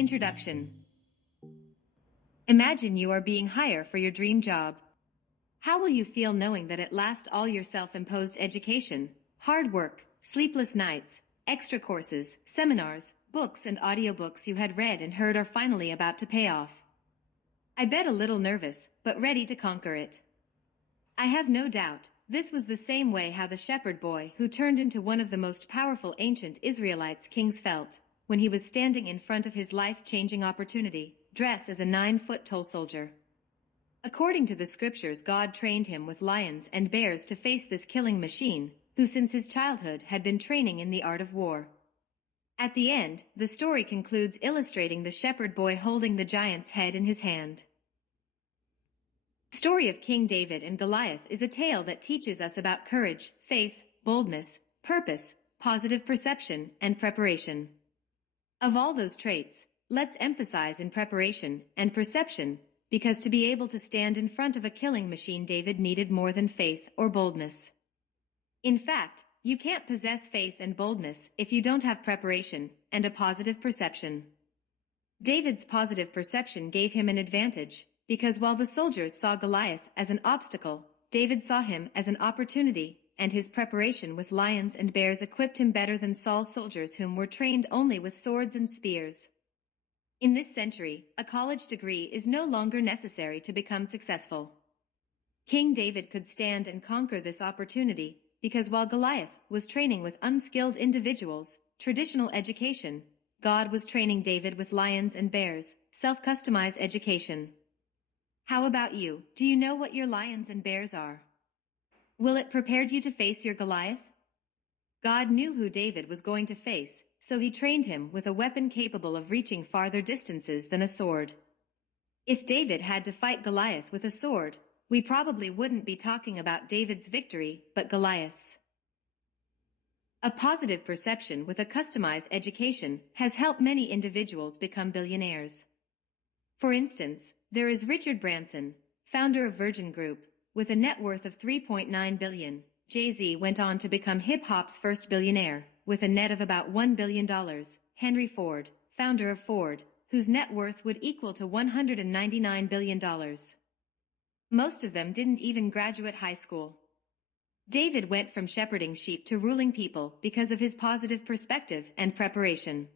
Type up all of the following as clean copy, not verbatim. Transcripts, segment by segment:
Introduction. Imagine you are being hired for your dream job. How will you feel knowing that at last all your self-imposed education, hard work, sleepless nights, extra courses, seminars, books and audiobooks you had read and heard are finally about to pay off? I bet a little nervous, but ready to conquer it. I have no doubt, this was the same way how the shepherd boy who turned into one of the most powerful ancient Israelites kings felt, when he was standing in front of his life-changing opportunity, dressed as a 9-foot-tall soldier. According to the scriptures, God trained him with lions and bears to face this killing machine, who since his childhood had been training in the art of war. At the end, the story concludes illustrating the shepherd boy holding the giant's head in his hand. The story of King David and Goliath is a tale that teaches us about courage, faith, boldness, purpose, positive perception, and preparation. Of all those traits, let's emphasize in preparation and perception, because to be able to stand in front of a killing machine, David needed more than faith or boldness. In fact, you can't possess faith and boldness if you don't have preparation and a positive perception. David's positive perception gave him an advantage, because while the soldiers saw Goliath as an obstacle, David saw him as an opportunity, and his preparation with lions and bears equipped him better than Saul's soldiers, whom were trained only with swords and spears. In this century, a college degree is no longer necessary to become successful. King David could stand and conquer this opportunity, because while Goliath was training with unskilled individuals, traditional education, God was training David with lions and bears, self-customized education. How about you? Do you know what your lions and bears are? Will it prepare you to face your Goliath? God knew who David was going to face, so he trained him with a weapon capable of reaching farther distances than a sword. If David had to fight Goliath with a sword, we probably wouldn't be talking about David's victory, but Goliath's. A positive perception with a customized education has helped many individuals become billionaires. For instance, there is Richard Branson, founder of Virgin Group, with a net worth of $3.9 billion. Jay-Z went on to become hip-hop's first billionaire, with a net of about $1 billion. Henry Ford, founder of Ford, whose net worth would equal to $199 billion. Most of them didn't even graduate high school. David went from shepherding sheep to ruling people because of his positive perspective and preparation.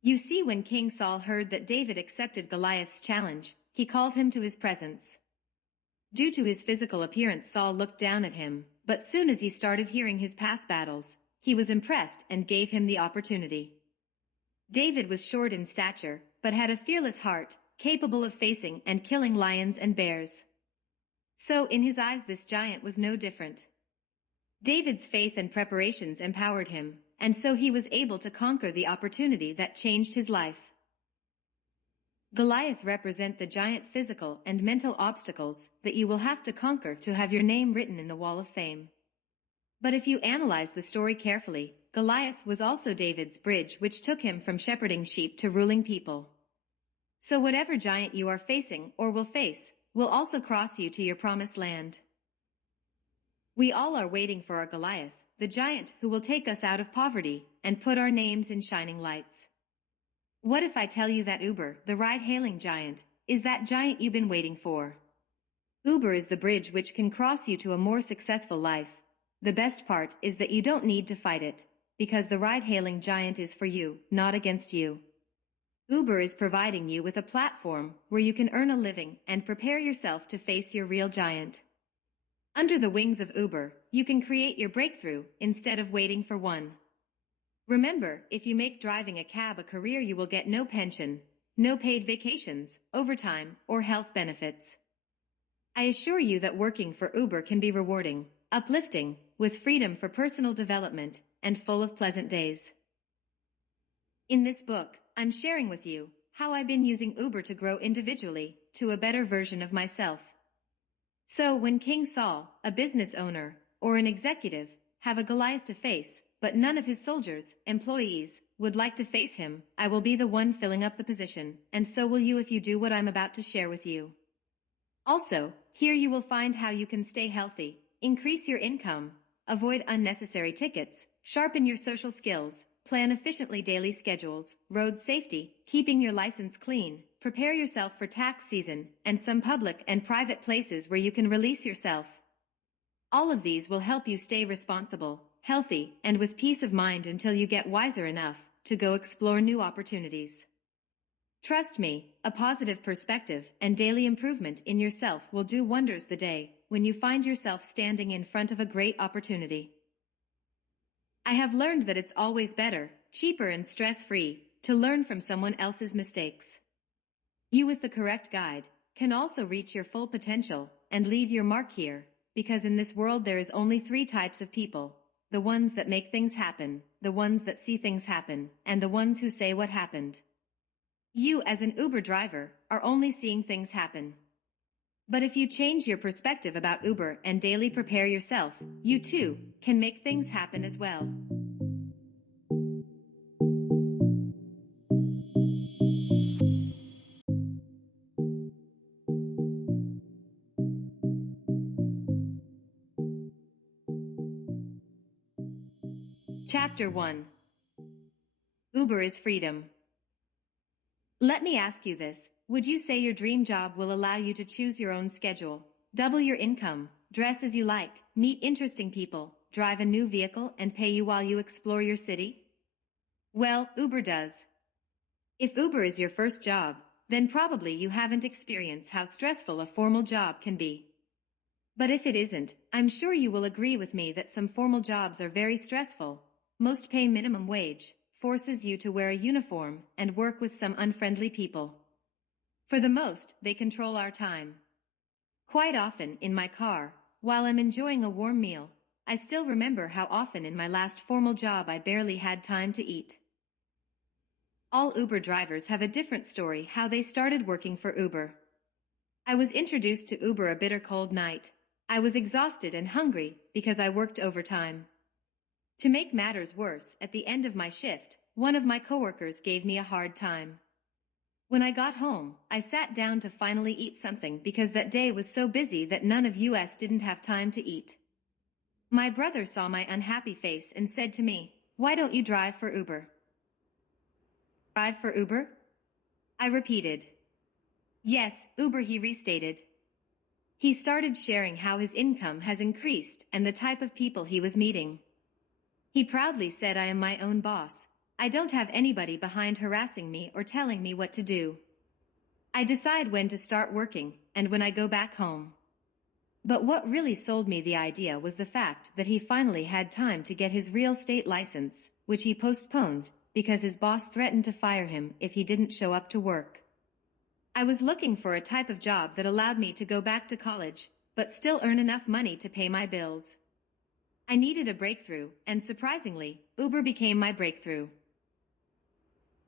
You see, when King Saul heard that David accepted Goliath's challenge, he called him to his presence. Due to his physical appearance, Saul looked down at him, but soon as he started hearing his past battles, he was impressed and gave him the opportunity. David was short in stature, but had a fearless heart, capable of facing and killing lions and bears. So in his eyes, this giant was no different. David's faith and preparations empowered him, and so he was able to conquer the opportunity that changed his life. Goliath represents the giant physical and mental obstacles that you will have to conquer to have your name written in the Wall of Fame. But if you analyze the story carefully, Goliath was also David's bridge, which took him from shepherding sheep to ruling people. So whatever giant you are facing or will face, will also cross you to your promised land. We all are waiting for our Goliath, the giant who will take us out of poverty and put our names in shining lights. What if I tell you that Uber, the ride-hailing giant, is that giant you've been waiting for? Uber is the bridge which can cross you to a more successful life. The best part is that you don't need to fight it, because the ride-hailing giant is for you, not against you. Uber is providing you with a platform where you can earn a living and prepare yourself to face your real giant. Under the wings of Uber, you can create your breakthrough instead of waiting for one. Remember, if you make driving a cab a career, you will get no pension, no paid vacations, overtime, or health benefits. I assure you that working for Uber can be rewarding, uplifting, with freedom for personal development, and full of pleasant days. In this book, I'm sharing with you how I've been using Uber to grow individually to a better version of myself. So when King Saul, a business owner, or an executive, have a Goliath to face, but none of his soldiers, employees, would like to face him, I will be the one filling up the position, and so will you if you do what I'm about to share with you. Also, here you will find how you can stay healthy, increase your income, avoid unnecessary tickets, sharpen your social skills, plan efficiently daily schedules, road safety, keeping your license clean, prepare yourself for tax season, and some public and private places where you can release yourself. All of these will help you stay responsible, healthy, and with peace of mind until you get wiser enough to go explore new opportunities. Trust me, a positive perspective and daily improvement in yourself will do wonders the day when you find yourself standing in front of a great opportunity. I have learned that it's always better, cheaper and stress-free to learn from someone else's mistakes. You with the correct guide can also reach your full potential and leave your mark here, because in this world there is only 3 types of people: the ones that make things happen, the ones that see things happen, and the ones who say what happened. You, as an Uber driver, are only seeing things happen. But if you change your perspective about Uber and daily prepare yourself, you too can make things happen as well. Chapter 1. Uber is freedom. Let me ask you this. Would you say your dream job will allow you to choose your own schedule, double your income, dress as you like, meet interesting people, drive a new vehicle, and pay you while you explore your city? Well, Uber does. If Uber is your first job, then probably you haven't experienced how stressful a formal job can be. But if it isn't, I'm sure you will agree with me that some formal jobs are very stressful. Most pay minimum wage, forces you to wear a uniform, and work with some unfriendly people. For the most, they control our time. Quite often, in my car, while I'm enjoying a warm meal, I still remember how often in my last formal job I barely had time to eat. All Uber drivers have a different story how they started working for Uber. I was introduced to Uber a bitter cold night. I was exhausted and hungry because I worked overtime. To make matters worse, at the end of my shift, one of my coworkers gave me a hard time. When I got home, I sat down to finally eat something because that day was so busy that none of us didn't have time to eat. My brother saw my unhappy face and said to me, "Why don't you drive for Uber?" "Drive for Uber?" I repeated. "Yes, Uber," he restated. He started sharing how his income has increased and the type of people he was meeting. He proudly said, "I am my own boss. I don't have anybody behind harassing me or telling me what to do. I decide when to start working and when I go back home." But what really sold me the idea was the fact that he finally had time to get his real estate license, which he postponed because his boss threatened to fire him if he didn't show up to work. I was looking for a type of job that allowed me to go back to college, but still earn enough money to pay my bills. I needed a breakthrough, and surprisingly, Uber became my breakthrough.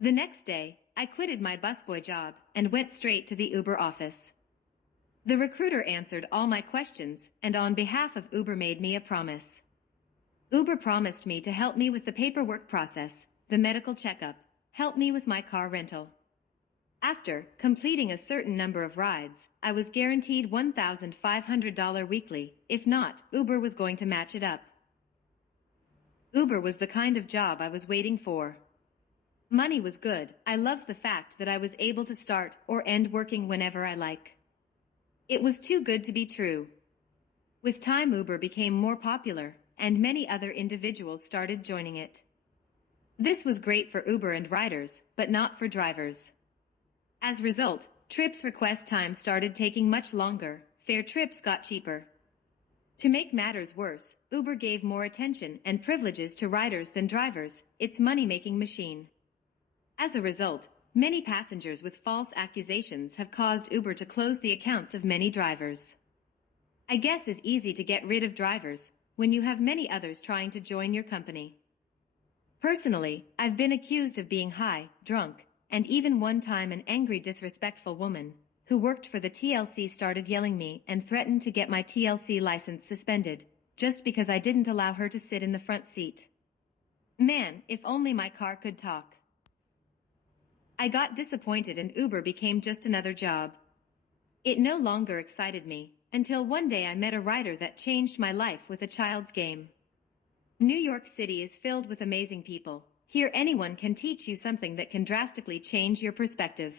The next day, I quitted my busboy job and went straight to the Uber office. The recruiter answered all my questions and on behalf of Uber made me a promise. Uber promised me to help me with the paperwork process, the medical checkup, help me with my car rental. After completing a certain number of rides, I was guaranteed $1,500 weekly. If not, Uber was going to match it up. Uber was the kind of job I was waiting for. Money was good. I loved the fact that I was able to start or end working whenever I like. It was too good to be true. With time, Uber became more popular, and many other individuals started joining it. This was great for Uber and riders, but not for drivers. As a result, trips request time started taking much longer, fare trips got cheaper. To make matters worse, Uber gave more attention and privileges to riders than drivers, its money-making machine. As a result, many passengers with false accusations have caused Uber to close the accounts of many drivers. I guess it's easy to get rid of drivers when you have many others trying to join your company. Personally, I've been accused of being high, drunk, and even one time an angry, disrespectful woman who worked for the TLC started yelling me and threatened to get my TLC license suspended just because I didn't allow her to sit in the front seat. Man, if only my car could talk. I got disappointed and Uber became just another job. It no longer excited me until one day I met a rider that changed my life with a child's game. New York City is filled with amazing people, Here anyone can teach you something that can drastically change your perspective.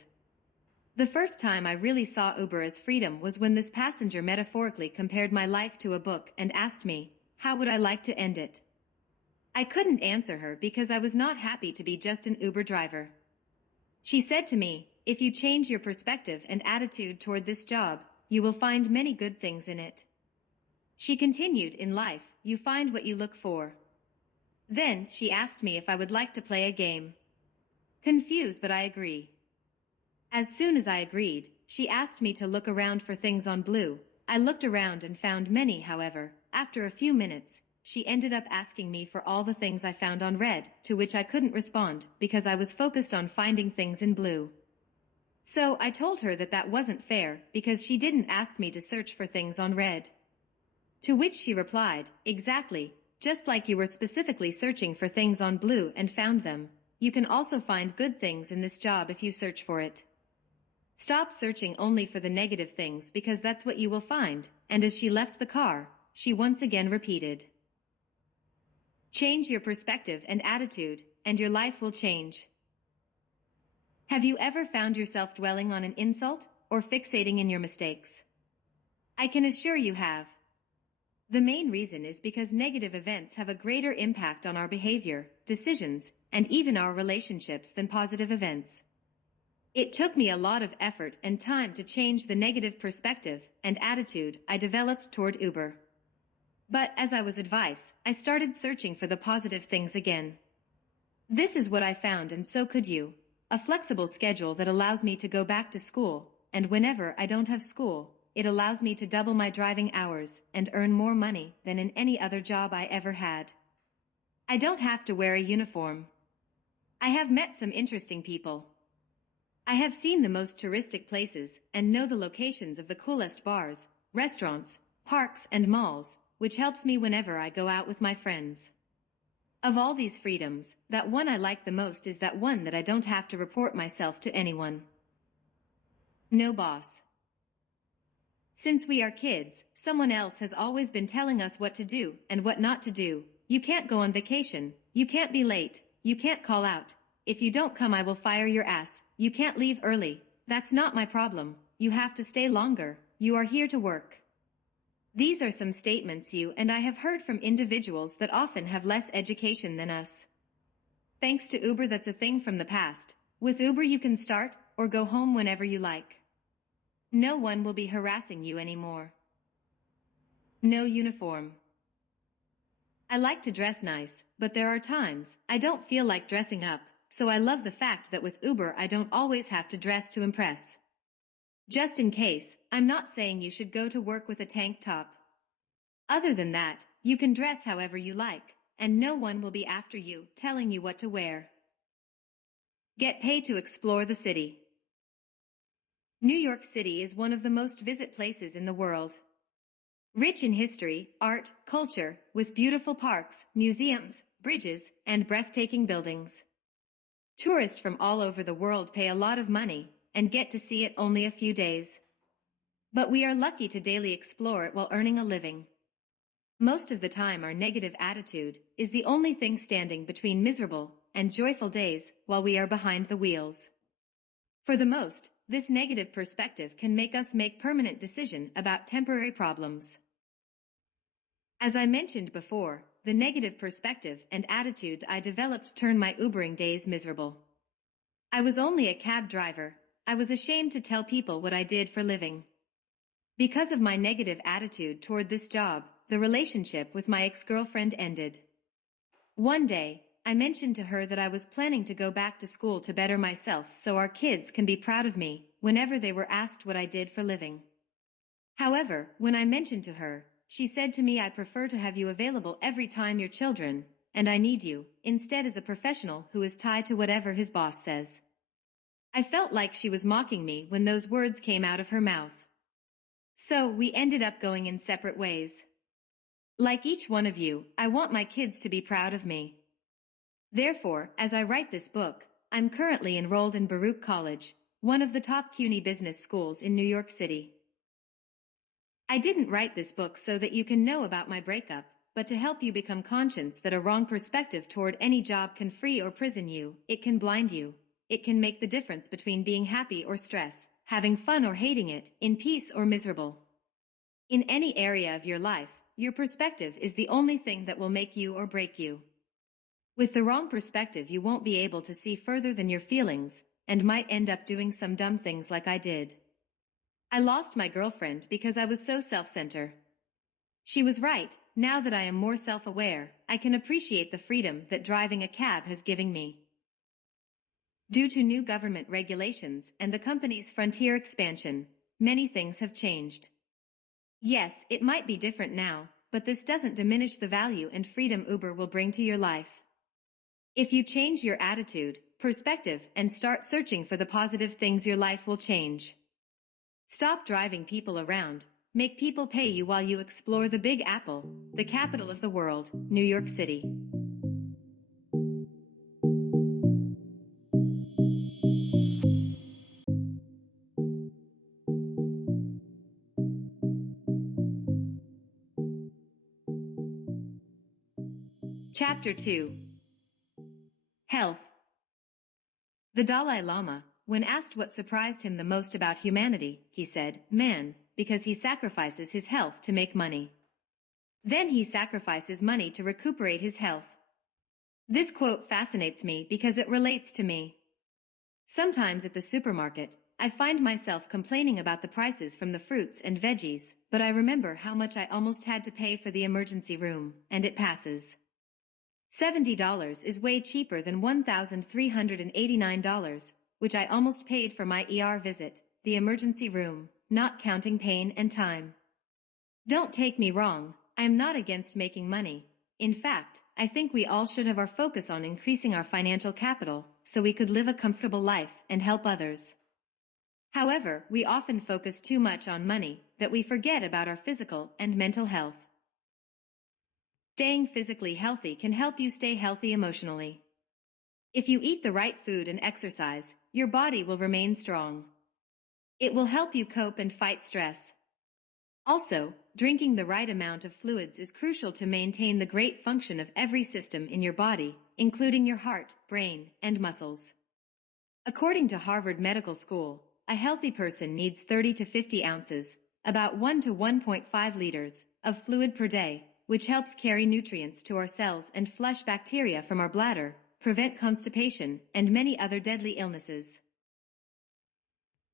The first time I really saw Uber as freedom was when this passenger metaphorically compared my life to a book and asked me, how would I like to end it? I couldn't answer her because I was not happy to be just an Uber driver. She said to me, if you change your perspective and attitude toward this job, you will find many good things in it. She continued, in life, you find what you look for. Then, she asked me if I would like to play a game. Confused, but I agree. As soon as I agreed, she asked me to look around for things on Blue. I looked around and found many, however, after a few minutes, she ended up asking me for all the things I found on Red, to which I couldn't respond, because I was focused on finding things in Blue. So, I told her that that wasn't fair, because she didn't ask me to search for things on Red. To which she replied, exactly, just like you were specifically searching for things on Blue and found them, you can also find good things in this job if you search for it. Stop searching only for the negative things because that's what you will find, and as she left the car, she once again repeated, change your perspective and attitude, and your life will change. Have you ever found yourself dwelling on an insult or fixating in your mistakes? I can assure you have. The main reason is because negative events have a greater impact on our behavior, decisions, and even our relationships than positive events. It took me a lot of effort and time to change the negative perspective and attitude I developed toward Uber. But as I was advised, I started searching for the positive things again. This is what I found, and so could you. A flexible schedule that allows me to go back to school, and whenever I don't have school, it allows me to double my driving hours and earn more money than in any other job I ever had. I don't have to wear a uniform. I have met some interesting people. I have seen the most touristic places and know the locations of the coolest bars, restaurants, parks, and malls, which helps me whenever I go out with my friends. Of all these freedoms, that one I like the most is that one that I don't have to report myself to anyone. No boss. Since we are kids, someone else has always been telling us what to do and what not to do. You can't go on vacation, you can't be late, you can't call out. If you don't come, I will fire your ass. You can't leave early. That's not my problem. You have to stay longer. You are here to work. These are some statements you and I have heard from individuals that often have less education than us. Thanks to Uber, that's a thing from the past. With Uber you can start or go home whenever you like. No one will be harassing you anymore. No uniform. I like to dress nice, but there are times I don't feel like dressing up, so I love the fact that with Uber I don't always have to dress to impress. Just in case, I'm not saying you should go to work with a tank top. Other than that, you can dress however you like, and no one will be after you, telling you what to wear. Get paid to explore the city. New York City is one of the most visited places in the world. Rich in history, art, culture, with beautiful parks, museums, bridges, and breathtaking buildings. Tourists from all over the world pay a lot of money and get to see it only a few days. But we are lucky to daily explore it while earning a living. Most of the time our negative attitude is the only thing standing between miserable and joyful days while we are behind the wheels. For the most, this negative perspective can make us make permanent decisions about temporary problems. As I mentioned before, the negative perspective and attitude I developed turned my Ubering days miserable. I was only a cab driver. I was ashamed to tell people what I did for a living. Because of my negative attitude toward this job, the relationship with my ex-girlfriend ended. One day, I mentioned to her that I was planning to go back to school to better myself so our kids can be proud of me whenever they were asked what I did for a living. However, when I mentioned to her, she said to me, I prefer to have you available every time your children, and I need you, instead as a professional who is tied to whatever his boss says. I felt like she was mocking me when those words came out of her mouth. So we ended up going in separate ways. Like each one of you, I want my kids to be proud of me. Therefore, as I write this book, I'm currently enrolled in Baruch College, one of the top CUNY business schools in New York City. I didn't write this book so that you can know about my breakup, but to help you become conscious that a wrong perspective toward any job can free or prison you, it can blind you. It can make the difference between being happy or stress, having fun or hating it, in peace or miserable. In any area of your life, your perspective is the only thing that will make you or break you. With the wrong perspective, you won't be able to see further than your feelings, and might end up doing some dumb things like I did. I lost my girlfriend because I was so self-centered. She was right. Now that I am more self-aware, I can appreciate the freedom that driving a cab has given me. Due to new government regulations and the company's frontier expansion, many things have changed. Yes, it might be different now, but this doesn't diminish the value and freedom Uber will bring to your life. If you change your attitude, perspective, and start searching for the positive things, your life will change. Stop driving people around. Make people pay you while you explore the Big Apple, the capital of the world, New York City. Chapter 2. Health. The Dalai Lama, when asked what surprised him the most about humanity, he said, "Man, because he sacrifices his health to make money. Then he sacrifices money to recuperate his health." This quote fascinates me because it relates to me. Sometimes at the supermarket, I find myself complaining about the prices from the fruits and veggies, but I remember how much I almost had to pay for the emergency room, and it passes. $70 is way cheaper than $1,389, which I almost paid for my ER visit, the emergency room, not counting pain and time. Don't take me wrong, I am not against making money. In fact, I think we all should have our focus on increasing our financial capital so we could live a comfortable life and help others. However, we often focus too much on money that we forget about our physical and mental health. Staying physically healthy can help you stay healthy emotionally. If you eat the right food and exercise, your body will remain strong. It will help you cope and fight stress. Also, drinking the right amount of fluids is crucial to maintain the great function of every system in your body, including your heart, brain, and muscles. According to Harvard Medical School, a healthy person needs 30 to 50 ounces, about 1 to 1.5 liters, of fluid per day, which helps carry nutrients to our cells and flush bacteria from our bladder, prevent constipation, and many other deadly illnesses.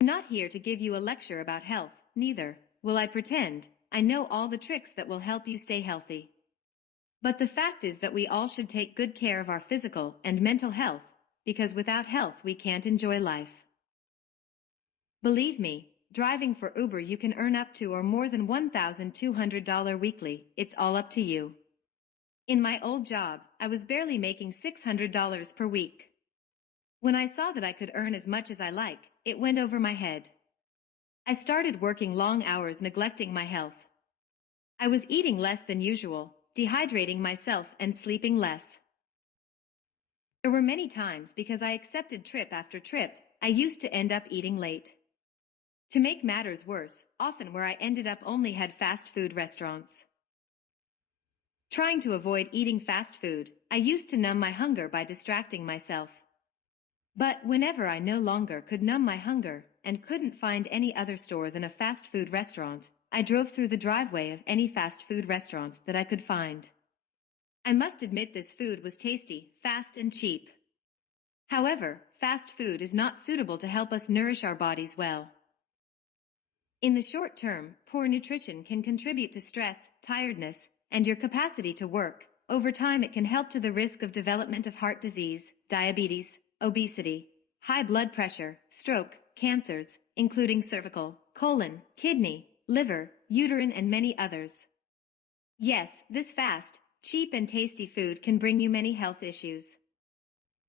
I'm not here to give you a lecture about health, neither will I pretend I know all the tricks that will help you stay healthy. But the fact is that we all should take good care of our physical and mental health, because without health we can't enjoy life. Believe me, driving for Uber you can earn up to or more than $1,200 weekly, it's all up to you. In my old job, I was barely making $600 per week. When I saw that I could earn as much as I like, it went over my head. I started working long hours, neglecting my health. I was eating less than usual, dehydrating myself and sleeping less. There were many times because I accepted trip after trip, I used to end up eating late. To make matters worse, often where I ended up only had fast food restaurants. Trying to avoid eating fast food, I used to numb my hunger by distracting myself. But whenever I no longer could numb my hunger and couldn't find any other store than a fast food restaurant, I drove through the driveway of any fast food restaurant that I could find. I must admit this food was tasty, fast, and cheap. However, fast food is not suitable to help us nourish our bodies well. In the short term, poor nutrition can contribute to stress, tiredness, and your capacity to work. Over time it can help to the risk of development of heart disease, diabetes, obesity, high blood pressure, stroke, cancers, including cervical, colon, kidney, liver, uterine, and many others. Yes, this fast, cheap, and tasty food can bring you many health issues.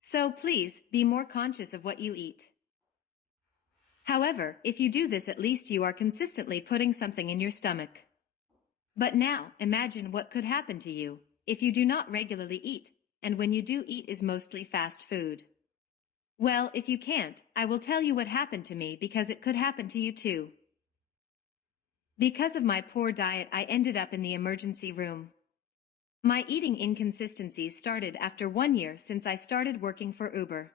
So please, be more conscious of what you eat. However, if you do this, at least you are consistently putting something in your stomach. But now, imagine what could happen to you if you do not regularly eat, and when you do eat is mostly fast food. Well, if you can't, I will tell you what happened to me because it could happen to you too. Because of my poor diet, I ended up in the emergency room. My eating inconsistencies started after 1 year since I started working for Uber.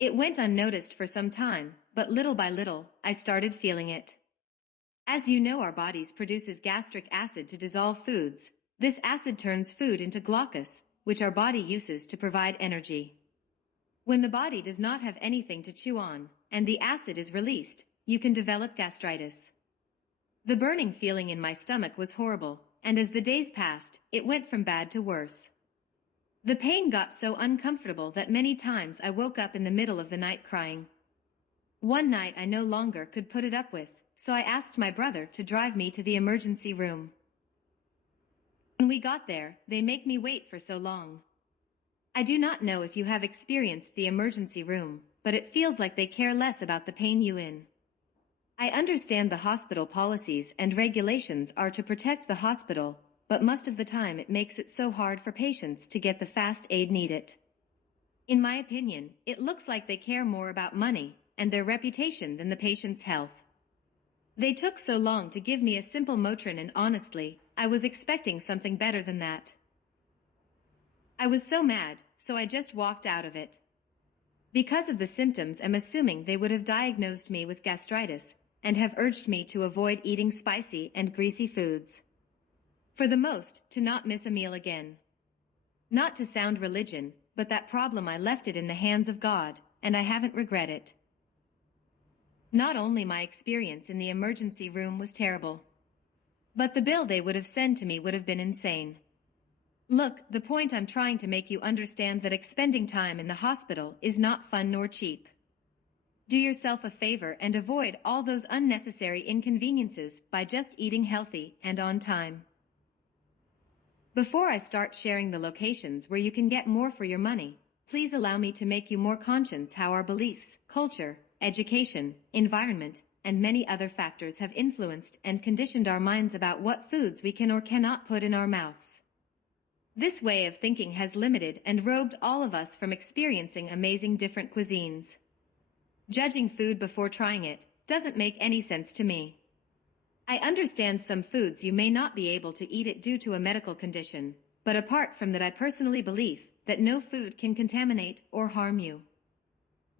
It went unnoticed for some time, but little by little, I started feeling it. As you know, our bodies produces gastric acid to dissolve foods. This acid turns food into glucose, which our body uses to provide energy. When the body does not have anything to chew on, and the acid is released, you can develop gastritis. The burning feeling in my stomach was horrible, and as the days passed, it went from bad to worse. The pain got so uncomfortable that many times I woke up in the middle of the night crying. One night I no longer could put it up with, so I asked my brother to drive me to the emergency room. When we got there, they make me wait for so long. I do not know if you have experienced the emergency room, but it feels like they care less about the pain you in. I understand the hospital policies and regulations are to protect the hospital, but most of the time it makes it so hard for patients to get the fast aid needed. In my opinion, it looks like they care more about money and their reputation than the patient's health. They took so long to give me a simple Motrin, and honestly, I was expecting something better than that. I was so mad, so I just walked out of it. Because of the symptoms, I'm assuming they would have diagnosed me with gastritis and have urged me to avoid eating spicy and greasy foods. For the most, to not miss a meal again. Not to sound religion, but that problem I left it in the hands of God, and I haven't regret it. Not only my experience in the emergency room was terrible, but the bill they would have sent to me would have been insane. Look, the point I'm trying to make you understand that expending time in the hospital is not fun nor cheap. Do yourself a favor and avoid all those unnecessary inconveniences by just eating healthy and on time. Before I start sharing the locations where you can get more for your money, please allow me to make you more conscious how our beliefs, culture, education, environment, and many other factors have influenced and conditioned our minds about what foods we can or cannot put in our mouths. This way of thinking has limited and robbed all of us from experiencing amazing different cuisines. Judging food before trying it doesn't make any sense to me. I understand some foods you may not be able to eat it due to a medical condition, but apart from that, I personally believe that no food can contaminate or harm you.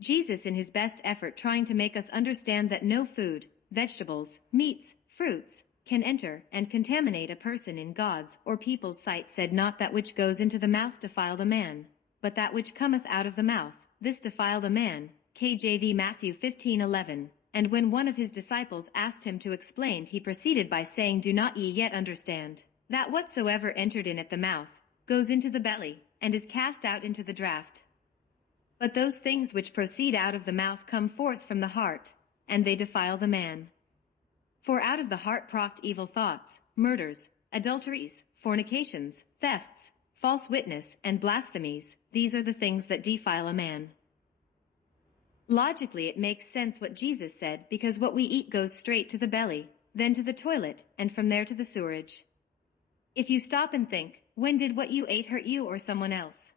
Jesus, in his best effort trying to make us understand that no food, vegetables, meats, fruits, can enter and contaminate a person in God's or people's sight, said, "Not that which goes into the mouth defiled a man, but that which cometh out of the mouth, this defiled a man." KJV Matthew 15:11. And when one of his disciples asked him to explain, he proceeded by saying, "Do not ye yet understand, that whatsoever entered in at the mouth, goes into the belly, and is cast out into the draught? But those things which proceed out of the mouth come forth from the heart, and they defile the man. For out of the heart proceed evil thoughts, murders, adulteries, fornications, thefts, false witness, and blasphemies. These are the things that defile a man." Logically, it makes sense what Jesus said, because what we eat goes straight to the belly, then to the toilet, and from there to the sewerage. If you stop and think, when did what you ate hurt you or someone else?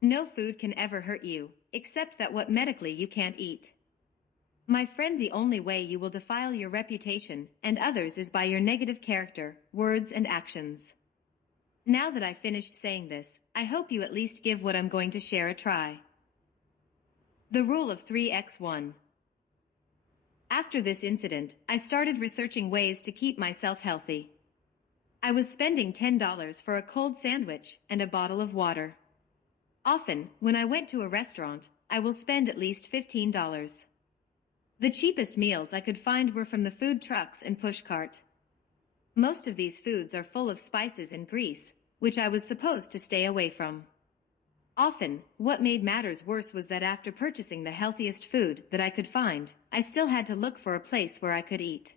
No food can ever hurt you, except that what medically you can't eat. My friend, the only way you will defile your reputation and others is by your negative character, words, and actions. Now that I finished saying this, I hope you at least give what I'm going to share a try. The rule of 3x1. After this incident, I started researching ways to keep myself healthy. I was spending $10 for a cold sandwich and a bottle of water. Often, when I went to a restaurant, I will spend at least $15. The cheapest meals I could find were from the food trucks and pushcart. Most of these foods are full of spices and grease, which I was supposed to stay away from. Often, what made matters worse was that after purchasing the healthiest food that I could find, I still had to look for a place where I could eat.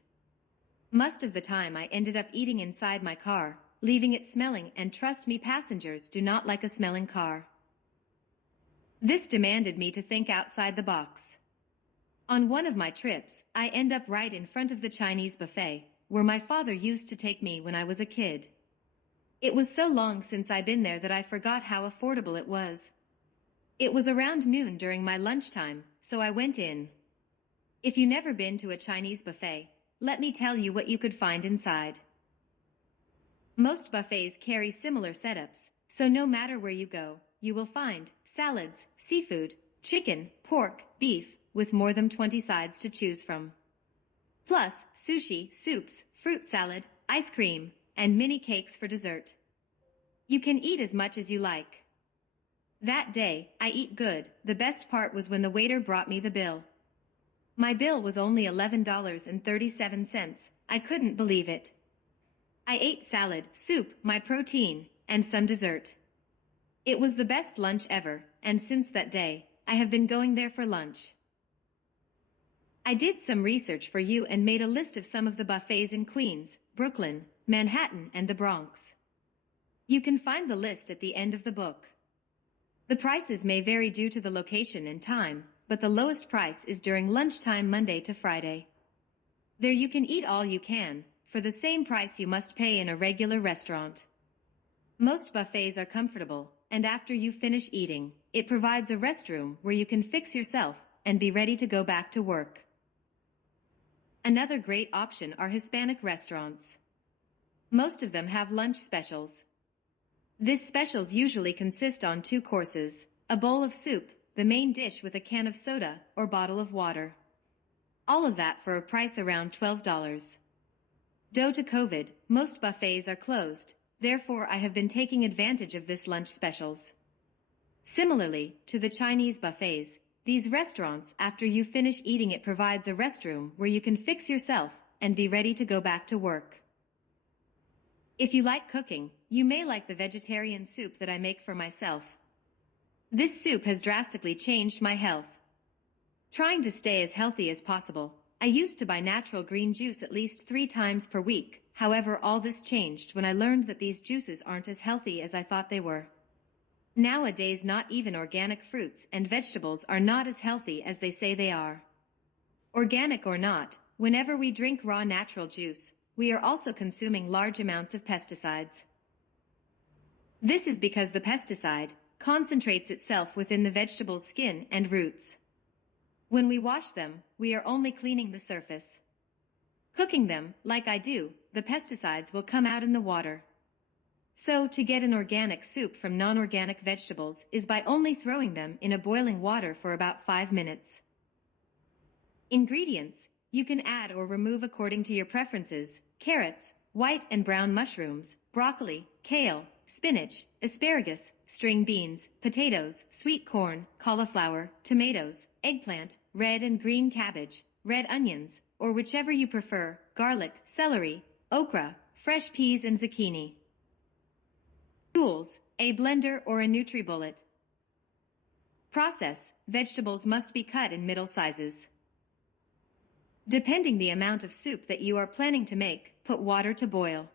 Most of the time I ended up eating inside my car, leaving it smelling, and trust me, passengers do not like a smelling car. This demanded me to think outside the box. On one of my trips, I end up right in front of the Chinese buffet, where my father used to take me when I was a kid. It was so long since I'd been there that I forgot how affordable it was. It was around noon during my lunchtime, so I went in. If you've never been to a Chinese buffet, let me tell you what you could find inside. Most buffets carry similar setups, so no matter where you go, you will find salads, seafood, chicken, pork, beef, with more than 20 sides to choose from. Plus, sushi, soups, fruit salad, ice cream, and mini cakes for dessert. You can eat as much as you like. That day, I eat good. The best part was when the waiter brought me the bill. My bill was only $11.37. I couldn't believe it. I ate salad, soup, my protein, and some dessert. It was the best lunch ever, and since that day, I have been going there for lunch. I did some research for you and made a list of some of the buffets in Queens, Brooklyn, Manhattan, and the Bronx. You can find the list at the end of the book. The prices may vary due to the location and time, but the lowest price is during lunchtime Monday to Friday. There you can eat all you can, for the same price you must pay in a regular restaurant. Most buffets are comfortable, and after you finish eating, it provides a restroom where you can fix yourself and be ready to go back to work. Another great option are Hispanic restaurants. Most of them have lunch specials. These specials usually consist on 2 courses, a bowl of soup, the main dish with a can of soda or bottle of water. All of that for a price around $12. Due to COVID, most buffets are closed, therefore I have been taking advantage of this lunch specials. Similarly to the Chinese buffets, these restaurants, after you finish eating, it provides a restroom where you can fix yourself and be ready to go back to work. If you like cooking, you may like the vegetarian soup that I make for myself. This soup has drastically changed my health. Trying to stay as healthy as possible, I used to buy natural green juice at least 3 times per week. However, all this changed when I learned that these juices aren't as healthy as I thought they were. Nowadays, not even organic fruits and vegetables are not as healthy as they say they are. Organic or not, whenever we drink raw natural juice, we are also consuming large amounts of pesticides. This is because the pesticide concentrates itself within the vegetable's skin and roots. When we wash them, we are only cleaning the surface. Cooking them, like I do, the pesticides will come out in the water. So, to get an organic soup from non-organic vegetables is by only throwing them in a boiling water for about 5 minutes. Ingredients: you can add or remove according to your preferences: carrots, white and brown mushrooms, broccoli, kale, spinach, asparagus, string beans, potatoes, sweet corn, cauliflower, tomatoes, eggplant, red and green cabbage, red onions, or whichever you prefer, garlic, celery, okra, fresh peas and zucchini. Tools: a blender or a NutriBullet. Process: vegetables must be cut in middle sizes. Depending the amount of soup that you are planning to make, put water to boil.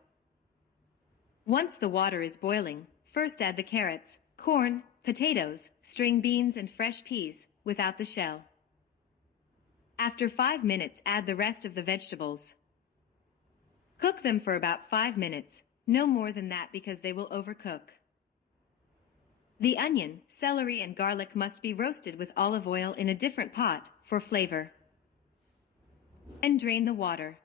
Once the water is boiling, first add the carrots, corn, potatoes, string beans and fresh peas, without the shell. After 5 minutes, add the rest of the vegetables. Cook them for about 5 minutes, no more than that, because they will overcook. The onion, celery and garlic must be roasted with olive oil in a different pot for flavor. And drain the water.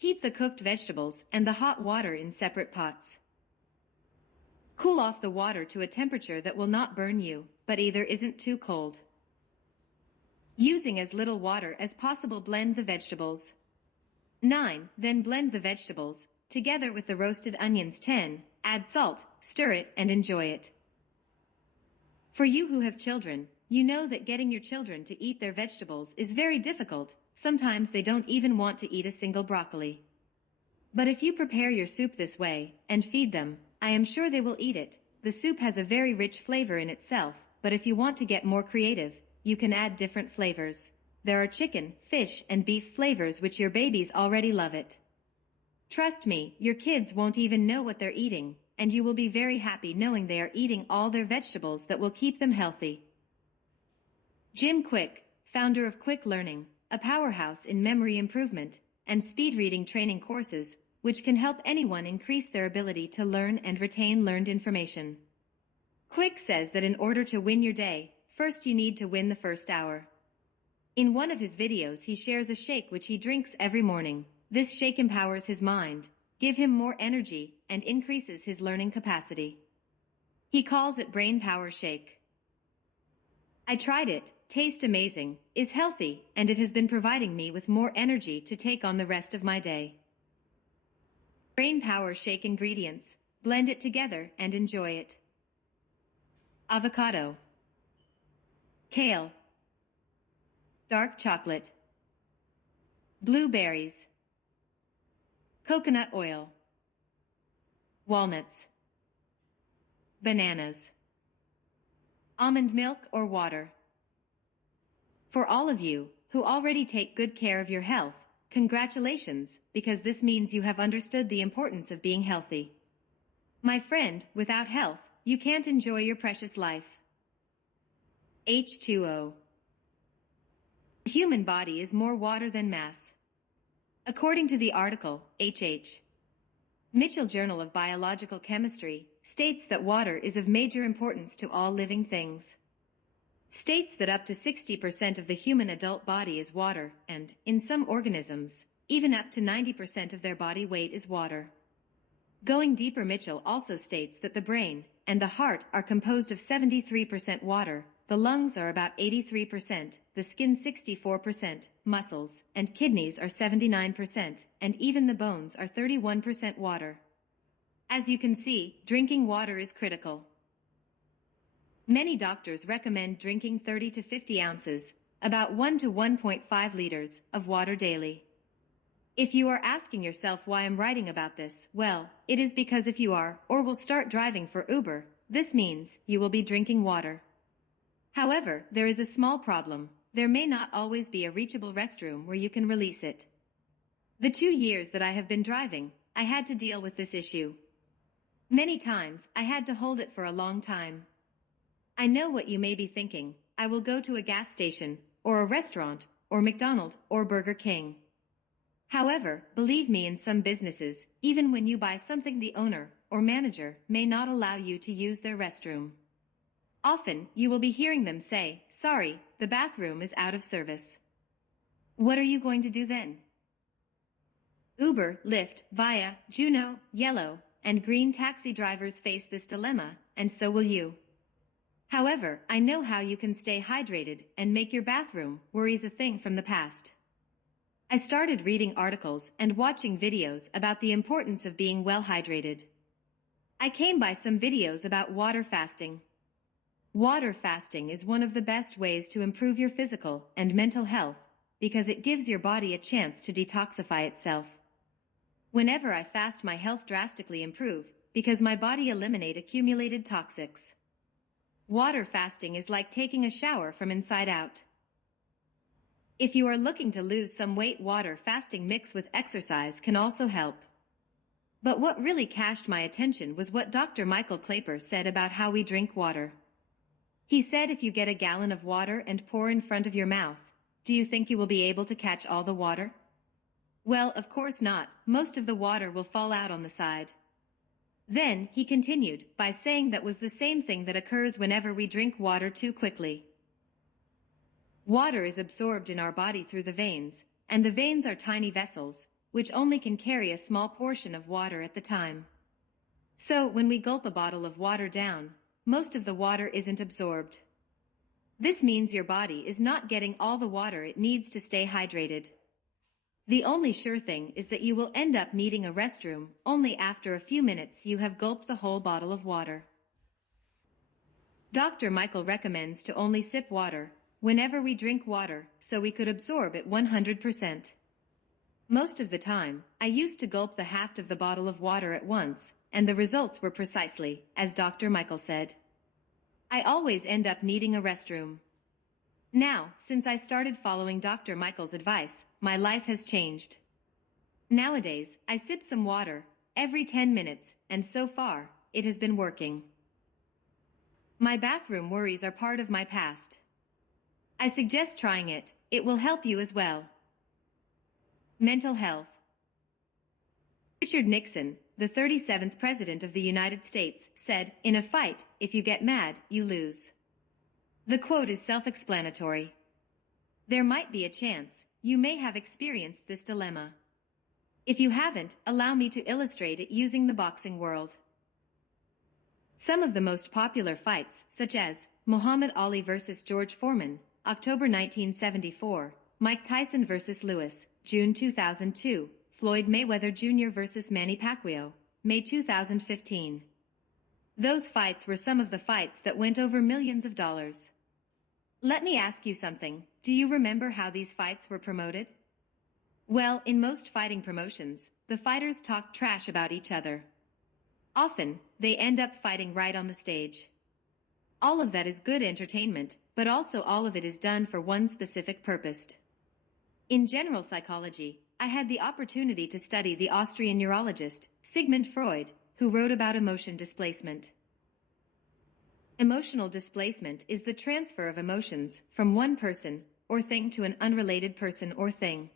Keep the cooked vegetables and the hot water in separate pots. Cool off the water to a temperature that will not burn you, but either isn't too cold. Using as little water as possible, blend the vegetables. 9. Then blend the vegetables together with the roasted onions. 10. Add salt, stir it, and enjoy it. For you who have children, you know that getting your children to eat their vegetables is very difficult. Sometimes they don't even want to eat a single broccoli. But if you prepare your soup this way and feed them, I am sure they will eat it. The soup has a very rich flavor in itself, but if you want to get more creative, you can add different flavors. There are chicken, fish, and beef flavors which your babies already love it. Trust me, your kids won't even know what they're eating, and you will be very happy knowing they are eating all their vegetables that will keep them healthy. Jim Quick, founder of Quick Learning, a powerhouse in memory improvement and speed reading training courses, which can help anyone increase their ability to learn and retain learned information. Quick says that in order to win your day, first you need to win the first hour. In one of his videos, he shares a shake which he drinks every morning. This shake empowers his mind, give him more energy, and increases his learning capacity. He calls it Brain Power Shake. I tried it, tastes amazing, is healthy, and it has been providing me with more energy to take on the rest of my day. Brain Power Shake ingredients, blend it together and enjoy it. Avocado, kale, dark chocolate, blueberries, coconut oil, walnuts, bananas, almond milk or water. For all of you who already take good care of your health, congratulations, because this means you have understood the importance of being healthy. My friend, without health, you can't enjoy your precious life. H2O. The human body is more water than mass. According to the article, H.H. Mitchell Journal of Biological Chemistry, states that water is of major importance to all living things. States that up to 60% of the human adult body is water, and, in some organisms, even up to 90% of their body weight is water. Going deeper, Mitchell also states that the brain and the heart are composed of 73% water, the lungs are about 83%, the skin 64%, muscles and kidneys are 79%, and even the bones are 31% water. As you can see, drinking water is critical. Many doctors recommend drinking 30 to 50 ounces, about 1 to 1.5 liters, of water daily. If you are asking yourself why I'm writing about this, well, it is because if you are, or will start driving for Uber, this means you will be drinking water. However, there is a small problem. There may not always be a reachable restroom where you can release it. The 2 years that I have been driving, I had to deal with this issue. Many times, I had to hold it for a long time. I know what you may be thinking. I will go to a gas station, or a restaurant, or McDonald's, or Burger King. However, believe me, in some businesses, even when you buy something, the owner or manager may not allow you to use their restroom. Often, you will be hearing them say, "Sorry, the bathroom is out of service." What are you going to do then? Uber, Lyft, Via, Juno, Yellow, and Green taxi drivers face this dilemma, and so will you. However, I know how you can stay hydrated and make your bathroom worries a thing from the past. I started reading articles and watching videos about the importance of being well hydrated. I came by some videos about water fasting. Water fasting is one of the best ways to improve your physical and mental health because it gives your body a chance to detoxify itself. Whenever I fast, my health drastically improves because my body eliminates accumulated toxics. Water fasting is like taking a shower from inside out. If you are looking to lose some weight, water fasting mixed with exercise can also help. But what really catched my attention was what Dr. Michael Klaper said about how we drink water. He said if you get a gallon of water and pour in front of your mouth, do you think you will be able to catch all the water? Well, of course not. Most of the water will fall out on the side. Then, he continued by saying that was the same thing that occurs whenever we drink water too quickly. Water is absorbed in our body through the veins, and the veins are tiny vessels, which only can carry a small portion of water at the time. So, when we gulp a bottle of water down, most of the water isn't absorbed. This means your body is not getting all the water it needs to stay hydrated. The only sure thing is that you will end up needing a restroom only after a few minutes you have gulped the whole bottle of water. Dr. Michael recommends to only sip water whenever we drink water so we could absorb it 100%. Most of the time, I used to gulp the half of the bottle of water at once, and the results were precisely as Dr. Michael said. I always end up needing a restroom. Now, since I started following Dr. Michael's advice, my life has changed. Nowadays, I sip some water every 10 minutes, and so far, it has been working. My bathroom worries are part of my past. I suggest trying it. It will help you as well. Mental health. Richard Nixon, the 37th President of the United States, said, "In a fight, if you get mad, you lose." The quote is self-explanatory. There might be a chance you may have experienced this dilemma. If you haven't, allow me to illustrate it using the boxing world. Some of the most popular fights, such as Muhammad Ali vs. George Foreman, October 1974, Mike Tyson vs. Lewis, June 2002, Floyd Mayweather Jr. vs. Manny Pacquiao, May 2015. Those fights were some of the fights that went over millions of dollars. Let me ask you something, do you remember how these fights were promoted? Well, in most fighting promotions, the fighters talk trash about each other. Often, they end up fighting right on the stage. All of that is good entertainment, but also all of it is done for one specific purpose. In general psychology, I had the opportunity to study the Austrian neurologist, Sigmund Freud, who wrote about emotion displacement. Emotional displacement is the transfer of emotions from one person or thing to an unrelated person or thing.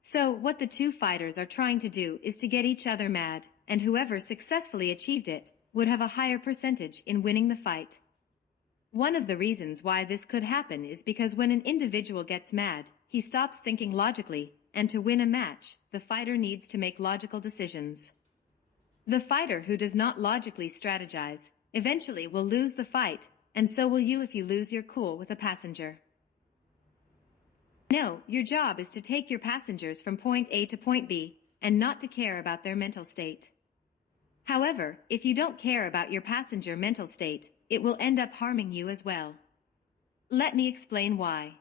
So, what the two fighters are trying to do is to get each other mad, and whoever successfully achieved it would have a higher percentage in winning the fight. One of the reasons why this could happen is because when an individual gets mad, he stops thinking logically, and to win a match, the fighter needs to make logical decisions. The fighter who does not logically strategize eventually will lose the fight, and so will you if you lose your cool with a passenger. No, your job is to take your passengers from point A to point B, and not to care about their mental state. However, if you don't care about your passenger mental state, it will end up harming you as well. Let me explain why.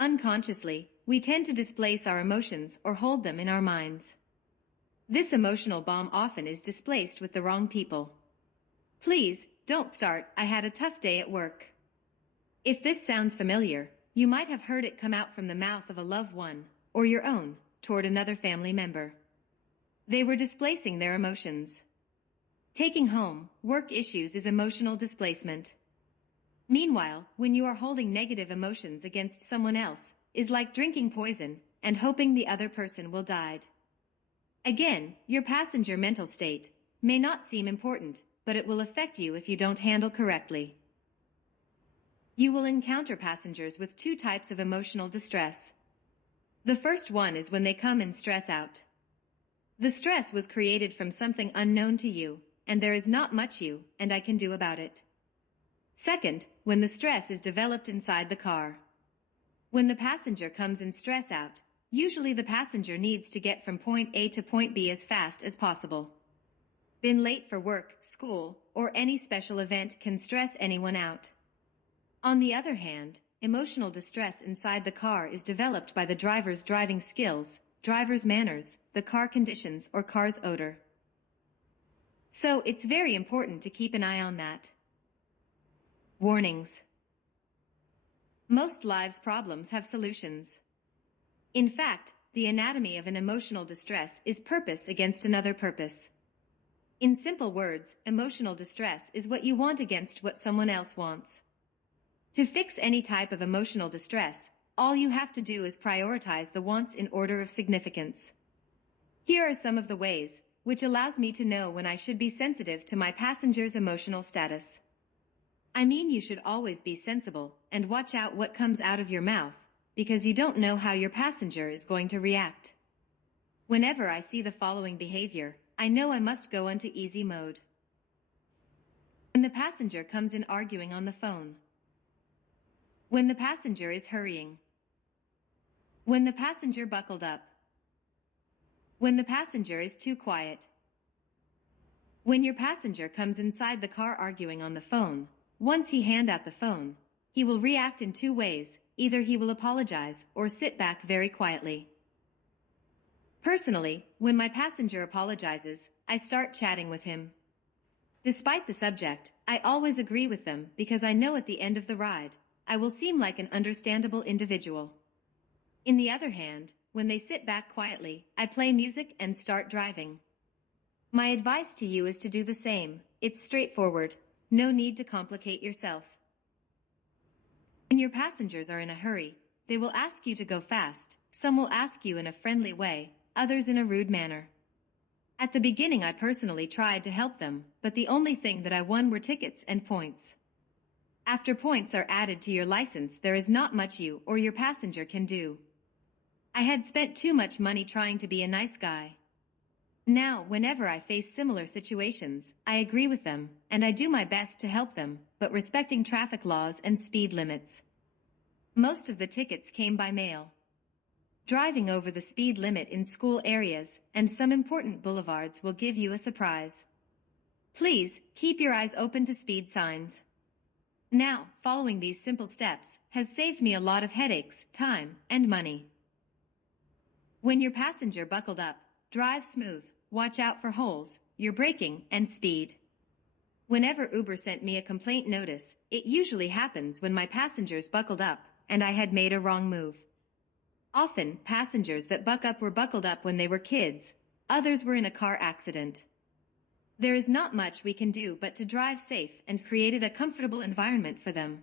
Unconsciously, we tend to displace our emotions or hold them in our minds. This emotional bomb often is displaced with the wrong people. Please, don't start, I had a tough day at work. If this sounds familiar, you might have heard it come out from the mouth of a loved one, or your own, toward another family member. They were displacing their emotions. Taking home work issues is emotional displacement. Meanwhile, when you are holding negative emotions against someone else, is like drinking poison and hoping the other person will die. Again, your passenger mental state may not seem important, but it will affect you if you don't handle correctly. You will encounter passengers with two types of emotional distress. The first one is when they come in stress out. The stress was created from something unknown to you, and there is not much you and I can do about it. Second, when the stress is developed inside the car. When the passenger comes in stress out, usually the passenger needs to get from point A to point B as fast as possible. Been late for work, school, or any special event can stress anyone out. On the other hand, emotional distress inside the car is developed by the driver's driving skills, driver's manners, the car conditions, or car's odor. So it's very important to keep an eye on that. Warnings. Most lives' problems have solutions. In fact, the anatomy of an emotional distress is purpose against another purpose. In simple words, emotional distress is what you want against what someone else wants. To fix any type of emotional distress, all you have to do is prioritize the wants in order of significance. Here are some of the ways, which allows me to know when I should be sensitive to my passenger's emotional status. I mean, you should always be sensible and watch out what comes out of your mouth, because you don't know how your passenger is going to react. Whenever I see the following behavior, I know I must go into easy mode. When the passenger comes in arguing on the phone. When the passenger is hurrying. When the passenger buckled up. When the passenger is too quiet. When your passenger comes inside the car arguing on the phone, once he hand out the phone, he will react in two ways, either he will apologize or sit back very quietly. Personally, when my passenger apologizes, I start chatting with him. Despite the subject, I always agree with them because I know at the end of the ride, I will seem like an understandable individual. In the other hand, when they sit back quietly, I play music and start driving. My advice to you is to do the same. It's straightforward. No need to complicate yourself. When your passengers are in a hurry, they will ask you to go fast. Some will ask you in a friendly way, others in a rude manner. At the beginning I personally tried to help them, but the only thing that I won were tickets and points. After points are added to your license, there is not much you or your passenger can do. I had spent too much money trying to be a nice guy. Now, whenever I face similar situations, I agree with them, and I do my best to help them, but respecting traffic laws and speed limits. Most of the tickets came by mail. Driving over the speed limit in school areas and some important boulevards will give you a surprise. Please, keep your eyes open to speed signs. Now, following these simple steps has saved me a lot of headaches, time, and money. When your passenger buckled up, drive smooth, watch out for holes, your braking, and speed. Whenever Uber sent me a complaint notice, it usually happens when my passengers buckled up and I had made a wrong move. Often, passengers that buck up were buckled up when they were kids, others were in a car accident. There is not much we can do but to drive safe and create a comfortable environment for them.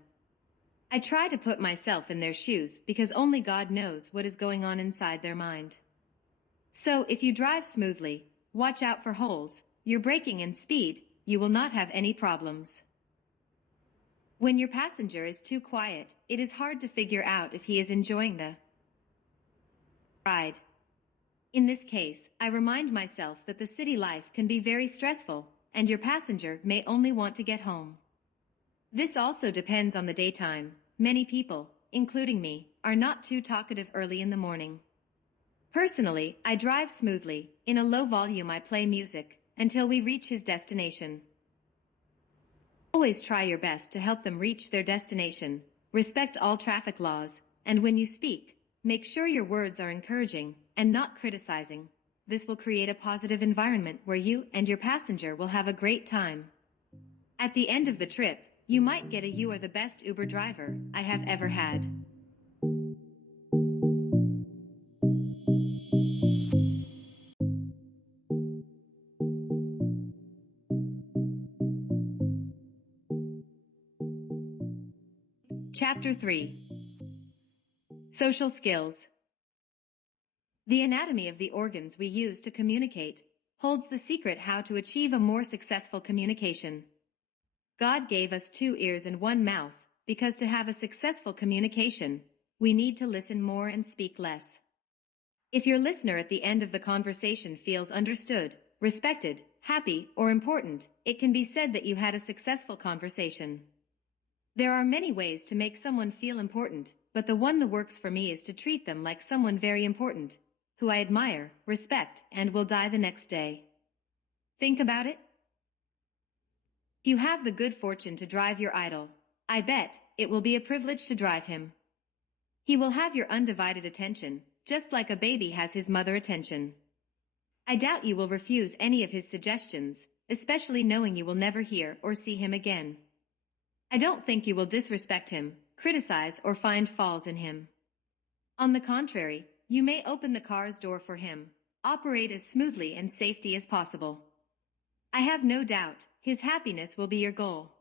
I try to put myself in their shoes because only God knows what is going on inside their mind. So if you drive smoothly, watch out for holes, your braking and speed, you will not have any problems. When your passenger is too quiet, it is hard to figure out if he is enjoying the ride. In this case, I remind myself that the city life can be very stressful, and your passenger may only want to get home. This also depends on the daytime. Many people, including me, are not too talkative early in the morning. Personally, I drive smoothly. In a low volume I play music until we reach his destination. Always try your best to help them reach their destination. Respect all traffic laws, and when you speak, make sure your words are encouraging and not criticizing. This will create a positive environment where you and your passenger will have a great time. At the end of the trip, you might get a "You are the best Uber driver I have ever had." Chapter 3. Social Skills. The anatomy of the organs we use to communicate holds the secret how to achieve a more successful communication. God gave us 2 ears and 1 mouth because to have a successful communication, we need to listen more and speak less. If your listener at the end of the conversation feels understood, respected, happy, or important, it can be said that you had a successful conversation. There are many ways to make someone feel important, but the one that works for me is to treat them like someone very important, who I admire, respect, and will die the next day. Think about it. If you have the good fortune to drive your idol, I bet it will be a privilege to drive him. He will have your undivided attention, just like a baby has his mother attention. I doubt you will refuse any of his suggestions, especially knowing you will never hear or see him again. I don't think you will disrespect him, criticize, or find faults in him. On the contrary, you may open the car's door for him, operate as smoothly and safely as possible. I have no doubt his happiness will be your goal.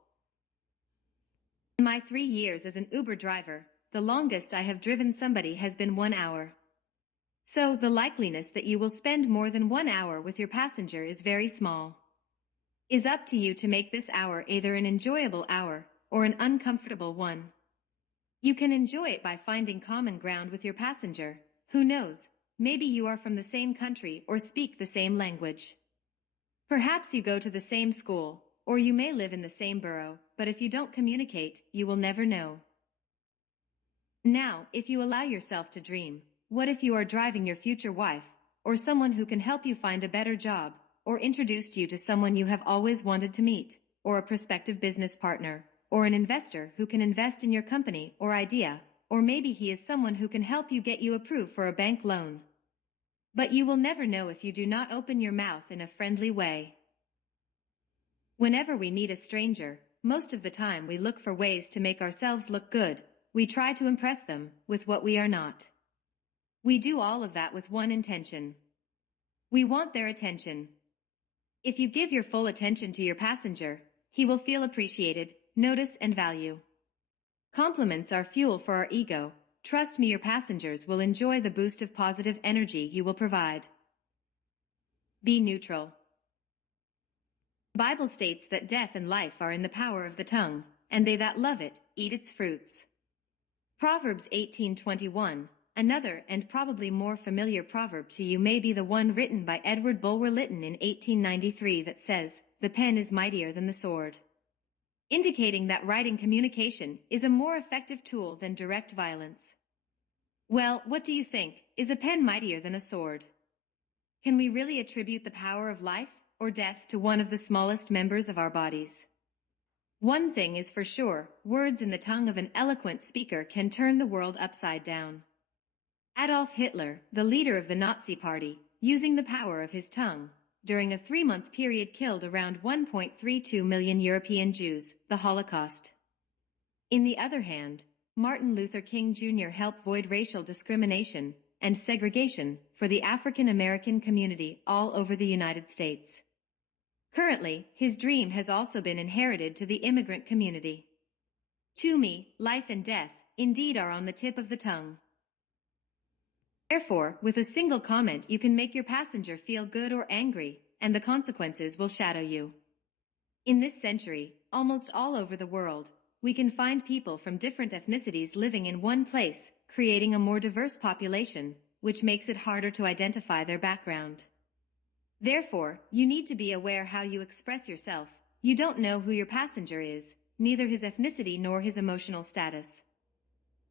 In my 3 years as an Uber driver, the longest I have driven somebody has been 1 hour. So the likeliness that you will spend more than 1 hour with your passenger is very small. It's up to you to make this hour either an enjoyable hour or an uncomfortable one. You can enjoy it by finding common ground with your passenger. Who knows, maybe you are from the same country or speak the same language. Perhaps you go to the same school, or you may live in the same borough, but if you don't communicate, you will never know. Now, if you allow yourself to dream, what if you are driving your future wife, or someone who can help you find a better job, or introduced you to someone you have always wanted to meet, or a prospective business partner, or an investor who can invest in your company or idea, or maybe he is someone who can help you get you approved for a bank loan. But you will never know if you do not open your mouth in a friendly way. Whenever we meet a stranger, most of the time we look for ways to make ourselves look good. We try to impress them with what we are not. We do all of that with one intention. We want their attention. If you give your full attention to your passenger, he will feel appreciated, noticed, and value. Compliments are fuel for our ego. Trust me, your passengers will enjoy the boost of positive energy you will provide. Be neutral. The Bible states that death and life are in the power of the tongue, and they that love it eat its fruits. Proverbs 18:21. Another and probably more familiar proverb to you may be the one written by Edward Bulwer Lytton in 1893 that says, "The pen is mightier than the sword," indicating that writing communication is a more effective tool than direct violence. Well, what do you think? Is a pen mightier than a sword? Can we really attribute the power of life or death to one of the smallest members of our bodies? One thing is for sure, words in the tongue of an eloquent speaker can turn the world upside down. Adolf Hitler, the leader of the Nazi Party, using the power of his tongue, during a 3-month period killed around 1.32 million European Jews, the Holocaust. In the other hand, Martin Luther King Jr. helped void racial discrimination and segregation for the African American community all over the United States. Currently, his dream has also been inherited to the immigrant community. To me, life and death, indeed, are on the tip of the tongue. Therefore, with a single comment you can make your passenger feel good or angry, and the consequences will shadow you. In this century, almost all over the world, we can find people from different ethnicities living in one place, creating a more diverse population, which makes it harder to identify their background. Therefore, you need to be aware how you express yourself. You don't know who your passenger is, neither his ethnicity nor his emotional status.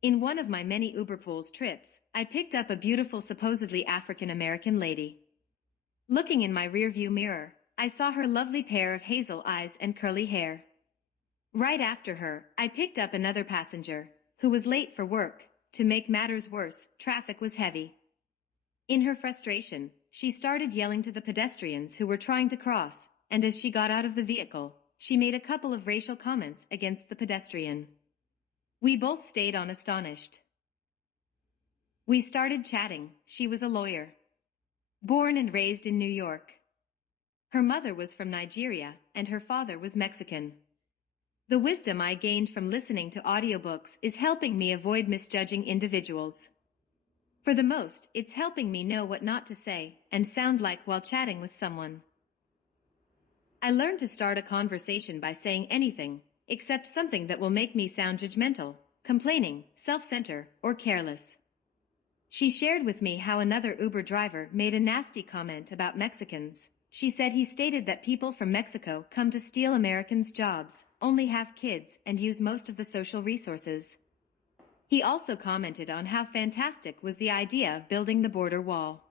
In one of my many Uberpools trips, I picked up a beautiful supposedly African American lady. Looking in my rearview mirror, I saw her lovely pair of hazel eyes and curly hair. Right after her, I picked up another passenger, who was late for work. To make matters worse, traffic was heavy. In her frustration, she started yelling to the pedestrians who were trying to cross, and as she got out of the vehicle, she made a couple of racial comments against the pedestrian. We both stayed on astonished. We started chatting. She was a lawyer. Born and raised in New York. Her mother was from Nigeria, and her father was Mexican. The wisdom I gained from listening to audiobooks is helping me avoid misjudging individuals. For the most, it's helping me know what not to say and sound like while chatting with someone. I learned to start a conversation by saying anything, except something that will make me sound judgmental, complaining, self-centered, or careless. She shared with me how another Uber driver made a nasty comment about Mexicans. She said he stated that people from Mexico come to steal Americans' jobs, only have kids, and use most of the social resources. He also commented on how fantastic was the idea of building the border wall.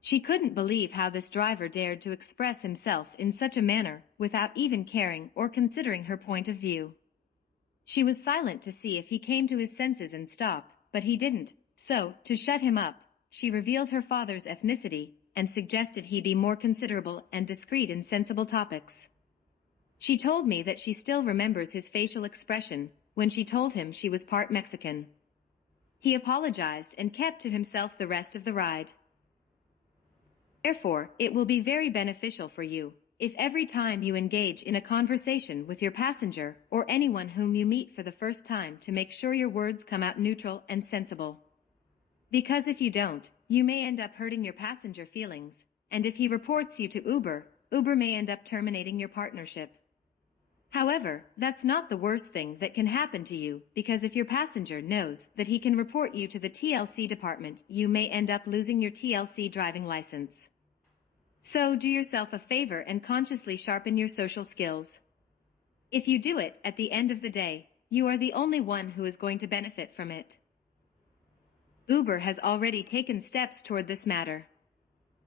She couldn't believe how this driver dared to express himself in such a manner without even caring or considering her point of view. She was silent to see if he came to his senses and stop, but he didn't, so, to shut him up, she revealed her father's ethnicity and suggested he be more considerable and discreet in sensible topics. She told me that she still remembers his facial expression when she told him she was part Mexican. He apologized and kept to himself the rest of the ride. Therefore, it will be very beneficial for you if every time you engage in a conversation with your passenger or anyone whom you meet for the first time to make sure your words come out neutral and sensible. Because if you don't, you may end up hurting your passenger feelings, and if he reports you to Uber, Uber may end up terminating your partnership. However, that's not the worst thing that can happen to you, because if your passenger knows that he can report you to the TLC department, you may end up losing your TLC driving license. So do yourself a favor and consciously sharpen your social skills. If you do it, at the end of the day, you are the only one who is going to benefit from it. Uber has already taken steps toward this matter.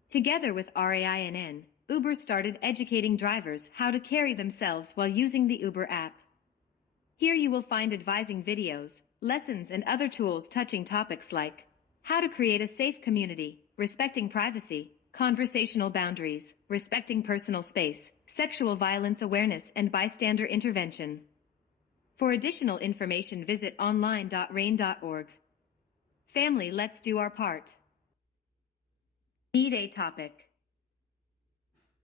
Together with RAINN, Uber started educating drivers how to carry themselves while using the Uber app. Here you will find advising videos, lessons, and other tools touching topics like how to create a safe community, respecting privacy, conversational boundaries, respecting personal space, sexual violence awareness, and bystander intervention. For additional information, visit online.rain.org. Family, let's do our part. Need a topic.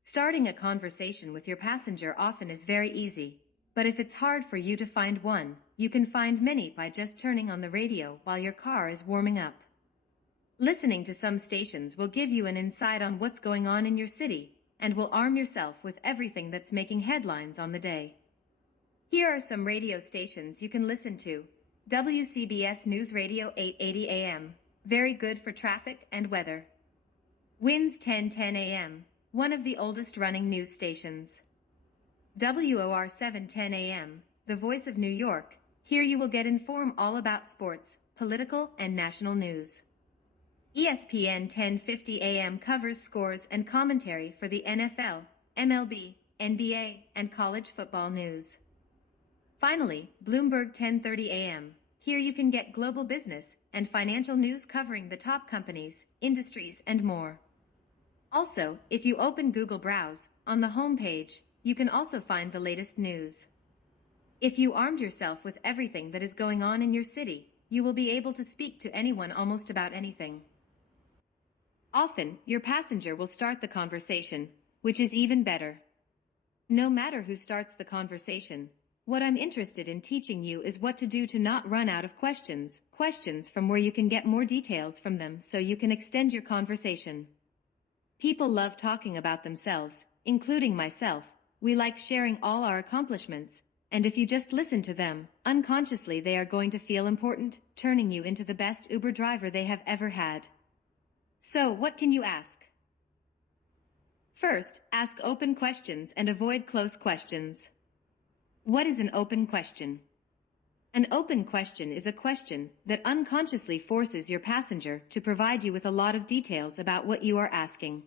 Starting a conversation with your passenger often is very easy, but if it's hard for you to find one, you can find many by just turning on the radio while your car is warming up. Listening to some stations will give you an insight on what's going on in your city and will arm yourself with everything that's making headlines on the day. Here are some radio stations you can listen to. WCBS News Radio 880 AM. Very good for traffic and weather. Winds 1010 AM. One of the oldest running news stations. WOR 710 AM. The Voice of New York. Here you will get informed all about sports, political, and national news. ESPN 1050 AM covers scores and commentary for the NFL, MLB, NBA, and college football news. Finally, Bloomberg 1030 AM. Here you can get global business and financial news covering the top companies, industries, and more. Also, if you open Google Browse, on the home page, you can also find the latest news. If you armed yourself with everything that is going on in your city, you will be able to speak to anyone almost about anything. Often, your passenger will start the conversation, which is even better. No matter who starts the conversation, what I'm interested in teaching you is what to do to not run out of questions from where you can get more details from them so you can extend your conversation. People love talking about themselves, including myself. We like sharing all our accomplishments, and if you just listen to them, unconsciously they are going to feel important, turning you into the best Uber driver they have ever had. So, what can you ask? First, ask open questions and avoid close questions. What is an open question? An open question is a question that unconsciously forces your passenger to provide you with a lot of details about what you are asking.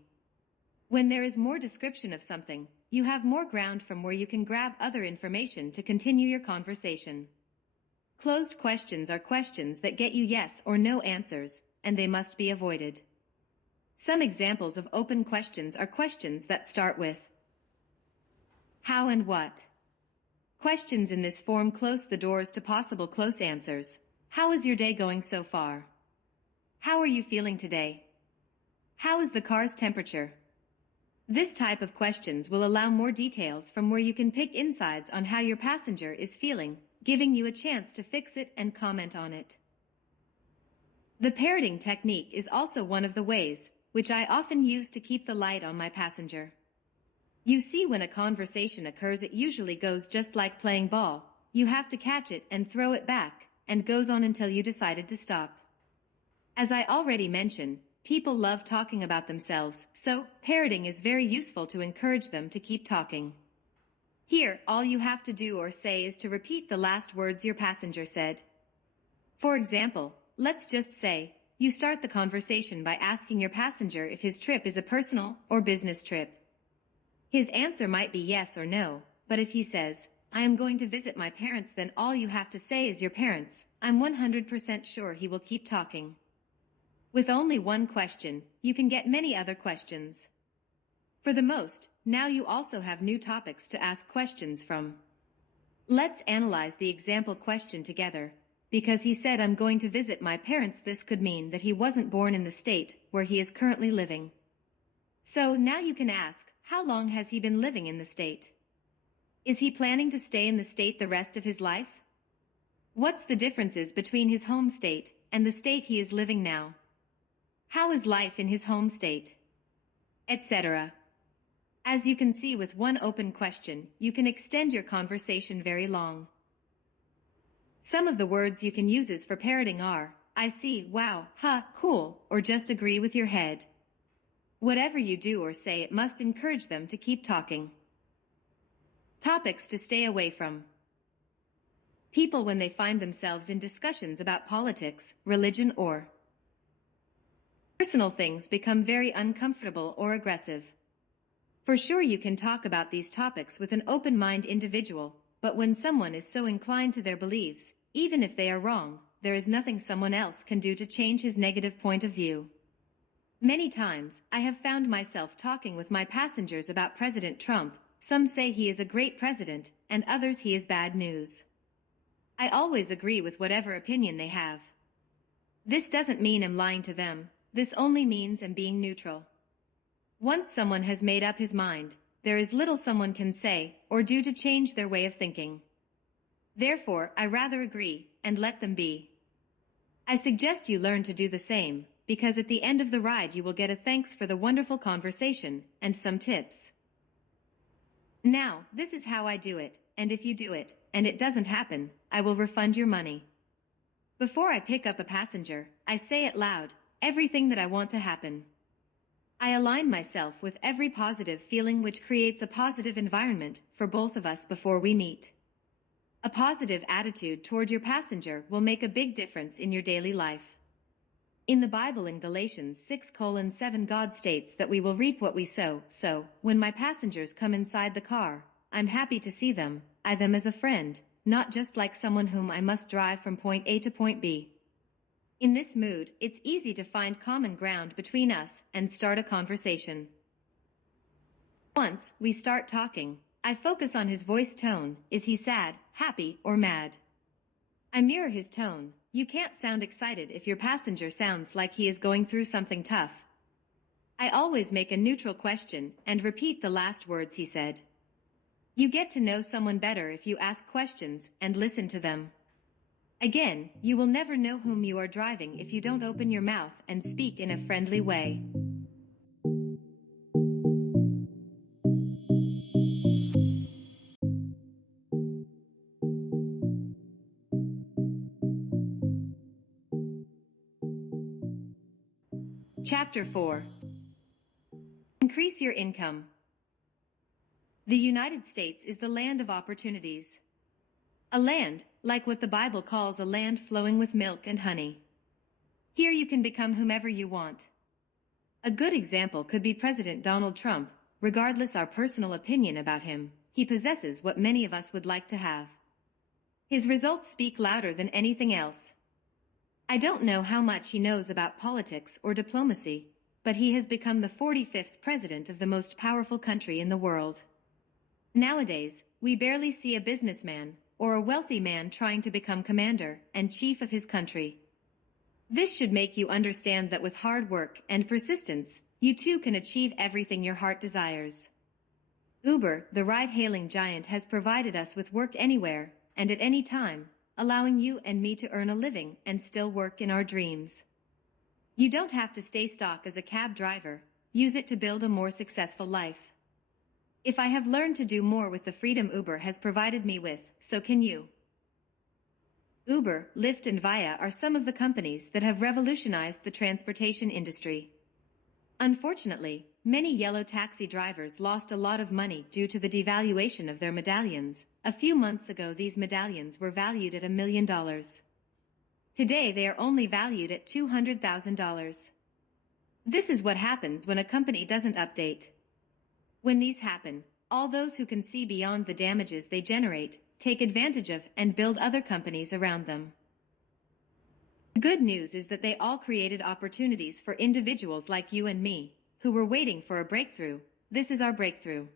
When there is more description of something, you have more ground from where you can grab other information to continue your conversation. Closed questions are questions that get you yes or no answers, and they must be avoided. Some examples of open questions are questions that start with how and what. Questions in this form close the doors to possible close answers. How is your day going so far? How are you feeling today? How is the car's temperature? This type of questions will allow more details from where you can pick insides on how your passenger is feeling, giving you a chance to fix it and comment on it. The parroting technique is also one of the ways, which I often use to keep the light on my passenger. You see, when a conversation occurs, it usually goes just like playing ball. You have to catch it and throw it back, and goes on until you decided to stop. As I already mentioned, people love talking about themselves, so parroting is very useful to encourage them to keep talking. Here, all you have to do or say is to repeat the last words your passenger said. For example, let's just say, you start the conversation by asking your passenger if his trip is a personal or business trip. His answer might be yes or no, but if he says, I am going to visit my parents, then all you have to say is your parents. I'm 100% sure he will keep talking. With only one question, you can get many other questions. For the most, now you also have new topics to ask questions from. Let's analyze the example question together. Because he said I'm going to visit my parents, this could mean that he wasn't born in the state where he is currently living. So now you can ask, how long has he been living in the state? Is he planning to stay in the state the rest of his life? What's the differences between his home state and the state he is living now? How is life in his home state? Etc. As you can see, with one open question, you can extend your conversation very long. Some of the words you can use for parroting are, I see, wow, ha, cool, or just agree with your head. Whatever you do or say, it must encourage them to keep talking. Topics to stay away from. People when they find themselves in discussions about politics, religion, or personal things become very uncomfortable or aggressive. For sure you can talk about these topics with an open-minded individual, but when someone is so inclined to their beliefs, even if they are wrong, there is nothing someone else can do to change his negative point of view. Many times, I have found myself talking with my passengers about President Trump. Some say he is a great president, and others he is bad news. I always agree with whatever opinion they have. This doesn't mean I'm lying to them. This only means I'm being neutral. Once someone has made up his mind, there is little someone can say or do to change their way of thinking. Therefore, I rather agree and let them be. I suggest you learn to do the same, because at the end of the ride you will get a thanks for the wonderful conversation and some tips. Now, this is how I do it, and if you do it, and it doesn't happen, I will refund your money. Before I pick up a passenger, I say it loud, everything that I want to happen. I align myself with every positive feeling, which creates a positive environment for both of us before we meet. A positive attitude toward your passenger will make a big difference in your daily life. In the Bible, in Galatians 6:7, God states that we will reap what we sow. So, when my passengers come inside the car, I'm happy to see them, I them as a friend, not just like someone whom I must drive from point A to point B. In this mood, it's easy to find common ground between us and start a conversation. Once we start talking, I focus on his voice tone. Is he sad, happy, or mad? I mirror his tone. You can't sound excited if your passenger sounds like he is going through something tough. I always make a neutral question and repeat the last words he said. You get to know someone better if you ask questions and listen to them. Again, you will never know whom you are driving if you don't open your mouth and speak in a friendly way. Chapter 4. Increase your income. The United States is the land of opportunities. A land, like what the Bible calls a land flowing with milk and honey. Here you can become whomever you want. A good example could be President Donald Trump. Regardless our personal opinion about him, he possesses what many of us would like to have. His results speak louder than anything else. I don't know how much he knows about politics or diplomacy, but he has become the 45th president of the most powerful country in the world. Nowadays, we barely see a businessman or a wealthy man trying to become commander and chief of his country. This should make you understand that with hard work and persistence, you too can achieve everything your heart desires. Uber, the ride-hailing giant, has provided us with work anywhere and at any time, allowing you and me to earn a living and still work in our dreams. You don't have to stay stuck as a cab driver. Use it to build a more successful life. If I have learned to do more with the freedom Uber has provided me with, so can you. Uber, Lyft and Via are some of the companies that have revolutionized the transportation industry. Unfortunately, many yellow taxi drivers lost a lot of money due to the devaluation of their medallions. A few months ago, these medallions were valued at $1 million. Today they are only valued at $200,000. This is what happens when a company doesn't update. When these happen, all those who can see beyond the damages they generate take advantage of and build other companies around them. The good news is that they all created opportunities for individuals like you and me, who were waiting for a breakthrough. This is our breakthrough.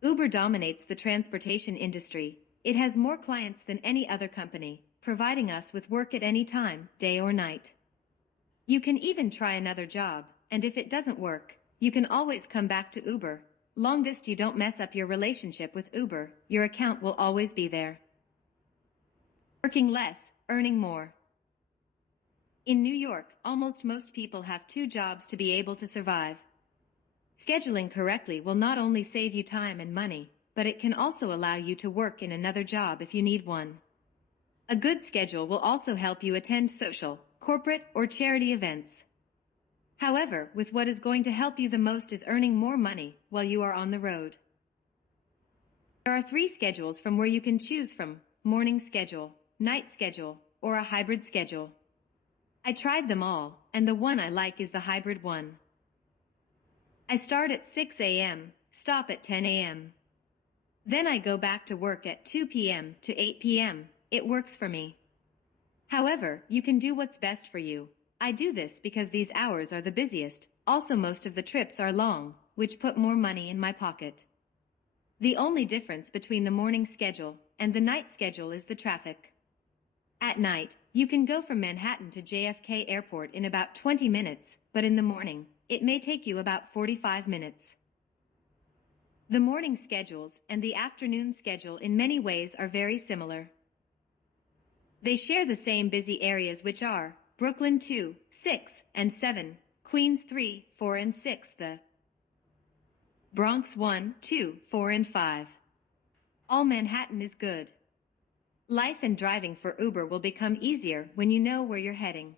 Uber dominates the transportation industry. It has more clients than any other company, providing us with work at any time, day or night. You can even try another job, and if it doesn't work, you can always come back to Uber. Longest you don't mess up your relationship with Uber, your account will always be there. Working less, earning more. In New York, almost most people have 2 jobs to be able to survive. Scheduling correctly will not only save you time and money, but it can also allow you to work in another job if you need one. A good schedule will also help you attend social, corporate, or charity events. However, with what is going to help you the most is earning more money while you are on the road. There are 3 schedules from where you can choose from: morning schedule, night schedule, or a hybrid schedule. I tried them all, and the one I like is the hybrid one. I start at 6 a.m., stop at 10 a.m. Then I go back to work at 2 p.m. to 8 p.m. It works for me. However, you can do what's best for you. I do this because these hours are the busiest. Also, most of the trips are long, which put more money in my pocket. The only difference between the morning schedule and the night schedule is the traffic. At night, you can go from Manhattan to JFK Airport in about 20 minutes, but in the morning, it may take you about 45 minutes. The morning schedules and the afternoon schedule in many ways are very similar. They share the same busy areas, which are Brooklyn 2, 6, and 7, Queens 3, 4, and 6, the Bronx 1, 2, 4, and 5. All Manhattan is good. Life and driving for Uber will become easier when you know where you're heading.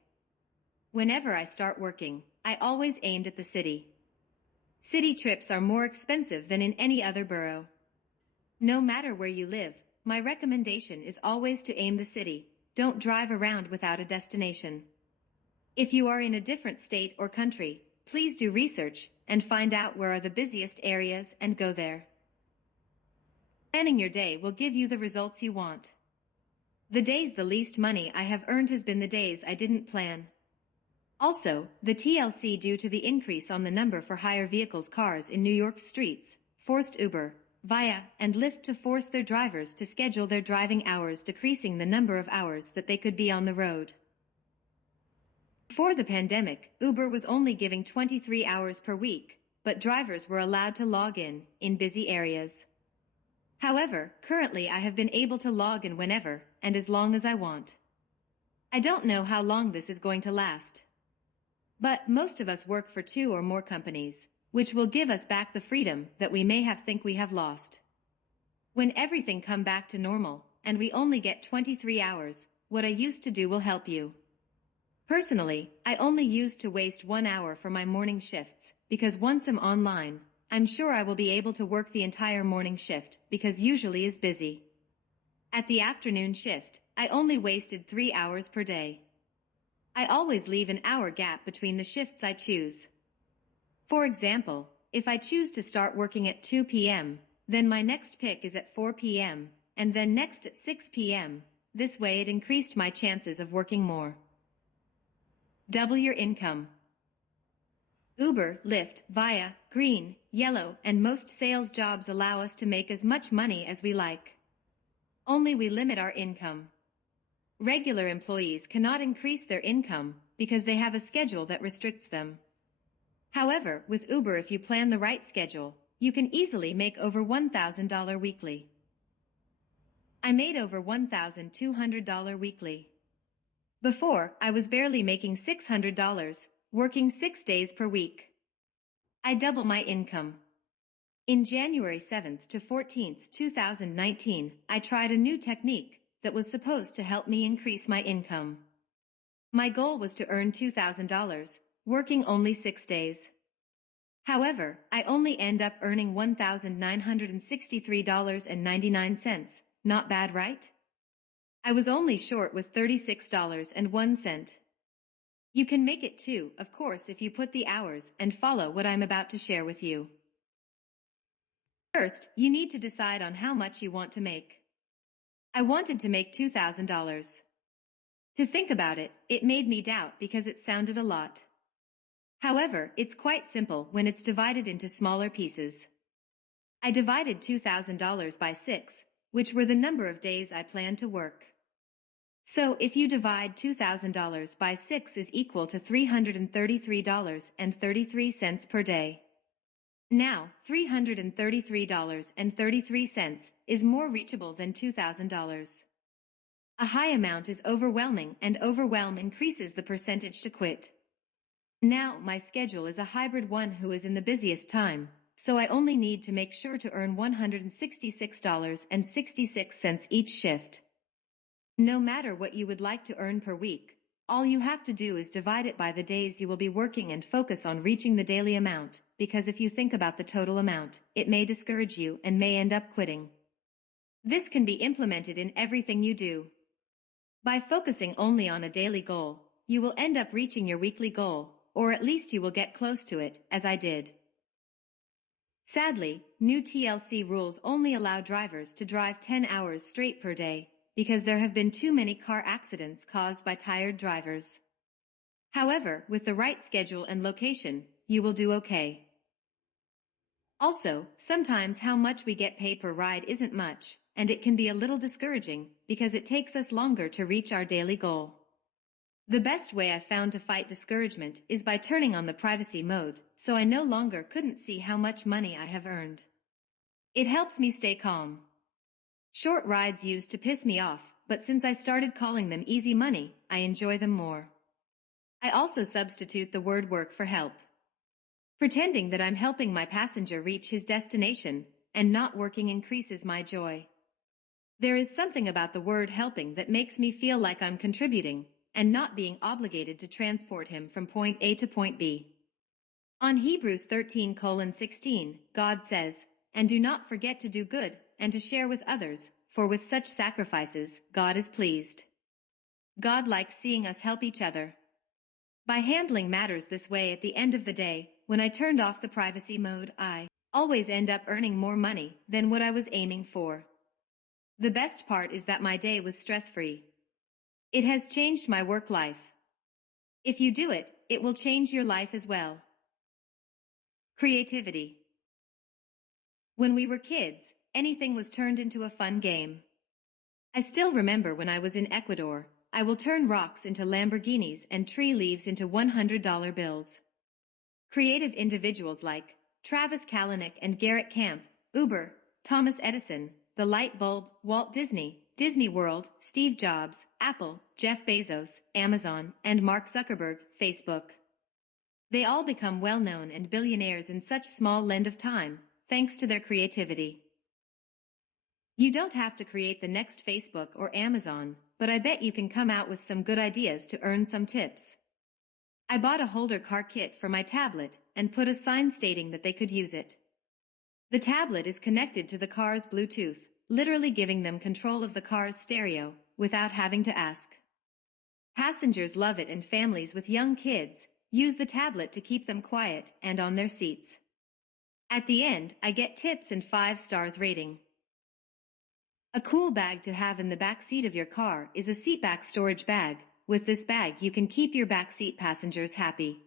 Whenever I start working, I always aimed at the city. City trips are more expensive than in any other borough. No matter where you live, my recommendation is always to aim the city. Don't drive around without a destination. If you are in a different state or country, please do research and find out where are the busiest areas and go there. Planning your day will give you the results you want. The days the least money I have earned has been the days I didn't plan. Also, the TLC due to the increase on the number for hire vehicles cars in New York streets, forced Uber, Via, and Lyft to force their drivers to schedule their driving hours, decreasing the number of hours that they could be on the road. Before the pandemic, Uber was only giving 23 hours per week, but drivers were allowed to log in busy areas. However, currently I have been able to log in whenever and as long as I want. I don't know how long this is going to last. But most of us work for 2 or more companies, which will give us back the freedom that we may have think we have lost. When everything come back to normal, and we only get 23 hours, what I used to do will help you. Personally, I only used to waste 1 hour for my morning shifts, because once I'm online, I'm sure I will be able to work the entire morning shift, because usually is busy. At the afternoon shift, I only wasted 3 hours per day. I always leave an hour gap between the shifts I choose. For example, if I choose to start working at 2 p.m., then my next pick is at 4 p.m., and then next at 6 p.m. This way it increased my chances of working more. Double your income. Uber, Lyft, Via, Green, Yellow, and most sales jobs allow us to make as much money as we like. Only we limit our income. Regular employees cannot increase their income because they have a schedule that restricts them. However, with Uber, if you plan the right schedule, you can easily make over $1,000 weekly. I made over $1,200 weekly. Before, I was barely making $600, working 6 days per week. I double my income. In January 7th to 14th, 2019, I tried a new technique that was supposed to help me increase my income. My goal was to earn $2,000, working only 6 days. However, I only end up earning $1,963.99. Not bad, right? I was only short with $36.01. You can make it too, of course, if you put the hours and follow what I'm about to share with you. First, you need to decide on how much you want to make. I wanted to make $2,000. To think about it, it made me doubt because it sounded a lot. However, it's quite simple when it's divided into smaller pieces. I divided $2,000 by 6, which were the number of days I planned to work. So if you divide $2,000 by 6 is equal to $333.33 per day. Now, $333.33 is more reachable than $2,000. A high amount is overwhelming, and overwhelm increases the percentage to quit. Now, my schedule is a hybrid one who is in the busiest time, so I only need to make sure to earn $166.66 each shift. No matter what you would like to earn per week, all you have to do is divide it by the days you will be working and focus on reaching the daily amount, because if you think about the total amount, it may discourage you and may end up quitting. This can be implemented in everything you do. By focusing only on a daily goal, you will end up reaching your weekly goal, or at least you will get close to it, as I did. Sadly, new TLC rules only allow drivers to drive 10 hours straight per day, because there have been too many car accidents caused by tired drivers. However, with the right schedule and location, you will do okay. Also, sometimes how much we get paid per ride isn't much, and it can be a little discouraging because it takes us longer to reach our daily goal. The best way I found to fight discouragement is by turning on the privacy mode, so I no longer couldn't see how much money I have earned. It helps me stay calm. Short rides used to piss me off, but since I started calling them easy money, I enjoy them more. I also substitute the word work for help. Pretending that I'm helping my passenger reach his destination and not working increases my joy. There is something about the word helping that makes me feel like I'm contributing and not being obligated to transport him from point A to point B. On Hebrews 13:16, God says, "And do not forget to do good and to share with others, for with such sacrifices, God is pleased." God likes seeing us help each other. By handling matters this way at the end of the day, when I turned off the privacy mode, I always end up earning more money than what I was aiming for. The best part is that my day was stress-free. It has changed my work life. If you do it, it will change your life as well. Creativity. When we were kids, anything was turned into a fun game. I still remember when I was in Ecuador, I will turn rocks into Lamborghinis and tree leaves into $100 bills. Creative individuals like Travis Kalanick and Garrett Camp, Uber, Thomas Edison, the light bulb, Walt Disney, Disney World, Steve Jobs, Apple, Jeff Bezos, Amazon, and Mark Zuckerberg, Facebook. They all become well-known and billionaires in such small length of time, thanks to their creativity. You don't have to create the next Facebook or Amazon, but I bet you can come out with some good ideas to earn some tips. I bought a holder car kit for my tablet and put a sign stating that they could use it. The tablet is connected to the car's Bluetooth, literally giving them control of the car's stereo without having to ask. Passengers love it and families with young kids use the tablet to keep them quiet and on their seats. At the end, I get tips and 5 stars rating. A cool bag to have in the back seat of your car is a seatback storage bag. With this bag, you can keep your backseat passengers happy.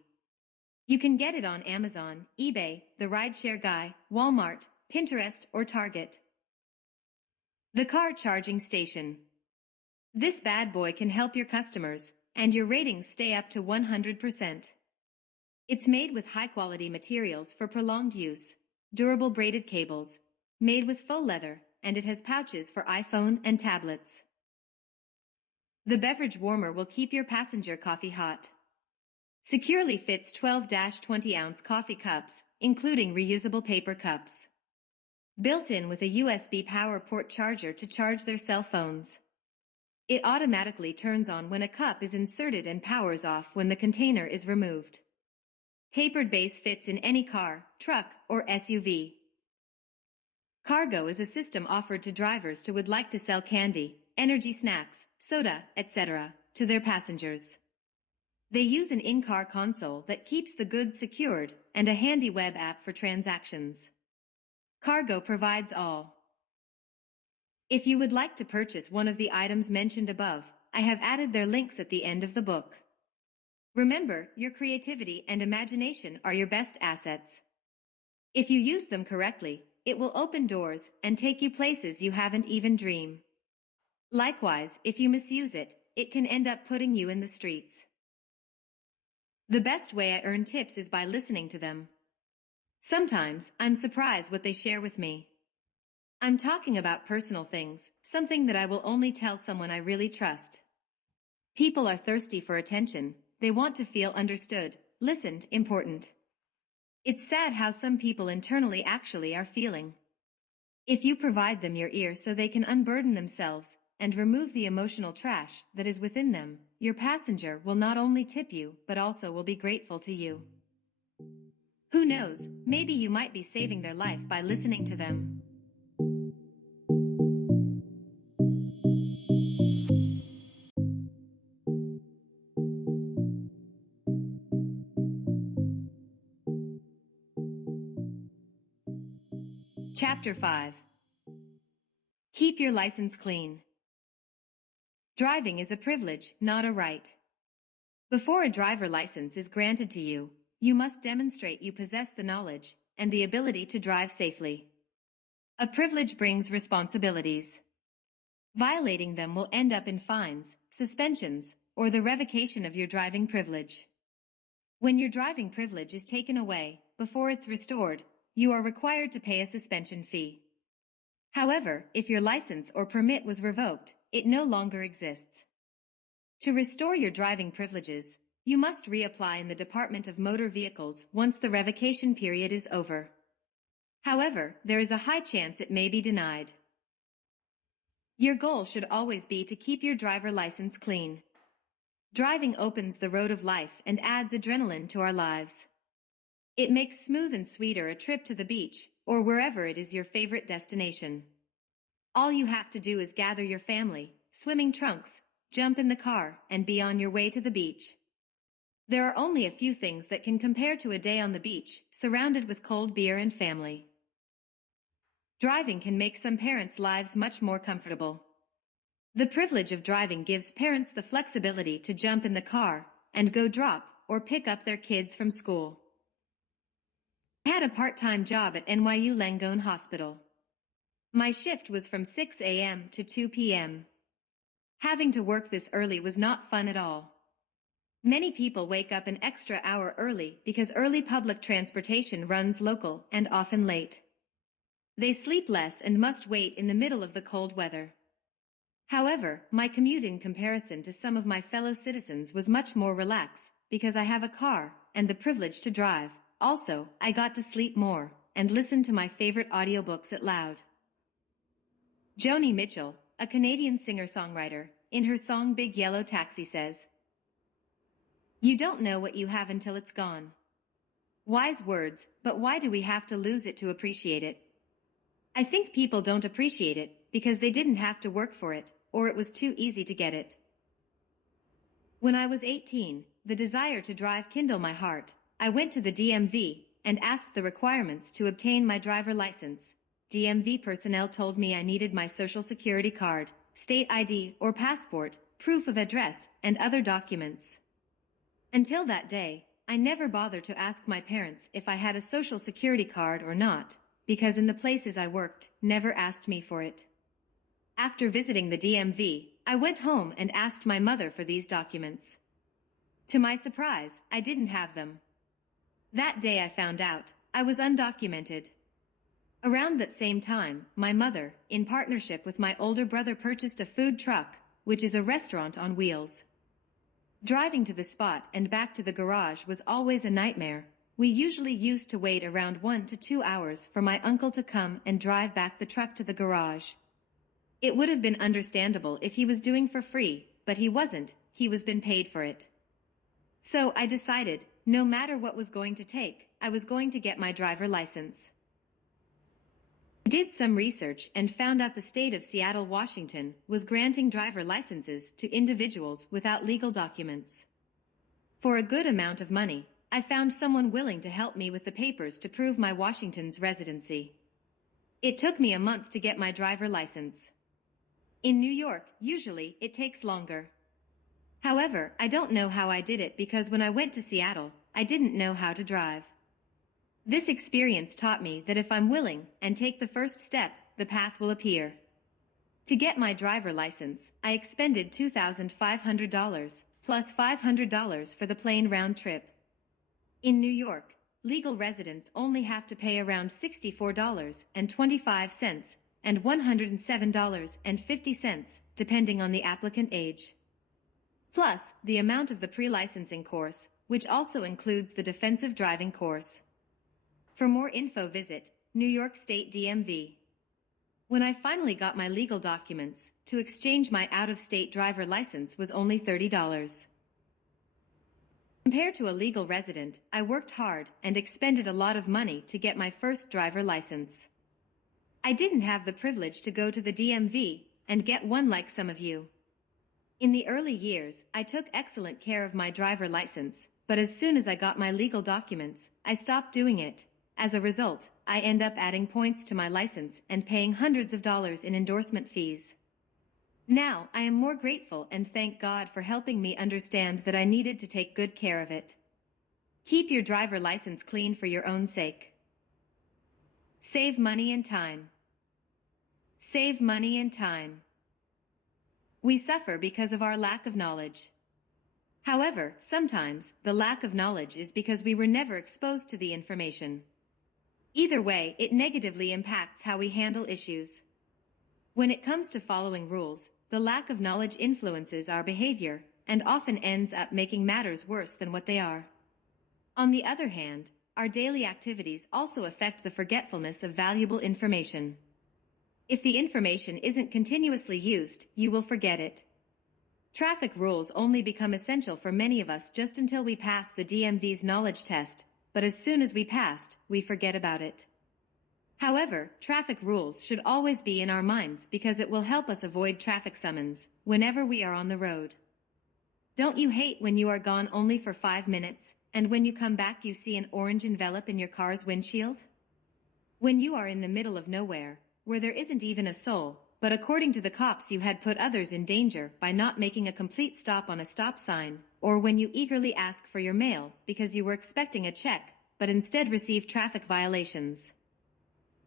You can get it on Amazon, eBay, the rideshare guy, Walmart, Pinterest, or Target. The car charging station. This bad boy can help your customers and your ratings stay up to 100%. It's made with high-quality materials for prolonged use, durable braided cables, made with faux leather, and it has pouches for iPhone and tablets. The beverage warmer will keep your passenger coffee hot. Securely fits 12-20-ounce coffee cups, including reusable paper cups. Built in with a USB power port charger to charge their cell phones. It automatically turns on when a cup is inserted and powers off when the container is removed. Tapered base fits in any car, truck, or SUV. Cargo is a system offered to drivers who would like to sell candy, energy snacks, soda, etc., to their passengers. They use an in-car console that keeps the goods secured and a handy web app for transactions. Cargo provides all. If you would like to purchase one of the items mentioned above, I have added their links at the end of the book. Remember, your creativity and imagination are your best assets. If you use them correctly, it will open doors and take you places you haven't even dreamed. Likewise, if you misuse it, it can end up putting you in the streets. The best way I earn tips is by listening to them. Sometimes, I'm surprised what they share with me. I'm talking about personal things, something that I will only tell someone I really trust. People are thirsty for attention. They want to feel understood, listened, important. It's sad how some people internally actually are feeling. If you provide them your ear so they can unburden themselves and remove the emotional trash that is within them, your passenger will not only tip you but also will be grateful to you. Who knows, maybe you might be saving their life by listening to them. Chapter 5. Keep your license clean. Driving is a privilege, not a right. Before a driver license is granted to you, you must demonstrate you possess the knowledge and the ability to drive safely. A privilege brings responsibilities. Violating them will end up in fines, suspensions, or the revocation of your driving privilege. When your driving privilege is taken away, before it's restored, you are required to pay a suspension fee. However, if your license or permit was revoked, it no longer exists. To restore your driving privileges, you must reapply in the Department of Motor Vehicles once the revocation period is over. However, there is a high chance it may be denied. Your goal should always be to keep your driver license clean. Driving opens the road of life and adds adrenaline to our lives. It makes smooth and sweeter a trip to the beach, or wherever it is your favorite destination. All you have to do is gather your family, swimming trunks, jump in the car, and be on your way to the beach. There are only a few things that can compare to a day on the beach, surrounded with cold beer and family. Driving can make some parents' lives much more comfortable. The privilege of driving gives parents the flexibility to jump in the car and go drop or pick up their kids from school. I had a part-time job at NYU Langone Hospital. My shift was from 6 a.m. to 2 p.m. Having to work this early was not fun at all. Many people wake up an extra hour early because early public transportation runs local and often late. They sleep less and must wait in the middle of the cold weather. However, my commute in comparison to some of my fellow citizens was much more relaxed because I have a car and the privilege to drive. Also, I got to sleep more and listen to my favorite audiobooks out loud. Joni Mitchell, a Canadian singer-songwriter, in her song Big Yellow Taxi says, "You don't know what you have until it's gone." Wise words, but why do we have to lose it to appreciate it? I think people don't appreciate it because they didn't have to work for it, or it was too easy to get it. When I was 18, the desire to drive kindled my heart. I went to the DMV and asked the requirements to obtain my driver license. DMV personnel told me I needed my social security card, state ID or passport, proof of address, and other documents. Until that day, I never bothered to ask my parents if I had a social security card or not, because in the places I worked, never asked me for it. After visiting the DMV, I went home and asked my mother for these documents. To my surprise, I didn't have them. That day I found out I was undocumented. Around that same time, my mother, in partnership with my older brother, purchased a food truck, which is a restaurant on wheels. Driving to the spot and back to the garage was always a nightmare. We usually used to wait around 1 to 2 hours for my uncle to come and drive back the truck to the garage. It would have been understandable if he was doing for free, but he wasn't, he was been paid for it. So I decided, no matter what was going to take, I was going to get my driver license. I did some research and found out the state of Seattle, Washington, was granting driver licenses to individuals without legal documents. For a good amount of money, I found someone willing to help me with the papers to prove my Washington's residency. It took me a month to get my driver license. In New York, usually, it takes longer. However, I don't know how I did it because when I went to Seattle, I didn't know how to drive. This experience taught me that if I'm willing and take the first step, the path will appear. To get my driver license, I expended $2,500 plus $500 for the plane round trip. In New York, legal residents only have to pay around $64.25 and $107.50, depending on the applicant age. Plus, the amount of the pre-licensing course, which also includes the defensive driving course. For more info, visit New York State DMV. When I finally got my legal documents, to exchange my out-of-state driver license was only $30. Compared to a legal resident, I worked hard and expended a lot of money to get my first driver license. I didn't have the privilege to go to the DMV and get one like some of you. In the early years, I took excellent care of my driver license, but as soon as I got my legal documents, I stopped doing it. As a result, I end up adding points to my license and paying hundreds of dollars in endorsement fees. Now, I am more grateful and thank God for helping me understand that I needed to take good care of it. Keep your driver license clean for your own sake. Save money and time. Save money and time. We suffer because of our lack of knowledge. However, sometimes the lack of knowledge is because we were never exposed to the information. Either way, it negatively impacts how we handle issues. When it comes to following rules, the lack of knowledge influences our behavior and often ends up making matters worse than what they are. On the other hand, our daily activities also affect the forgetfulness of valuable information. If the information isn't continuously used, you will forget it. Traffic rules only become essential for many of us just until we pass the DMV's knowledge test, but as soon as we passed, we forget about it. However, traffic rules should always be in our minds because it will help us avoid traffic summons whenever we are on the road. Don't you hate when you are gone only for 5 minutes, and when you come back you see an orange envelope in your car's windshield? When you are in the middle of nowhere, where there isn't even a soul, but according to the cops you had put others in danger by not making a complete stop on a stop sign, or when you eagerly ask for your mail because you were expecting a check, but instead received traffic violations.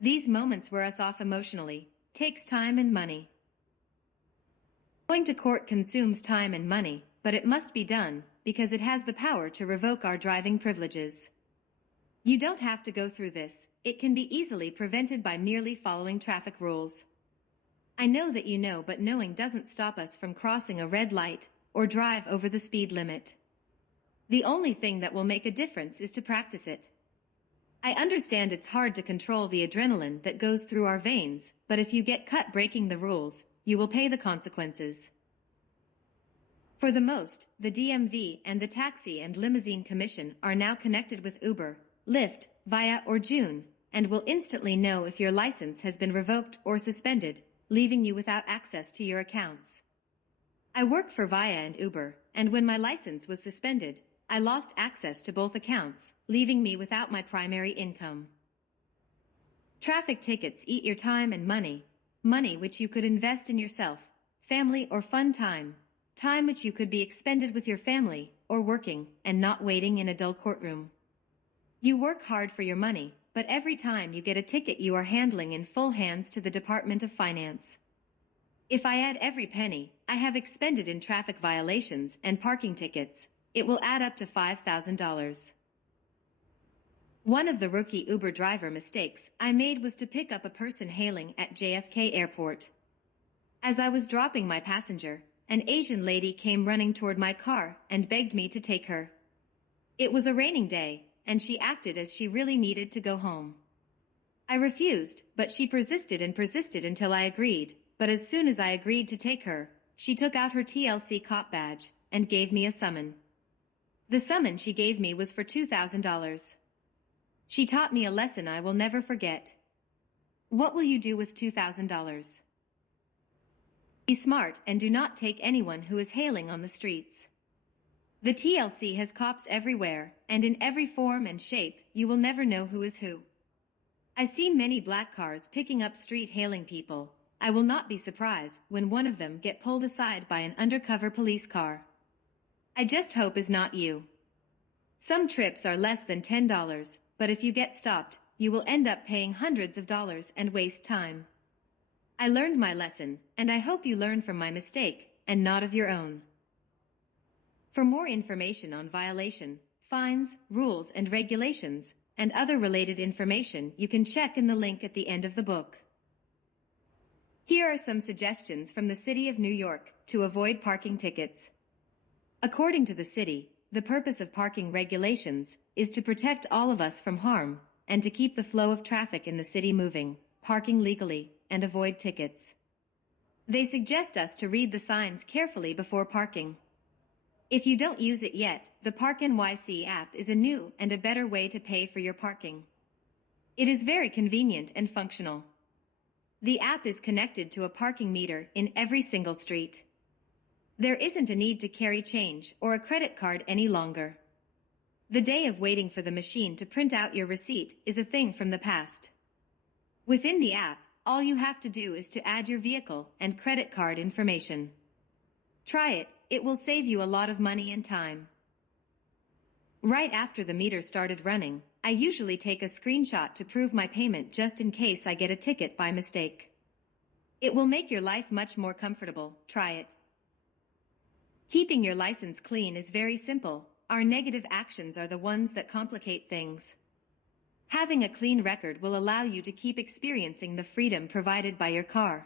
These moments wear us off emotionally, takes time and money. Going to court consumes time and money, but it must be done, because it has the power to revoke our driving privileges. You don't have to go through this, it can be easily prevented by merely following traffic rules. I know that you know, but knowing doesn't stop us from crossing a red light, or drive over the speed limit. The only thing that will make a difference is to practice it. I understand it's hard to control the adrenaline that goes through our veins, but if you get caught breaking the rules, you will pay the consequences. For the most, the DMV and the Taxi and Limousine Commission are now connected with Uber, Lyft, Via or June, and will instantly know if your license has been revoked or suspended, leaving you without access to your accounts. I work for Via and Uber, and when my license was suspended, I lost access to both accounts, leaving me without my primary income. Traffic tickets eat your time and money which you could invest in yourself, family or fun time which you could be expended with your family, or working, and not waiting in a dull courtroom. You work hard for your money, but every time you get a ticket you are handling in full hands to the Department of Finance. If I add every penny I have expended in traffic violations and parking tickets, it will add up to $5,000. One of the rookie Uber driver mistakes I made was to pick up a person hailing at JFK Airport. As I was dropping my passenger, an Asian lady came running toward my car and begged me to take her. It was a raining day, and she acted as she really needed to go home. I refused, but she persisted until I agreed, but as soon as I agreed to take her, she took out her TLC cop badge and gave me a summon. The summon she gave me was for $2,000. She taught me a lesson I will never forget. What will you do with $2,000? Be smart and do not take anyone who is hailing on the streets. The TLC has cops everywhere, and in every form and shape, you will never know who is who. I see many black cars picking up street hailing people. I will not be surprised when one of them get pulled aside by an undercover police car. I just hope is not you. Some trips are less than $10, but if you get stopped, you will end up paying hundreds of dollars and waste time. I learned my lesson, and I hope you learn from my mistake, and not of your own. For more information on violation, fines, rules and regulations, and other related information you can check in the link at the end of the book. Here are some suggestions from the City of New York to avoid parking tickets. According to the city, the purpose of parking regulations is to protect all of us from harm, and to keep the flow of traffic in the city moving, parking legally, and avoid tickets. They suggest us to read the signs carefully before parking. If you don't use it yet, the Park NYC app is a new and a better way to pay for your parking. It is very convenient and functional. The app is connected to a parking meter in every single street. There isn't a need to carry change or a credit card any longer. The day of waiting for the machine to print out your receipt is a thing from the past. Within the app, all you have to do is to add your vehicle and credit card information. Try it, it will save you a lot of money and time. Right after the meter started running, I usually take a screenshot to prove my payment just in case I get a ticket by mistake. It will make your life much more comfortable. Try it. Keeping your license clean is very simple. Our negative actions are the ones that complicate things. Having a clean record will allow you to keep experiencing the freedom provided by your car.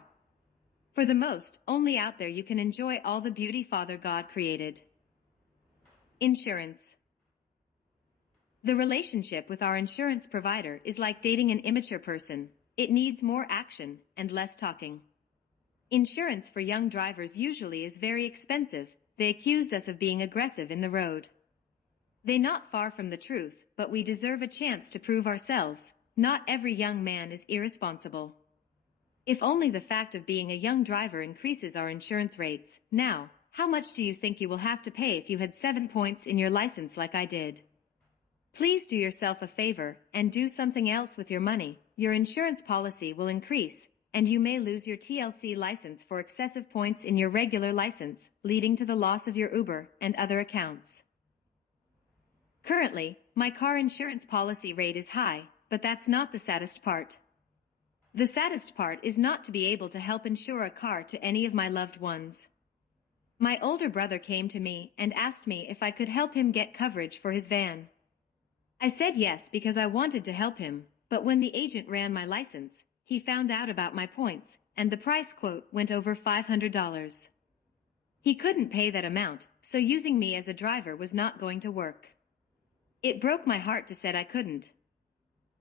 For the most, only out there you can enjoy all the beauty Father God created. Insurance. The relationship with our insurance provider is like dating an immature person. It needs more action and less talking. Insurance for young drivers usually is very expensive. They accused us of being aggressive in the road. They not far from the truth, but we deserve a chance to prove ourselves. Not every young man is irresponsible. If only the fact of being a young driver increases our insurance rates. Now, how much do you think you will have to pay if you had 7 points in your license like I did? Please do yourself a favor and do something else with your money. Your insurance policy will increase, and you may lose your TLC license for excessive points in your regular license, leading to the loss of your Uber and other accounts. Currently, my car insurance policy rate is high, but that's not the saddest part. The saddest part is not to be able to help insure a car to any of my loved ones. My older brother came to me and asked me if I could help him get coverage for his van. I said yes because I wanted to help him, but when the agent ran my license, he found out about my points, and the price quote went over $500. He couldn't pay that amount, so using me as a driver was not going to work. It broke my heart to say I couldn't.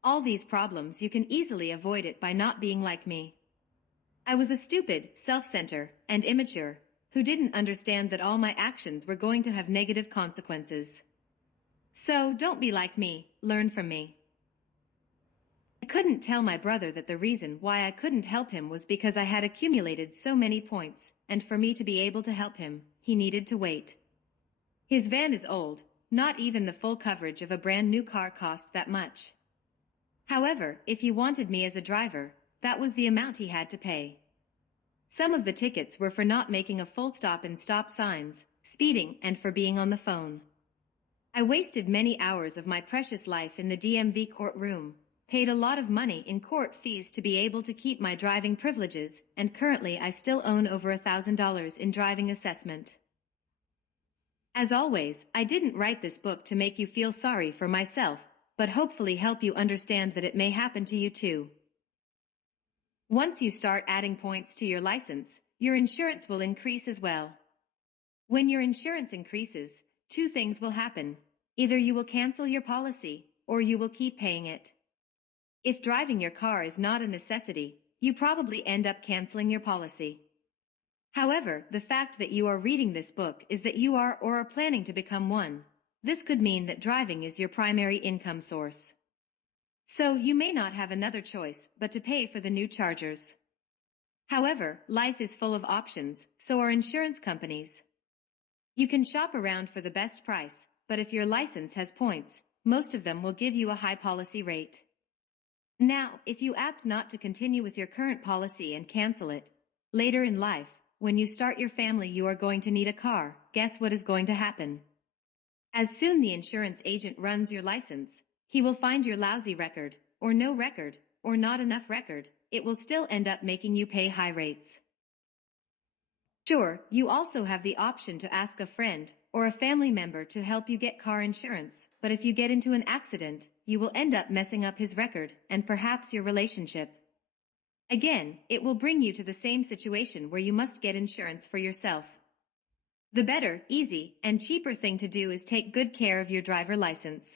All these problems you can easily avoid it by not being like me. I was a stupid, self-centered, and immature, who didn't understand that all my actions were going to have negative consequences. So don't be like me, learn from me. I couldn't tell my brother that the reason why I couldn't help him was because I had accumulated so many points, and for me to be able to help him, he needed to wait. His van is old, not even the full coverage of a brand new car cost that much. However, if he wanted me as a driver, that was the amount he had to pay. Some of the tickets were for not making a full stop in stop signs, speeding, and for being on the phone. I wasted many hours of my precious life in the DMV courtroom, paid a lot of money in court fees to be able to keep my driving privileges, and currently I still own over $1,000 in driving assessment. As always, I didn't write this book to make you feel sorry for myself, but hopefully help you understand that it may happen to you too. Once you start adding points to your license, your insurance will increase as well. When your insurance increases, two things will happen. Either you will cancel your policy, or you will keep paying it. If driving your car is not a necessity, you probably end up canceling your policy. However, the fact that you are reading this book is that you are or are planning to become one. This could mean that driving is your primary income source. So you may not have another choice but to pay for the new chargers. However, life is full of options, so are insurance companies. You can shop around for the best price, but if your license has points, most of them will give you a high policy rate. Now, if you opt not to continue with your current policy and cancel it, later in life, when you start your family you are going to need a car. Guess what is going to happen? As soon the insurance agent runs your license, he will find your lousy record, or no record, or not enough record. It will still end up making you pay high rates. Sure, you also have the option to ask a friend or a family member to help you get car insurance, but if you get into an accident, you will end up messing up his record and perhaps your relationship. Again, it will bring you to the same situation where you must get insurance for yourself. The better, easy, and cheaper thing to do is take good care of your driver license.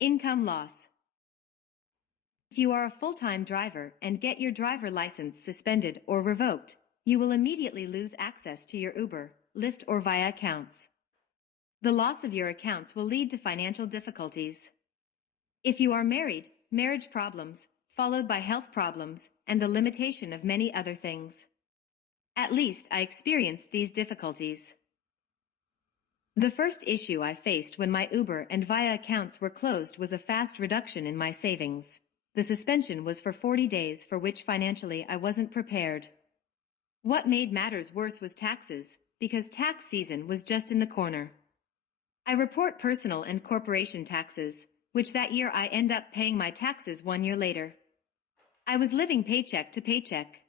Income loss. If you are a full-time driver and get your driver license suspended or revoked, you will immediately lose access to your Uber, Lyft, or Via accounts. The loss of your accounts will lead to financial difficulties. If you are married, marriage problems, followed by health problems, and the limitation of many other things. At least I experienced these difficulties. The first issue I faced when my Uber and Via accounts were closed was a fast reduction in my savings. The suspension was for 40 days, for which financially I wasn't prepared. What made matters worse was taxes, because tax season was just in the corner. I report personal and corporation taxes, which that year I end up paying my taxes 1 year later. I was living paycheck to paycheck.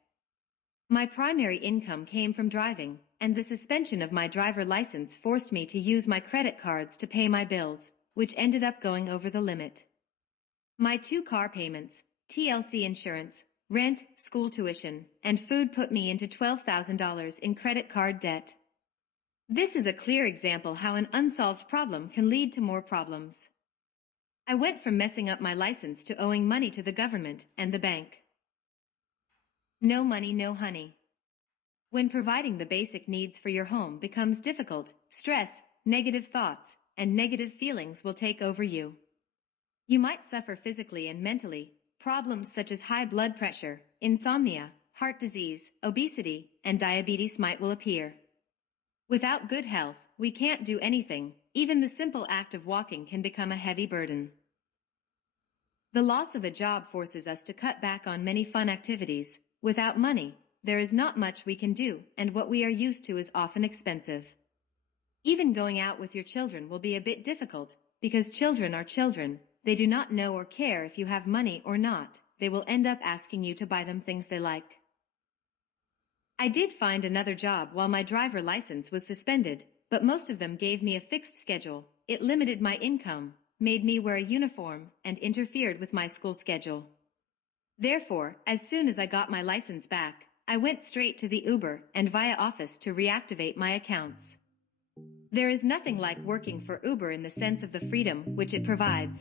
My primary income came from driving, and the suspension of my driver license forced me to use my credit cards to pay my bills, which ended up going over the limit. My 2 car payments, TLC insurance, rent, school tuition, and food put me into $12,000 in credit card debt. This is a clear example how an unsolved problem can lead to more problems. I went from messing up my license to owing money to the government and the bank. No money, no honey. When providing the basic needs for your home becomes difficult, stress, negative thoughts, and negative feelings will take over you. You might suffer physically and mentally. Problems such as high blood pressure, insomnia, heart disease, obesity, and diabetes will appear. Without good health, we can't do anything. Even the simple act of walking can become a heavy burden. The loss of a job forces us to cut back on many fun activities. Without money, there is not much we can do, and what we are used to is often expensive. Even going out with your children will be a bit difficult, because children are children. They do not know or care if you have money or not. They will end up asking you to buy them things they like. I did find another job while my driver license was suspended, but most of them gave me a fixed schedule. It limited my income, made me wear a uniform, and interfered with my school schedule. Therefore, as soon as I got my license back, I went straight to the Uber and via office to reactivate my accounts. There is nothing like working for Uber in the sense of the freedom which it provides.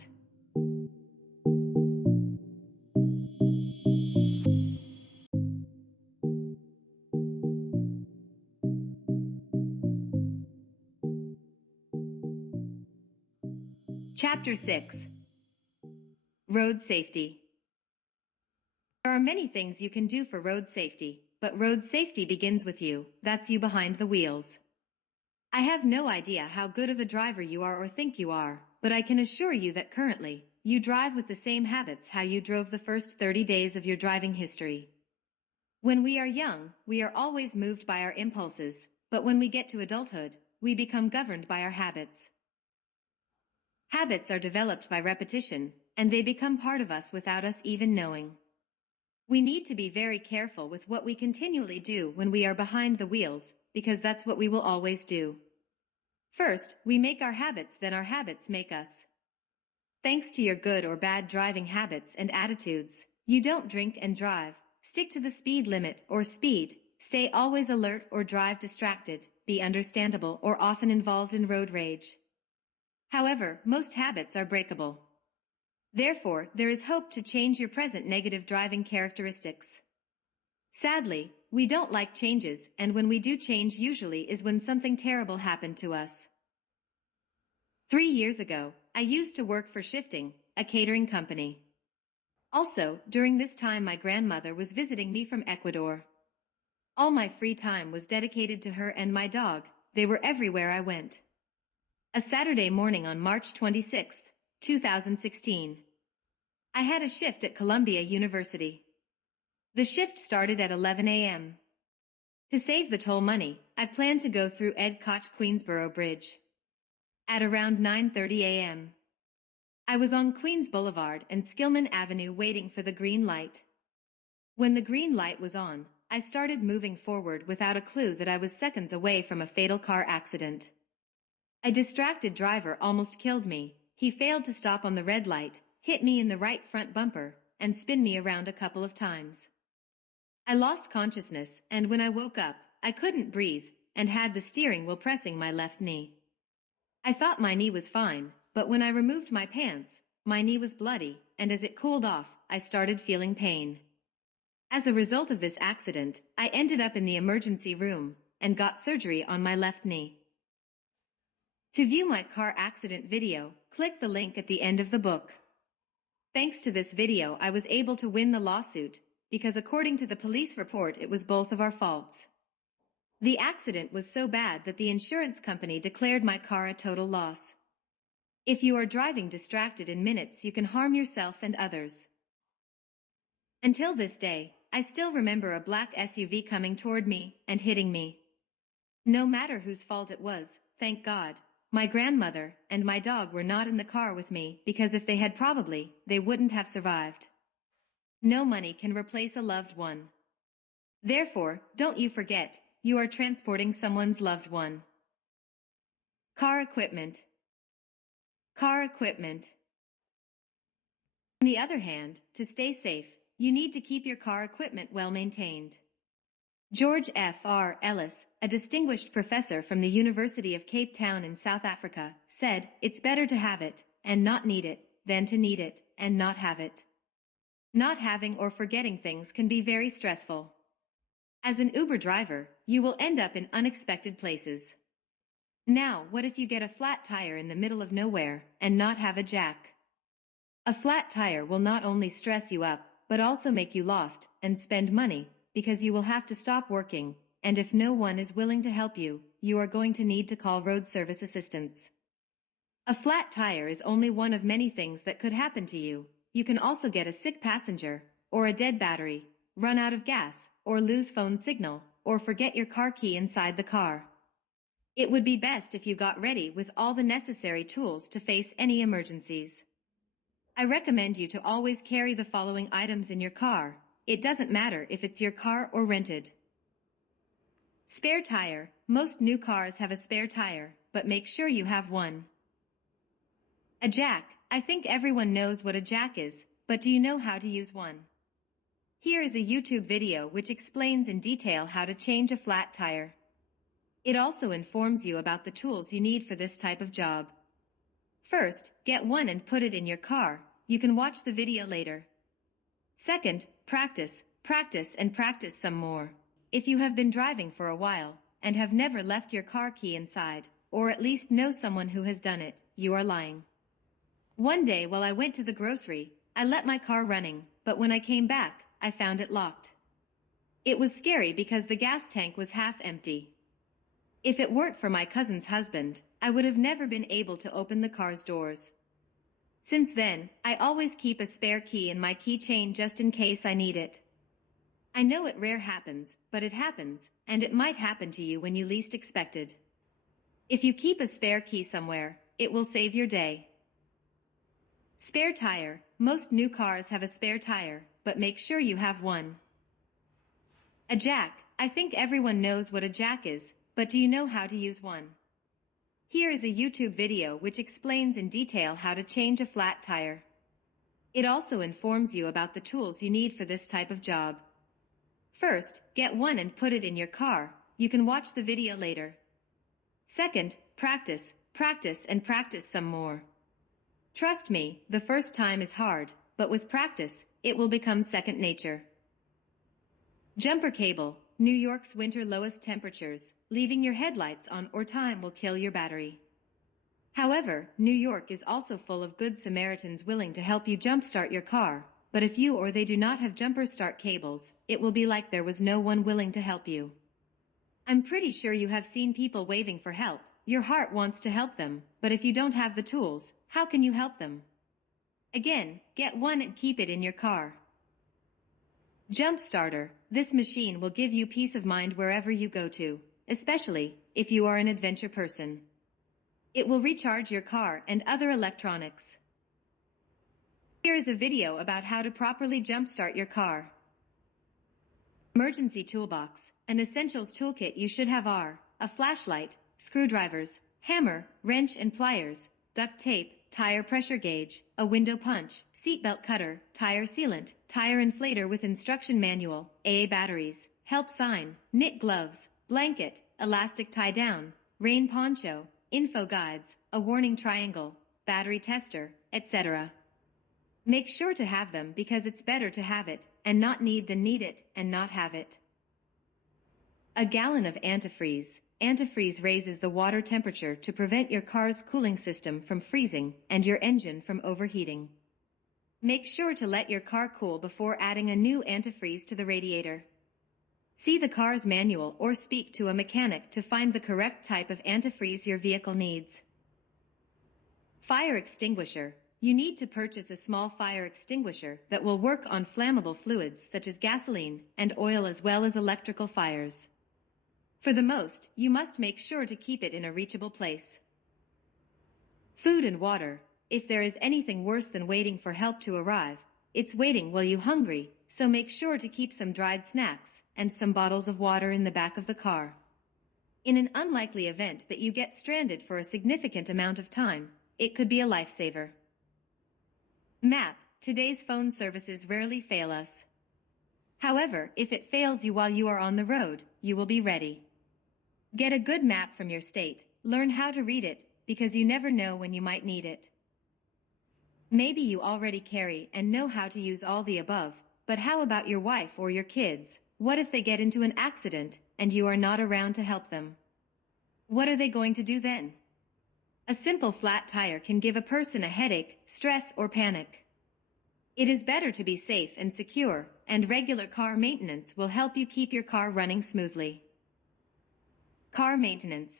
Chapter 6. Road Safety. There are many things you can do for road safety, but road safety begins with you. That's you behind the wheels. I have no idea how good of a driver you are or think you are, but I can assure you that currently, you drive with the same habits how you drove the first 30 days of your driving history. When we are young, we are always moved by our impulses, but when we get to adulthood, we become governed by our habits. Habits are developed by repetition, and they become part of us without us even knowing. We need to be very careful with what we continually do when we are behind the wheels, because that's what we will always do. First, we make our habits, then our habits make us. Thanks to your good or bad driving habits and attitudes, you don't drink and drive, stick to the speed limit or speed, stay always alert or drive distracted, be understandable or often involved in road rage. However, most habits are breakable. Therefore, there is hope to change your present negative driving characteristics. Sadly, we don't like changes, and when we do change usually is when something terrible happened to us. 3 years ago, I used to work for Shifting, a catering company. Also, during this time my grandmother was visiting me from Ecuador. All my free time was dedicated to her and my dog. They were everywhere I went. A Saturday morning on March 26, 2016. I had a shift at Columbia University. The shift started at 11 a.m. To save the toll money, I planned to go through Ed Koch Queensboro Bridge. At around 9:30 a.m. I was on Queens Boulevard and Skillman Avenue waiting for the green light. When the green light was on, I started moving forward without a clue that I was seconds away from a fatal car accident. A distracted driver almost killed me. He failed to stop on the red light, hit me in the right front bumper, and spin me around a couple of times. I lost consciousness, and when I woke up, I couldn't breathe, and had the steering wheel pressing my left knee. I thought my knee was fine, but when I removed my pants, my knee was bloody, and as it cooled off, I started feeling pain. As a result of this accident, I ended up in the emergency room, and got surgery on my left knee. To view my car accident video, click the link at the end of the book. Thanks to this video I was able to win the lawsuit, because according to the police report it was both of our faults. The accident was so bad that the insurance company declared my car a total loss. If you are driving distracted in minutes you can harm yourself and others. Until this day, I still remember a black SUV coming toward me and hitting me. No matter whose fault it was, thank God, my grandmother and my dog were not in the car with me, because if they had they wouldn't have survived. No money can replace a loved one. Therefore, don't you forget, you are transporting someone's loved one. Car equipment. Car equipment. On the other hand, to stay safe, you need to keep your car equipment well maintained. George F.R. Ellis, a distinguished professor from the University of Cape Town in South Africa, said, "It's better to have it, and not need it, than to need it and not have it. Not having or forgetting things can be very stressful. As an Uber driver, you will end up in unexpected places. Now, what if you get a flat tire in the middle of nowhere and not have a jack? A flat tire will not only stress you up, but also make you lost and spend money, because you will have to stop working, and if no one is willing to help you, you are going to need to call road service assistance. A flat tire is only one of many things that could happen to you. You can also get a sick passenger, or a dead battery, run out of gas, or lose phone signal, or forget your car key inside the car. It would be best if you got ready with all the necessary tools to face any emergencies. I recommend you to always carry the following items in your car. It doesn't matter if it's your car or rented. Spare tire. Most new cars have a spare tire, but make sure you have one. A jack. I think everyone knows what a jack is, but do you know how to use one? Here is a YouTube video which explains in detail how to change a flat tire. It also informs you about the tools you need for this type of job. First, get one and put it in your car. You can watch the video later. Second, practice, and practice some more. If you have been driving for a while and have never left your car key inside, or at least know someone who has done it, you are lying. One day while I went to the grocery, I let my car running, but when I came back, I found it locked. It was scary because the gas tank was half empty. If it weren't for my cousin's husband, I would have never been able to open the car's doors. Since then, I always keep a spare key in my keychain just in case I need it. I know it rare happens, but it happens, and it might happen to you when you least expected. If you keep a spare key somewhere, it will save your day. Spare tire. Most new cars have a spare tire, but make sure you have one. A jack. I think everyone knows what a jack is, but do you know how to use one? Here is a YouTube video which explains in detail how to change a flat tire. It also informs you about the tools you need for this type of job. First, get one and put it in your car. You can watch the video later. Second, practice, and practice some more. Trust me, the first time is hard, but with practice, it will become second nature. Jumper cable. New York's winter lowest temperatures. Leaving your headlights on or time will kill your battery. However, New York is also full of good Samaritans willing to help you jumpstart your car, but if you or they do not have jumper start cables, it will be like there was no one willing to help you. I'm pretty sure you have seen people waving for help. Your heart wants to help them, but if you don't have the tools, how can you help them? Again, get one and keep it in your car. Jump starter. This machine will give you peace of mind wherever you go to, especially if you are an adventure person. It will recharge your car and other electronics. Here is a video about how to properly jumpstart your car. Emergency toolbox. An essentials toolkit you should have are a flashlight, screwdrivers, hammer, wrench and pliers, duct tape, tire pressure gauge, a window punch, seatbelt cutter, tire sealant, tire inflator with instruction manual, AA batteries, help sign, knit gloves, blanket, elastic tie down, rain poncho, info guides, a warning triangle, battery tester, etc. Make sure to have them because it's better to have it and not need than need it and not have it. A gallon of antifreeze. Antifreeze raises the water temperature to prevent your car's cooling system from freezing and your engine from overheating. Make sure to let your car cool before adding a new antifreeze to the radiator. See the car's manual or speak to a mechanic to find the correct type of antifreeze your vehicle needs. Fire extinguisher. You need to purchase a small fire extinguisher that will work on flammable fluids such as gasoline and oil as well as electrical fires. For the most, you must make sure to keep it in a reachable place. Food and water. If there is anything worse than waiting for help to arrive, it's waiting while you're hungry, so make sure to keep some dried snacks and some bottles of water in the back of the car. In an unlikely event that you get stranded for a significant amount of time, it could be a lifesaver. Map. Today's phone services rarely fail us. However, if it fails you while you are on the road, you will be ready. Get a good map from your state. Learn how to read it, because you never know when you might need it. Maybe you already carry and know how to use all the above, but how about your wife or your kids? What if they get into an accident and you are not around to help them? What are they going to do then? A simple flat tire can give a person a headache, stress, or panic. It is better to be safe and secure, and regular car maintenance will help you keep your car running smoothly. Car maintenance.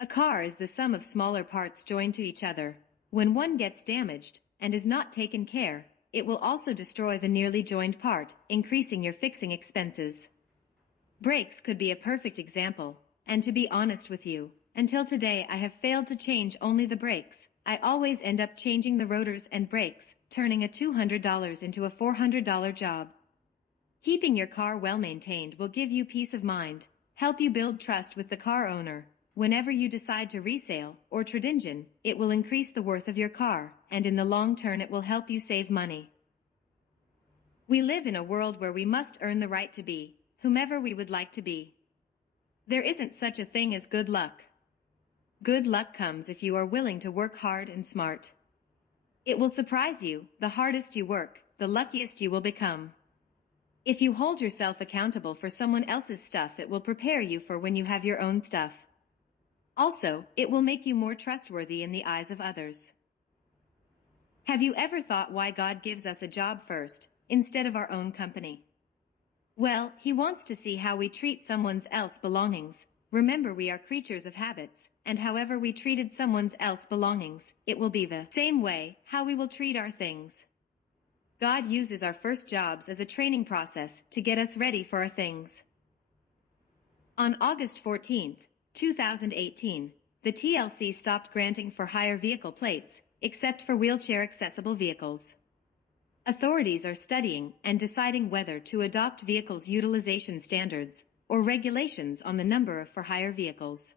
A car is the sum of smaller parts joined to each other. When one gets damaged and is not taken care, it will also destroy the nearly joined part, increasing your fixing expenses. Brakes could be a perfect example, and to be honest with you, until today I have failed to change only the brakes. I always end up changing the rotors and brakes, turning a $200 into a $400 job. Keeping your car well maintained will give you peace of mind, help you build trust with the car owner. Whenever you decide to resale or trade-in, it will increase the worth of your car, and in the long term it will help you save money. We live in a world where we must earn the right to be whomever we would like to be. There isn't such a thing as good luck. Good luck comes if you are willing to work hard and smart. It will surprise you. The hardest you work, the luckiest you will become. If you hold yourself accountable for someone else's stuff, it will prepare you for when you have your own stuff. Also, it will make you more trustworthy in the eyes of others. Have you ever thought why God gives us a job first, instead of our own company? Well, He wants to see how we treat someone else's belongings. Remember, we are creatures of habits, and however we treated someone else's belongings, it will be the same way how we will treat our things. God uses our first jobs as a training process to get us ready for our things. On August 14th, 2018, the TLC stopped granting for hire vehicle plates, except for wheelchair-accessible vehicles. Authorities are studying and deciding whether to adopt vehicles' utilization standards or regulations on the number of for-hire vehicles.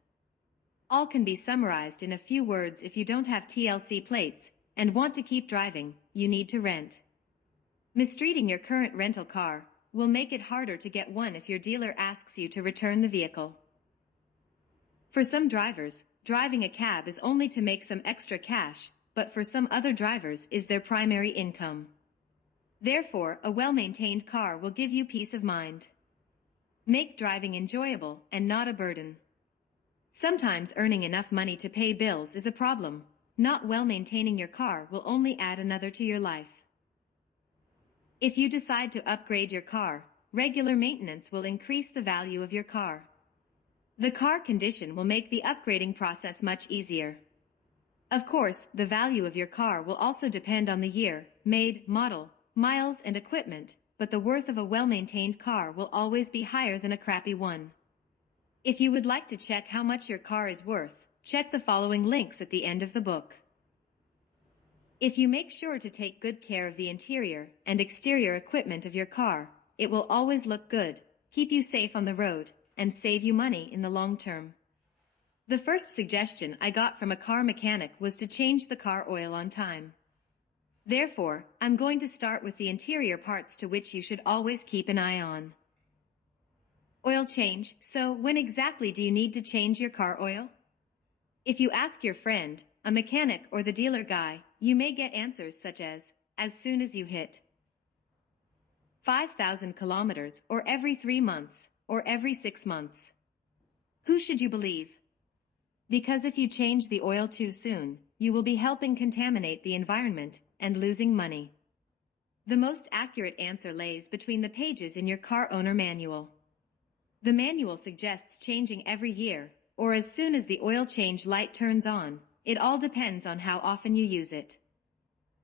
All can be summarized in a few words: if you don't have TLC plates and want to keep driving, you need to rent. Mistreating your current rental car will make it harder to get one if your dealer asks you to return the vehicle. For some drivers, driving a cab is only to make some extra cash, but for some other drivers is their primary income. Therefore, a well-maintained car will give you peace of mind. Make driving enjoyable and not a burden. Sometimes earning enough money to pay bills is a problem. Not well maintaining your car will only add another to your life. If you decide to upgrade your car, regular maintenance will increase the value of your car. The car condition will make the upgrading process much easier. Of course, the value of your car will also depend on the year, made, model, miles, and equipment, but the worth of a well-maintained car will always be higher than a crappy one. If you would like to check how much your car is worth, check the following links at the end of the book. If you make sure to take good care of the interior and exterior equipment of your car, it will always look good, keep you safe on the road, and save you money in the long term. The first suggestion I got from a car mechanic was to change the car oil on time. Therefore, I'm going to start with the interior parts to which you should always keep an eye on. Oil change. So, when exactly do you need to change your car oil? If you ask your friend, a mechanic, or the dealer guy, you may get answers such as soon as you hit 5,000 kilometers, or every 3 months, or every 6 months. Who should you believe? Because if you change the oil too soon, you will be helping contaminate the environment and losing money. The most accurate answer lays between the pages in your car owner manual. The manual suggests changing every year, or as soon as the oil change light turns on. It all depends on how often you use it.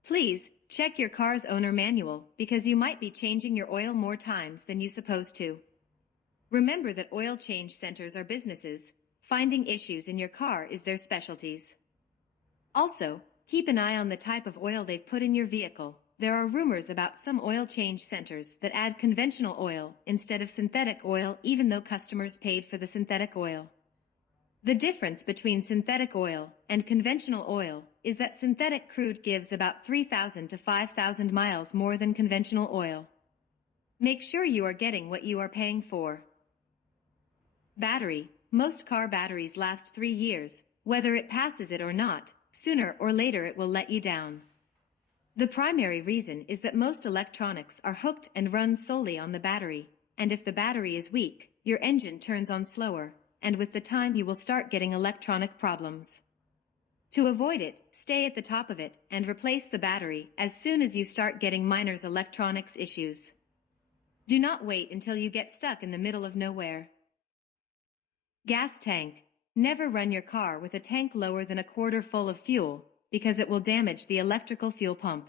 Please, check your car's owner manual, because you might be changing your oil more times than you supposed to. Remember that oil change centers are businesses. Finding issues in your car is their specialties. Also, keep an eye on the type of oil they've put in your vehicle. There are rumors about some oil change centers that add conventional oil instead of synthetic oil, even though customers paid for the synthetic oil. The difference between synthetic oil and conventional oil is that synthetic crude gives about 3,000 to 5,000 miles more than conventional oil. Make sure you are getting what you are paying for. Battery. Most car batteries last 3 years, whether it passes it or not, sooner or later it will let you down. The primary reason is that most electronics are hooked and run solely on the battery, and if the battery is weak, your engine turns on slower, and with the time you will start getting electronic problems. To avoid it, stay at the top of it and replace the battery as soon as you start getting minor electronics issues. Do not wait until you get stuck in the middle of nowhere. Gas tank. Never run your car with a tank lower than a quarter full of fuel, because it will damage the electrical fuel pump.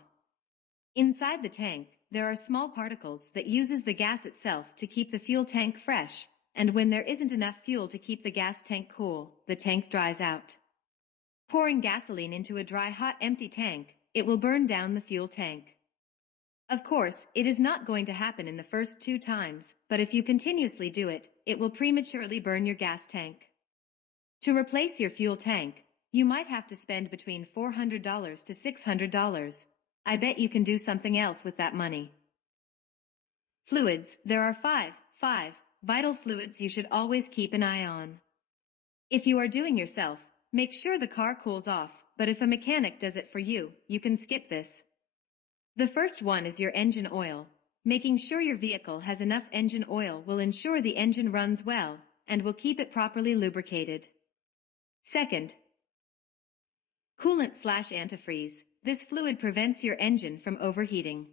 Inside the tank, there are small particles that uses the gas itself to keep the fuel tank fresh, and when there isn't enough fuel to keep the gas tank cool, the tank dries out. Pouring gasoline into a dry, hot, empty tank, it will burn down the fuel tank. Of course, it is not going to happen in the first 2 times, but if you continuously do it, it will prematurely burn your gas tank. To replace your fuel tank, you might have to spend between $400 to $600. I bet you can do something else with that money. Fluids. There are five vital fluids you should always keep an eye on. If you are doing yourself, make sure the car cools off, but if a mechanic does it for you, you can skip this. The first one is your engine oil. Making sure your vehicle has enough engine oil will ensure the engine runs well and will keep it properly lubricated. Second, coolant/antifreeze. This fluid prevents your engine from overheating.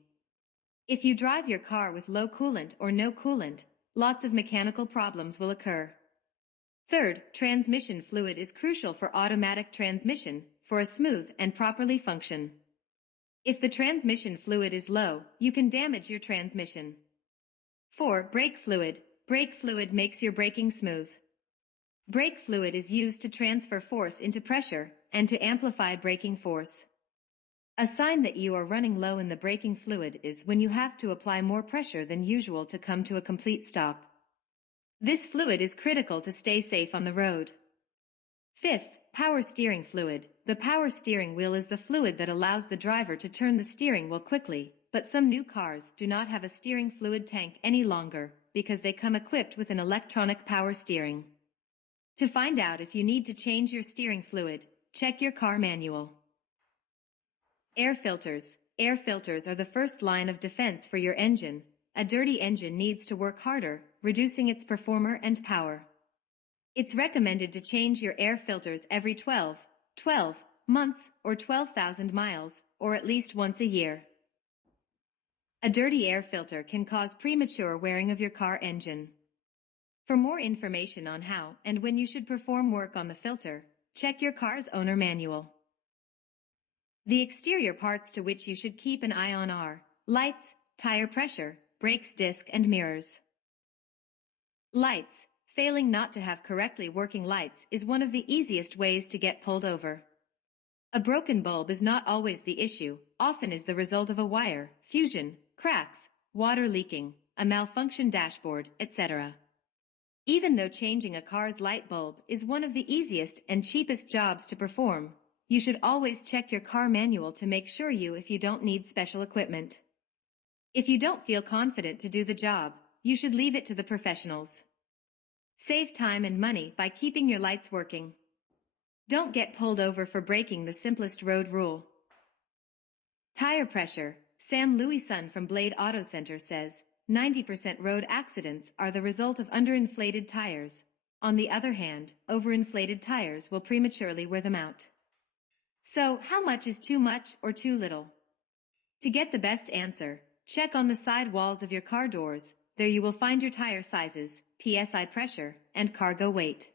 If you drive your car with low coolant or no coolant, lots of mechanical problems will occur. Third, transmission fluid is crucial for automatic transmission for a smooth and properly function. If the transmission fluid is low, you can damage your transmission. 4. Brake fluid. Brake fluid makes your braking smooth. Brake fluid is used to transfer force into pressure and to amplify braking force. A sign that you are running low in the braking fluid is when you have to apply more pressure than usual to come to a complete stop. This fluid is critical to stay safe on the road. Fifth, power steering fluid. The power steering wheel is the fluid that allows the driver to turn the steering wheel quickly, but some new cars do not have a steering fluid tank any longer because they come equipped with an electronic power steering. To find out if you need to change your steering fluid, check your car manual. Air filters. Air filters are the first line of defense for your engine. A dirty engine needs to work harder, reducing its performance and power. It's recommended to change your air filters every 12 months or 12,000 miles, or at least once a year. A dirty air filter can cause premature wearing of your car engine. For more information on how and when you should perform work on the filter, check your car's owner manual. The exterior parts to which you should keep an eye on are lights, tire pressure, brakes, disc, and mirrors. Lights. Failing not to have correctly working lights is one of the easiest ways to get pulled over. A broken bulb is not always the issue, often is the result of a wire, fusion, cracks, water leaking, a malfunctioned dashboard, etc. Even though changing a car's light bulb is one of the easiest and cheapest jobs to perform, you should always check your car manual to make sure if you don't need special equipment. If you don't feel confident to do the job, you should leave it to the professionals. Save time and money by keeping your lights working. Don't get pulled over for breaking the simplest road rule. Tire pressure. Sam Louison from Blade Auto Center says, 90% road accidents are the result of underinflated tires. On the other hand, overinflated tires will prematurely wear them out. So, how much is too much or too little? To get the best answer, check on the side walls of your car doors. There you will find your tire sizes, PSI pressure, and cargo weight.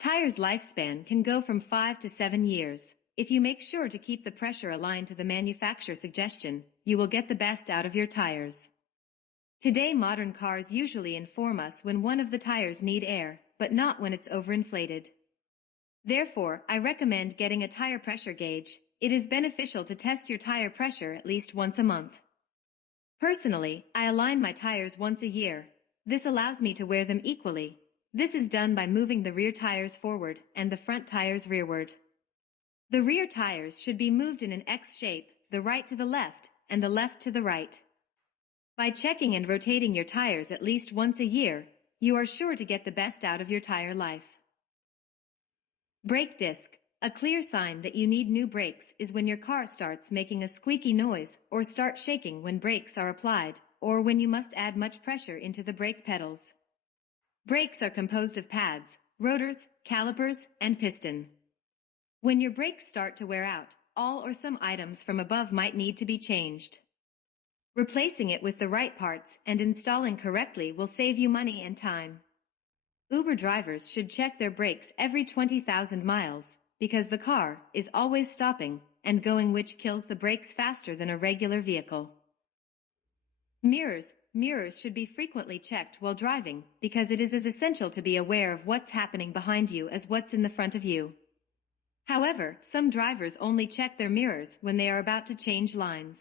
Tires' lifespan can go from 5 to 7 years. If you make sure to keep the pressure aligned to the manufacturer's suggestion, you will get the best out of your tires. Today modern cars usually inform us when one of the tires need air, but not when it's overinflated. Therefore, I recommend getting a tire pressure gauge. It is beneficial to test your tire pressure at least once a month. Personally, I align my tires once a year. This allows me to wear them equally. This is done by moving the rear tires forward and the front tires rearward. The rear tires should be moved in an X shape, the right to the left, and the left to the right. By checking and rotating your tires at least once a year, you are sure to get the best out of your tire life. Brake disc. A clear sign that you need new brakes is when your car starts making a squeaky noise or starts shaking when brakes are applied, or when you must add much pressure into the brake pedals. Brakes are composed of pads, rotors, calipers, and piston. When your brakes start to wear out, all or some items from above might need to be changed. Replacing it with the right parts and installing correctly will save you money and time. Uber drivers should check their brakes every 20,000 miles, because the car is always stopping and going, which kills the brakes faster than a regular vehicle. Mirrors should be frequently checked while driving, because it is as essential to be aware of what's happening behind you as what's in the front of you. However, some drivers only check their mirrors when they are about to change lines.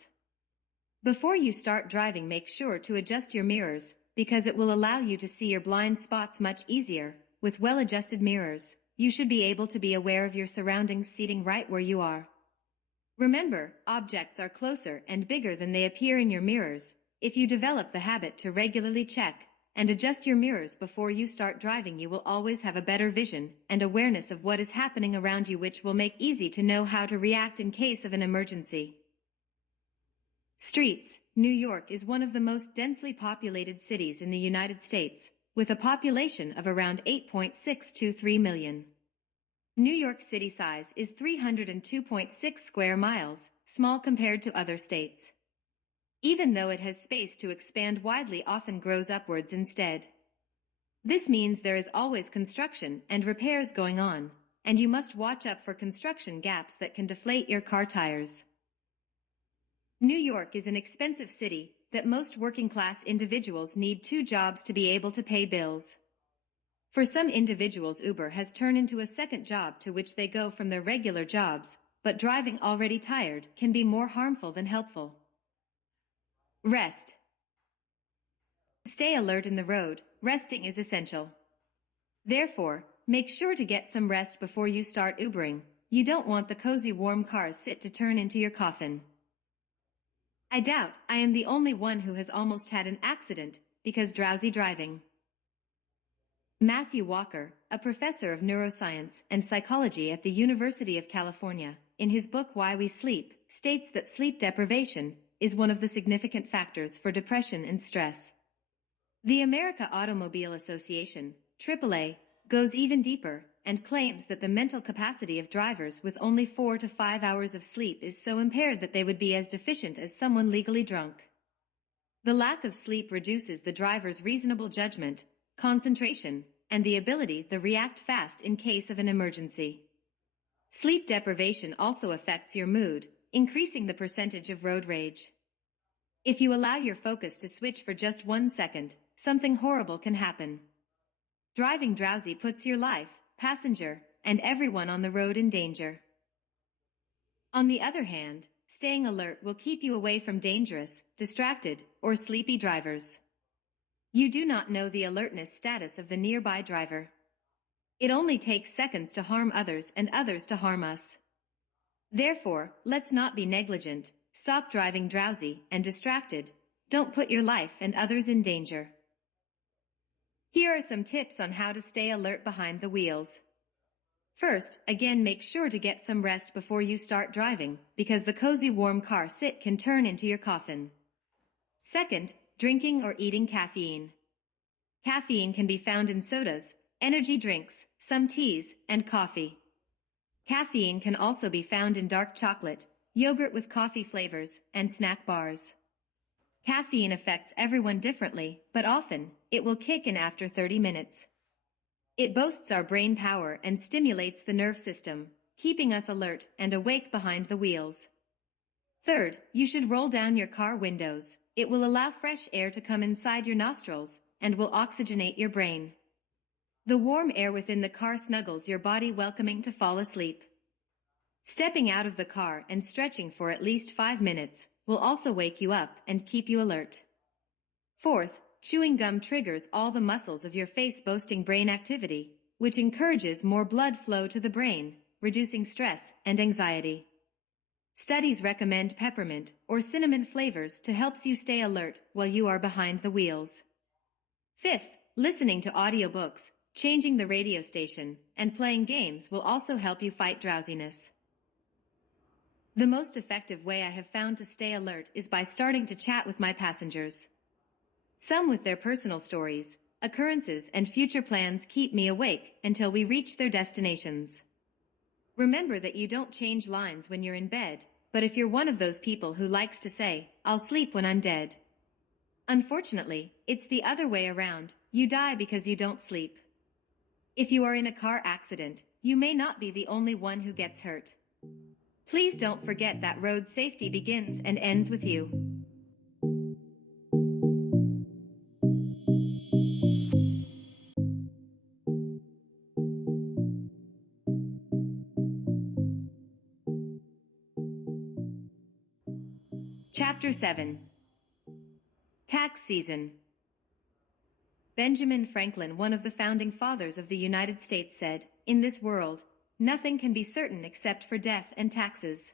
Before you start driving, make sure to adjust your mirrors, because it will allow you to see your blind spots much easier. With well-adjusted mirrors, you should be able to be aware of your surroundings sitting right where you are. Remember, objects are closer and bigger than they appear in your mirrors. If you develop the habit to regularly check and adjust your mirrors before you start driving, you will always have a better vision and awareness of what is happening around you, which will make it easy to know how to react in case of an emergency. Streets. New York is one of the most densely populated cities in the United States, with a population of around 8.623 million. New York City size is 302.6 square miles, small compared to other states. Even though it has space to expand widely, often grows upwards instead. This means there is always construction and repairs going on, and you must watch out for construction gaps that can deflate your car tires. New York is an expensive city that most working-class individuals need 2 jobs to be able to pay bills. For some individuals, Uber has turned into a second job to which they go from their regular jobs, but driving already tired can be more harmful than helpful. Rest. Stay alert in the road. Resting is essential. Therefore, make sure to get some rest before you start Ubering. You don't want the cozy warm car sit to turn into your coffin. I doubt I am the only one who has almost had an accident because drowsy driving. Matthew Walker, a professor of neuroscience and psychology at the University of California, in his book Why We Sleep, states that sleep deprivation is one of the significant factors for depression and stress. The American Automobile Association, AAA, goes even deeper and claims that the mental capacity of drivers with only 4 to 5 hours of sleep is so impaired that they would be as deficient as someone legally drunk. The lack of sleep reduces the driver's reasonable judgment, concentration, and the ability to react fast in case of an emergency. Sleep deprivation also affects your mood, increasing the percentage of road rage. If you allow your focus to switch for just 1 second, something horrible can happen. Driving drowsy puts your life, passenger, and everyone on the road in danger. On the other hand, staying alert will keep you away from dangerous, distracted, or sleepy drivers. You do not know the alertness status of the nearby driver. It only takes seconds to harm others and others to harm us. Therefore, let's not be negligent. Stop driving drowsy and distracted. Don't put your life and others in danger. Here are some tips on how to stay alert behind the wheels. First, again, make sure to get some rest before you start driving, because the cozy warm car sit can turn into your coffin. Second, drinking or eating caffeine. Caffeine can be found in sodas, energy drinks, some teas, and coffee. Caffeine can also be found in dark chocolate, yogurt with coffee flavors, and snack bars. Caffeine affects everyone differently, but often, it will kick in after 30 minutes. It boasts our brain power and stimulates the nerve system, keeping us alert and awake behind the wheels. Third, you should roll down your car windows. It will allow fresh air to come inside your nostrils and will oxygenate your brain. The warm air within the car snuggles your body, welcoming to fall asleep. Stepping out of the car and stretching for at least 5 minutes will also wake you up and keep you alert. Fourth, chewing gum triggers all the muscles of your face, boosting brain activity, which encourages more blood flow to the brain, reducing stress and anxiety. Studies recommend peppermint or cinnamon flavors to help you stay alert while you are behind the wheels. Fifth, listening to audiobooks. Changing the radio station and playing games will also help you fight drowsiness. The most effective way I have found to stay alert is by starting to chat with my passengers. Some with their personal stories, occurrences, and future plans keep me awake until we reach their destinations. Remember that you don't change lines when you're in bed, but if you're one of those people who likes to say, "I'll sleep when I'm dead." Unfortunately, it's the other way around. You die because you don't sleep. If you are in a car accident, you may not be the only one who gets hurt. Please don't forget that road safety begins and ends with you. Chapter 7. Tax Season. Benjamin Franklin, one of the founding fathers of the United States, said, "In this world, nothing can be certain except for death and taxes."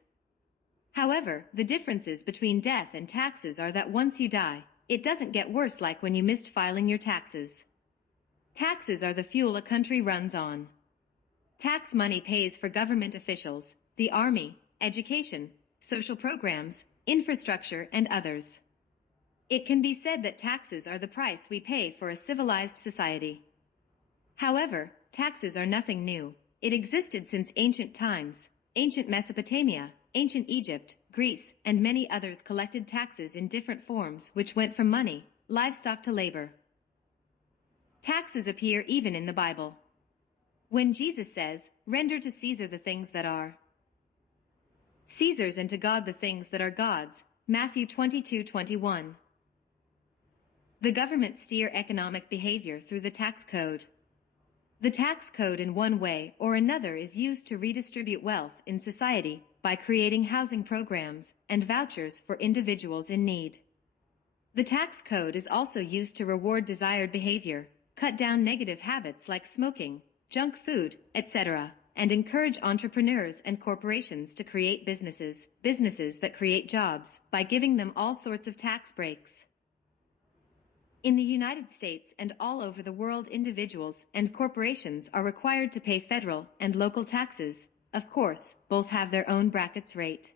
However, the differences between death and taxes are that once you die, it doesn't get worse like when you missed filing your taxes. Taxes are the fuel a country runs on. Tax money pays for government officials, the army, education, social programs, infrastructure, and others. It can be said that taxes are the price we pay for a civilized society. However, taxes are nothing new. It existed since ancient times. Ancient Mesopotamia, ancient Egypt, Greece, and many others collected taxes in different forms which went from money, livestock to labor. Taxes appear even in the Bible. When Jesus says, "Render to Caesar the things that are Caesar's and to God the things that are God's," Matthew 22:21. The government steer economic behavior through the tax code. The tax code in one way or another is used to redistribute wealth in society by creating housing programs and vouchers for individuals in need. The tax code is also used to reward desired behavior, cut down negative habits like smoking, junk food, etc., and encourage entrepreneurs and corporations to create businesses that create jobs by giving them all sorts of tax breaks. In the United States and all over the world, individuals and corporations are required to pay federal and local taxes. Of course, both have their own brackets rate.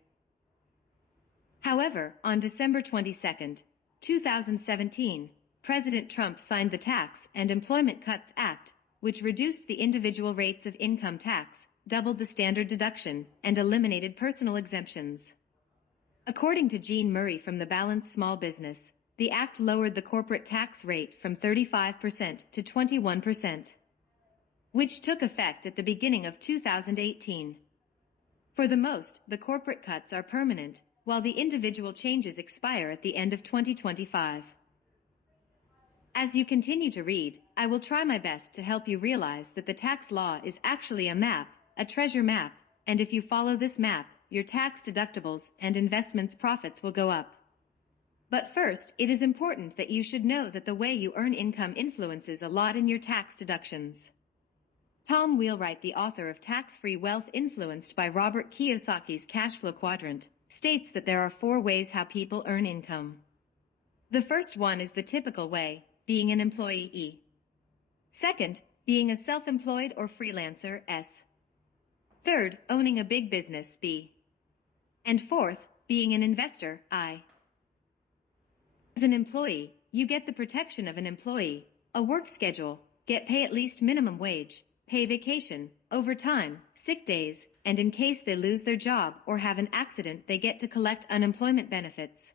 However, on December 22, 2017, President Trump signed the Tax and Employment Cuts Act, which reduced the individual rates of income tax, doubled the standard deduction, and eliminated personal exemptions. According to Jean Murray from the Balanced Small Business, the act lowered the corporate tax rate from 35% to 21%, which took effect at the beginning of 2018. For the most, the corporate cuts are permanent, while the individual changes expire at the end of 2025. As you continue to read, I will try my best to help you realize that the tax law is actually a map, a treasure map, and if you follow this map, your tax deductibles and investments profits will go up. But first, it is important that you should know that the way you earn income influences a lot in your tax deductions. Tom Wheelwright, the author of Tax-Free Wealth Influenced by Robert Kiyosaki's Cash Flow Quadrant, states that there are 4 ways how people earn income. The first one is the typical way, being an employee. Second, being a self-employed or freelancer, S. Third, owning a big business, B. And fourth, being an investor, I. As an employee, you get the protection of an employee, a work schedule, get pay at least minimum wage, pay vacation, overtime, sick days, and in case they lose their job or have an accident, they get to collect unemployment benefits.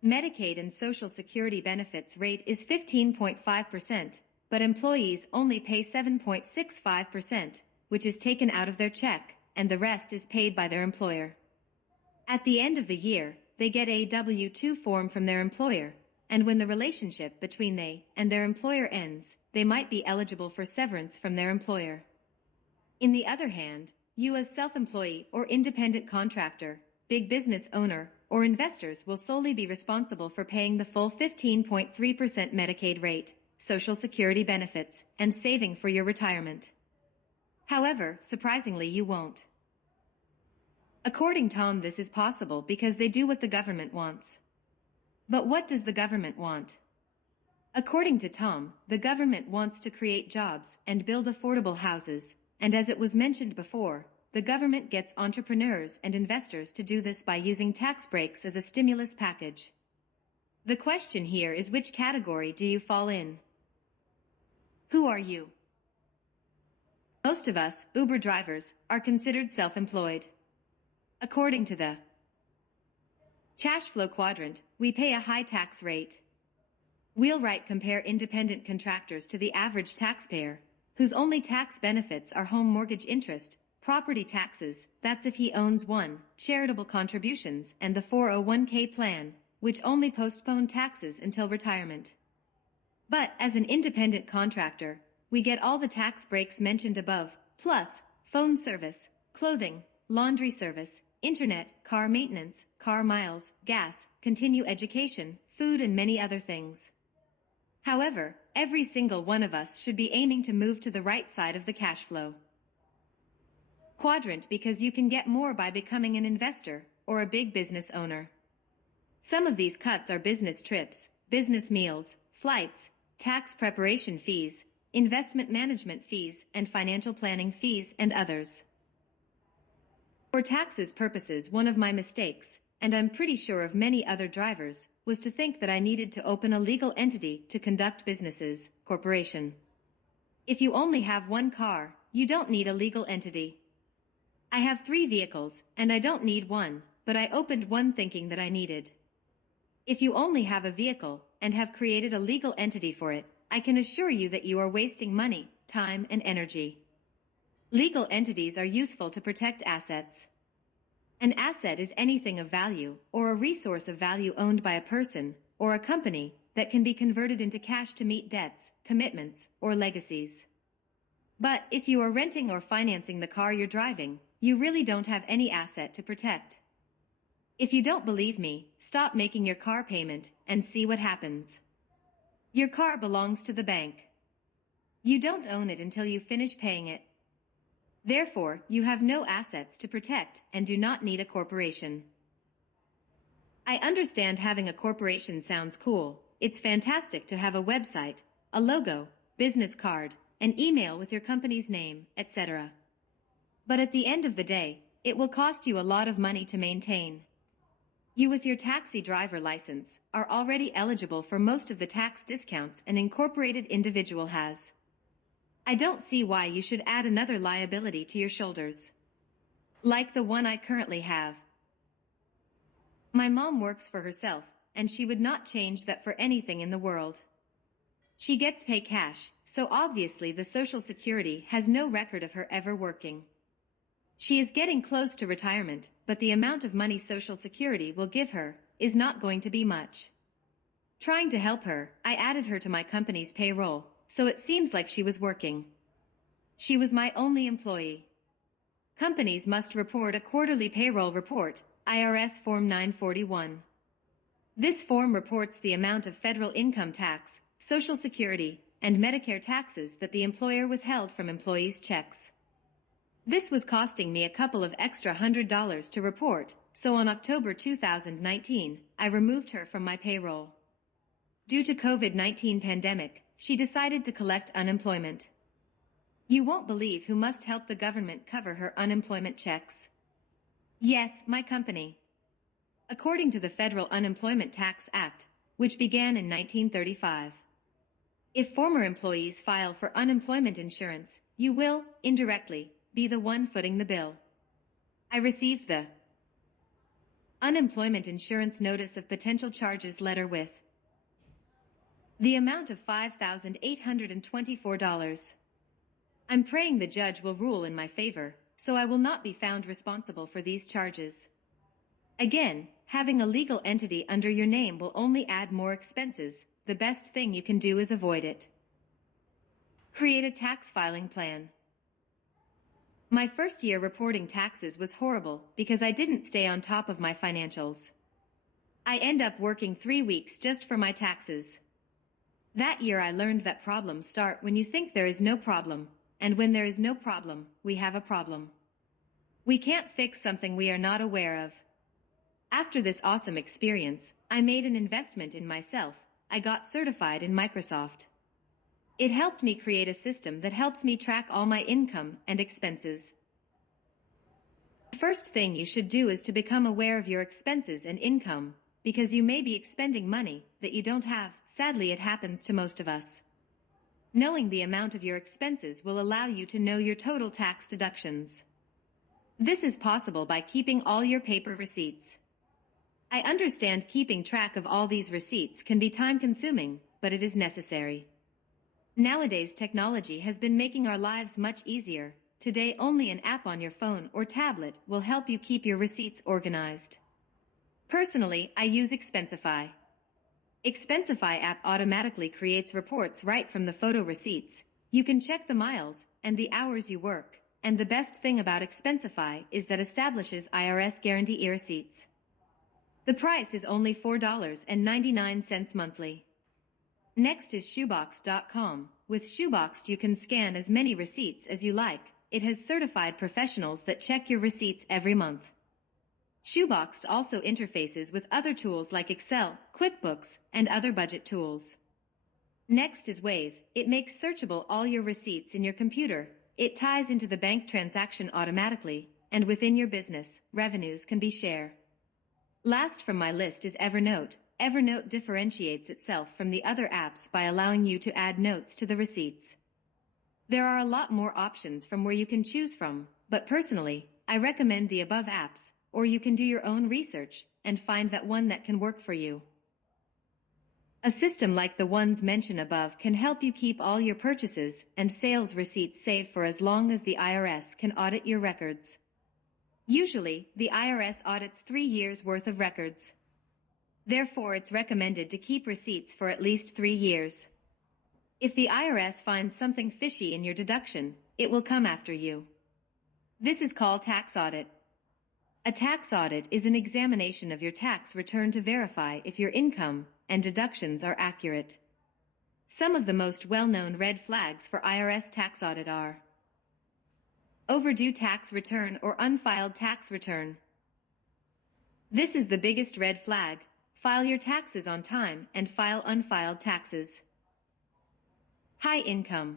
Medicaid and Social Security benefits rate is 15.5%, but employees only pay 7.65%, which is taken out of their check, and the rest is paid by their employer. At the end of the year, they get a W-2 form from their employer, and when the relationship between they and their employer ends, they might be eligible for severance from their employer. In the other hand, you as self-employee or independent contractor, big business owner, or investors will solely be responsible for paying the full 15.3% Medicaid rate, Social Security benefits, and saving for your retirement. However, surprisingly, you won't. According to Tom, this is possible because they do what the government wants. But what does the government want? According to Tom, the government wants to create jobs and build affordable houses, and as it was mentioned before, the government gets entrepreneurs and investors to do this by using tax breaks as a stimulus package. The question here is, which category do you fall in? Who are you? Most of us, Uber drivers, are considered self-employed. According to the cash flow quadrant, we pay a high tax rate. Wheelwright compare independent contractors to the average taxpayer, whose only tax benefits are home mortgage interest, property taxes, that's if he owns one, charitable contributions, and the 401k plan, which only postpone taxes until retirement. But as an independent contractor, we get all the tax breaks mentioned above, plus phone service, clothing, laundry service, internet, car maintenance, car miles, gas, continue education, food, and many other things. However, every single one of us should be aiming to move to the right side of the cash flow quadrant, because you can get more by becoming an investor or a big business owner. Some of these cuts are business trips, business meals, flights, tax preparation fees, investment management fees, and financial planning fees, and others. For taxes purposes, one of my mistakes, and I'm pretty sure of many other drivers, was to think that I needed to open a legal entity to conduct businesses, corporation. If you only have one car, you don't need a legal entity. I have 3 vehicles, and I don't need one, but I opened one thinking that I needed. If you only have a vehicle, and have created a legal entity for it, I can assure you that you are wasting money, time, and energy. Legal entities are useful to protect assets. An asset is anything of value, or a resource of value owned by a person, or a company, that can be converted into cash to meet debts, commitments, or legacies. But if you are renting or financing the car you're driving, you really don't have any asset to protect. If you don't believe me, stop making your car payment and see what happens. Your car belongs to the bank. You don't own it until you finish paying it. Therefore, you have no assets to protect and do not need a corporation. I understand having a corporation sounds cool. It's fantastic to have a website, a logo, business card, an email with your company's name, etc. But at the end of the day, it will cost you a lot of money to maintain. You with your taxi driver license are already eligible for most of the tax discounts an incorporated individual has. I don't see why you should add another liability to your shoulders, like the one I currently have. My mom works for herself, and she would not change that for anything in the world. She gets paid cash, so obviously the Social Security has no record of her ever working. She is getting close to retirement, but the amount of money Social Security will give her is not going to be much. Trying to help her, I added her to my company's payroll, so it seems like she was working. She was my only employee. Companies must report a quarterly payroll report, IRS Form 941. This form reports the amount of federal income tax, Social Security, and Medicare taxes that the employer withheld from employees' checks. This was costing me a couple of extra $100 to report, so on October 2019, I removed her from my payroll. Due to COVID-19 pandemic, she decided to collect unemployment. You won't believe who must help the government cover her unemployment checks. Yes, my company. According to the Federal Unemployment Tax Act, which began in 1935. If former employees file for unemployment insurance, you will, indirectly, be the one footing the bill. I received the unemployment insurance notice of potential charges letter with the amount of $5,824. I'm praying the judge will rule in my favor, so I will not be found responsible for these charges. Again, having a legal entity under your name will only add more expenses. The best thing you can do is avoid it. Create a tax filing plan. My first year reporting taxes was horrible because I didn't stay on top of my financials. I end up working 3 weeks just for my taxes. That year I learned that problems start when you think there is no problem, and when there is no problem, we have a problem. We can't fix something we are not aware of. After this awesome experience, I made an investment in myself, I got certified in Microsoft. It helped me create a system that helps me track all my income and expenses. The first thing you should do is to become aware of your expenses and income, because you may be expending money that you don't have. Sadly, it happens to most of us. Knowing the amount of your expenses will allow you to know your total tax deductions. This is possible by keeping all your paper receipts. I understand keeping track of all these receipts can be time-consuming, but it is necessary. Nowadays, technology has been making our lives much easier. Today, only an app on your phone or tablet will help you keep your receipts organized. Personally, I use Expensify. Expensify app automatically creates reports right from the photo receipts. You can check the miles and the hours you work. And the best thing about Expensify is that establishes IRS guarantee e-receipts. The price is only $4.99 monthly. Next is shoebox.com. With Shoebox you can scan as many receipts as you like. It has certified professionals that check your receipts every month. Shoebox also interfaces with other tools like Excel, QuickBooks, and other budget tools. Next is Wave. It makes searchable all your receipts in your computer. It ties into the bank transaction automatically, and within your business, revenues can be shared. Last from my list is Evernote. Evernote differentiates itself from the other apps by allowing you to add notes to the receipts. There are a lot more options from where you can choose from, but personally, I recommend the above apps, or you can do your own research and find that one that can work for you. A system like the ones mentioned above can help you keep all your purchases and sales receipts safe for as long as the IRS can audit your records. Usually, the IRS audits 3 years' worth of records. Therefore, it's recommended to keep receipts for at least 3 years. If the IRS finds something fishy in your deduction, it will come after you. This is called tax audit. A tax audit is an examination of your tax return to verify if your income and deductions are accurate. Some of the most well-known red flags for IRS tax audit are overdue tax return or unfiled tax return. This is the biggest red flag. File your taxes on time and file unfiled taxes. High income.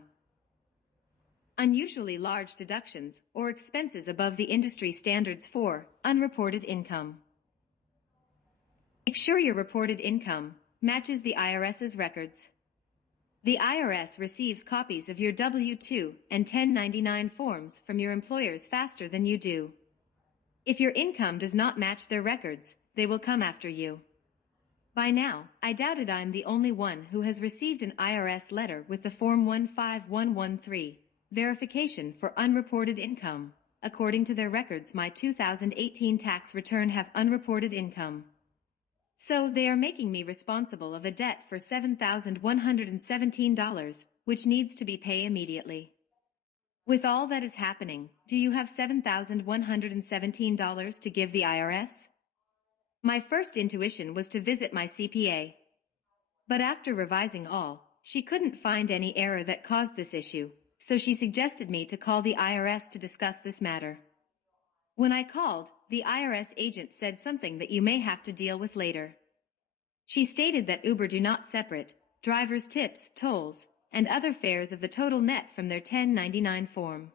Unusually large deductions or expenses above the industry standards for unreported income. Make sure your reported income matches the IRS's records. The IRS receives copies of your W-2 and 1099 forms from your employers faster than you do. If your income does not match their records, they will come after you. By now, I doubt I'm the only one who has received an IRS letter with the Form 15113. Verification for unreported income. According to their records, my 2018 tax return have unreported income. So they are making me responsible of a debt for $7,117, which needs to be paid immediately. With all that is happening, do you have $7,117 to give the IRS? My first intuition was to visit my CPA. But after revising all, she couldn't find any error that caused this issue. So she suggested me to call the IRS to discuss this matter. When I called, the IRS agent said something that you may have to deal with later. She stated that Uber do not separate drivers' tips, tolls, and other fares of the total net from their 1099 form.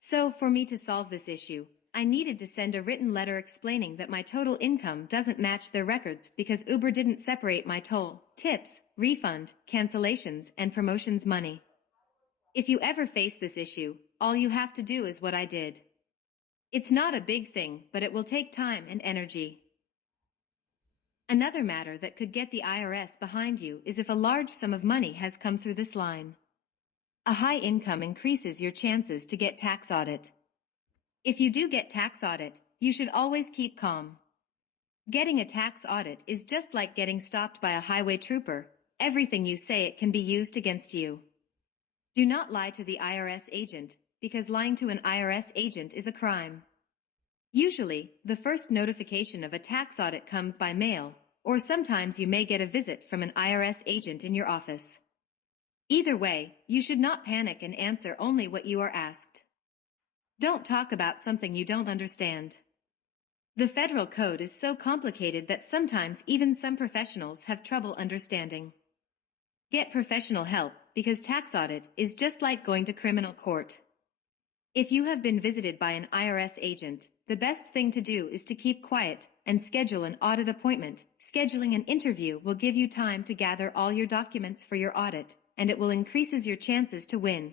So for me to solve this issue, I needed to send a written letter explaining that my total income doesn't match their records because Uber didn't separate my toll, tips, refund, cancellations, and promotions money. If you ever face this issue, all you have to do is what I did. It's not a big thing, but it will take time and energy. Another matter that could get the IRS behind you is if a large sum of money has come through this line. A high income increases your chances to get tax audit. If you do get tax audit, you should always keep calm. Getting a tax audit is just like getting stopped by a highway trooper. Everything you say it can be used against you. Do not lie to the IRS agent, because lying to an IRS agent is a crime. Usually, the first notification of a tax audit comes by mail, or sometimes you may get a visit from an IRS agent in your office. Either way, you should not panic and answer only what you are asked. Don't talk about something you don't understand. The federal code is so complicated that sometimes even some professionals have trouble understanding. Get professional help because tax audit is just like going to criminal court. If you have been visited by an IRS agent, the best thing to do is to keep quiet and schedule an audit appointment. Scheduling an interview will give you time to gather all your documents for your audit, and it will increases your chances to win.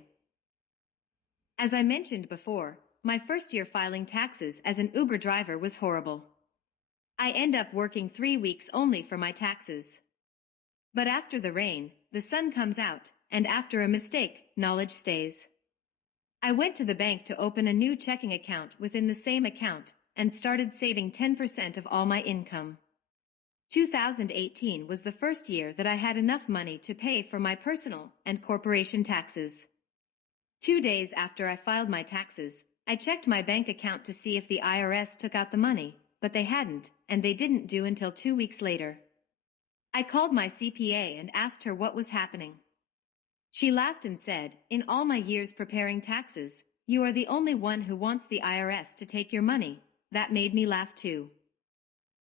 As I mentioned before, my first year filing taxes as an Uber driver was horrible. I end up working 3 weeks only for my taxes. But after the rain, the sun comes out, and after a mistake, knowledge stays. I went to the bank to open a new checking account within the same account and started saving 10% of all my income. 2018 was the first year that I had enough money to pay for my personal and corporation taxes. 2 days after I filed my taxes, I checked my bank account to see if the IRS took out the money, but they hadn't, and they didn't do until 2 weeks later. I called my CPA and asked her what was happening. She laughed and said, "In all my years preparing taxes, you are the only one who wants the IRS to take your money." That made me laugh too.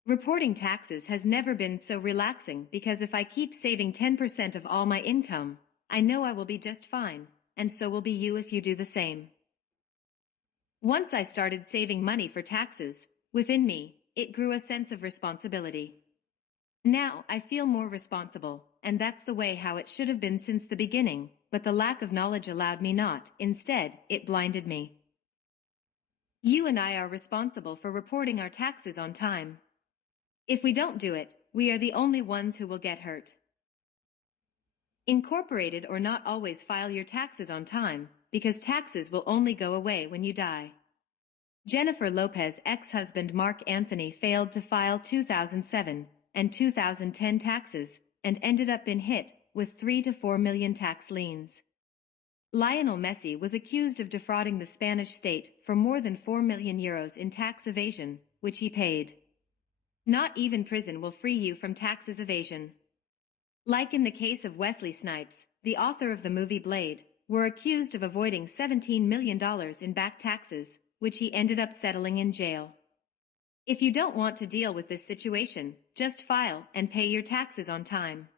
Reporting taxes has never been so relaxing because if I keep saving 10% of all my income, I know I will be just fine, and so will be you if you do the same. Once I started saving money for taxes, within me, it grew a sense of responsibility. Now I feel more responsible, and that's the way how it should have been since the beginning, but the lack of knowledge allowed me not. Instead, it blinded me. You and I are responsible for reporting our taxes on time. If we don't do it, we are the only ones who will get hurt. Incorporated or not always file your taxes on time, because taxes will only go away when you die. Jennifer Lopez's ex-husband Mark Anthony failed to file 2007 and 2010 taxes and ended up being hit with 3 to 4 million tax liens. Lionel Messi was accused of defrauding the Spanish state for more than 4 million euros in tax evasion, which he paid. Not even prison will free you from taxes evasion. Like in the case of Wesley Snipes, the author of the movie Blade, were accused of avoiding $17 million in back taxes, which he ended up settling in jail. If you don't want to deal with this situation, just file and pay your taxes on time.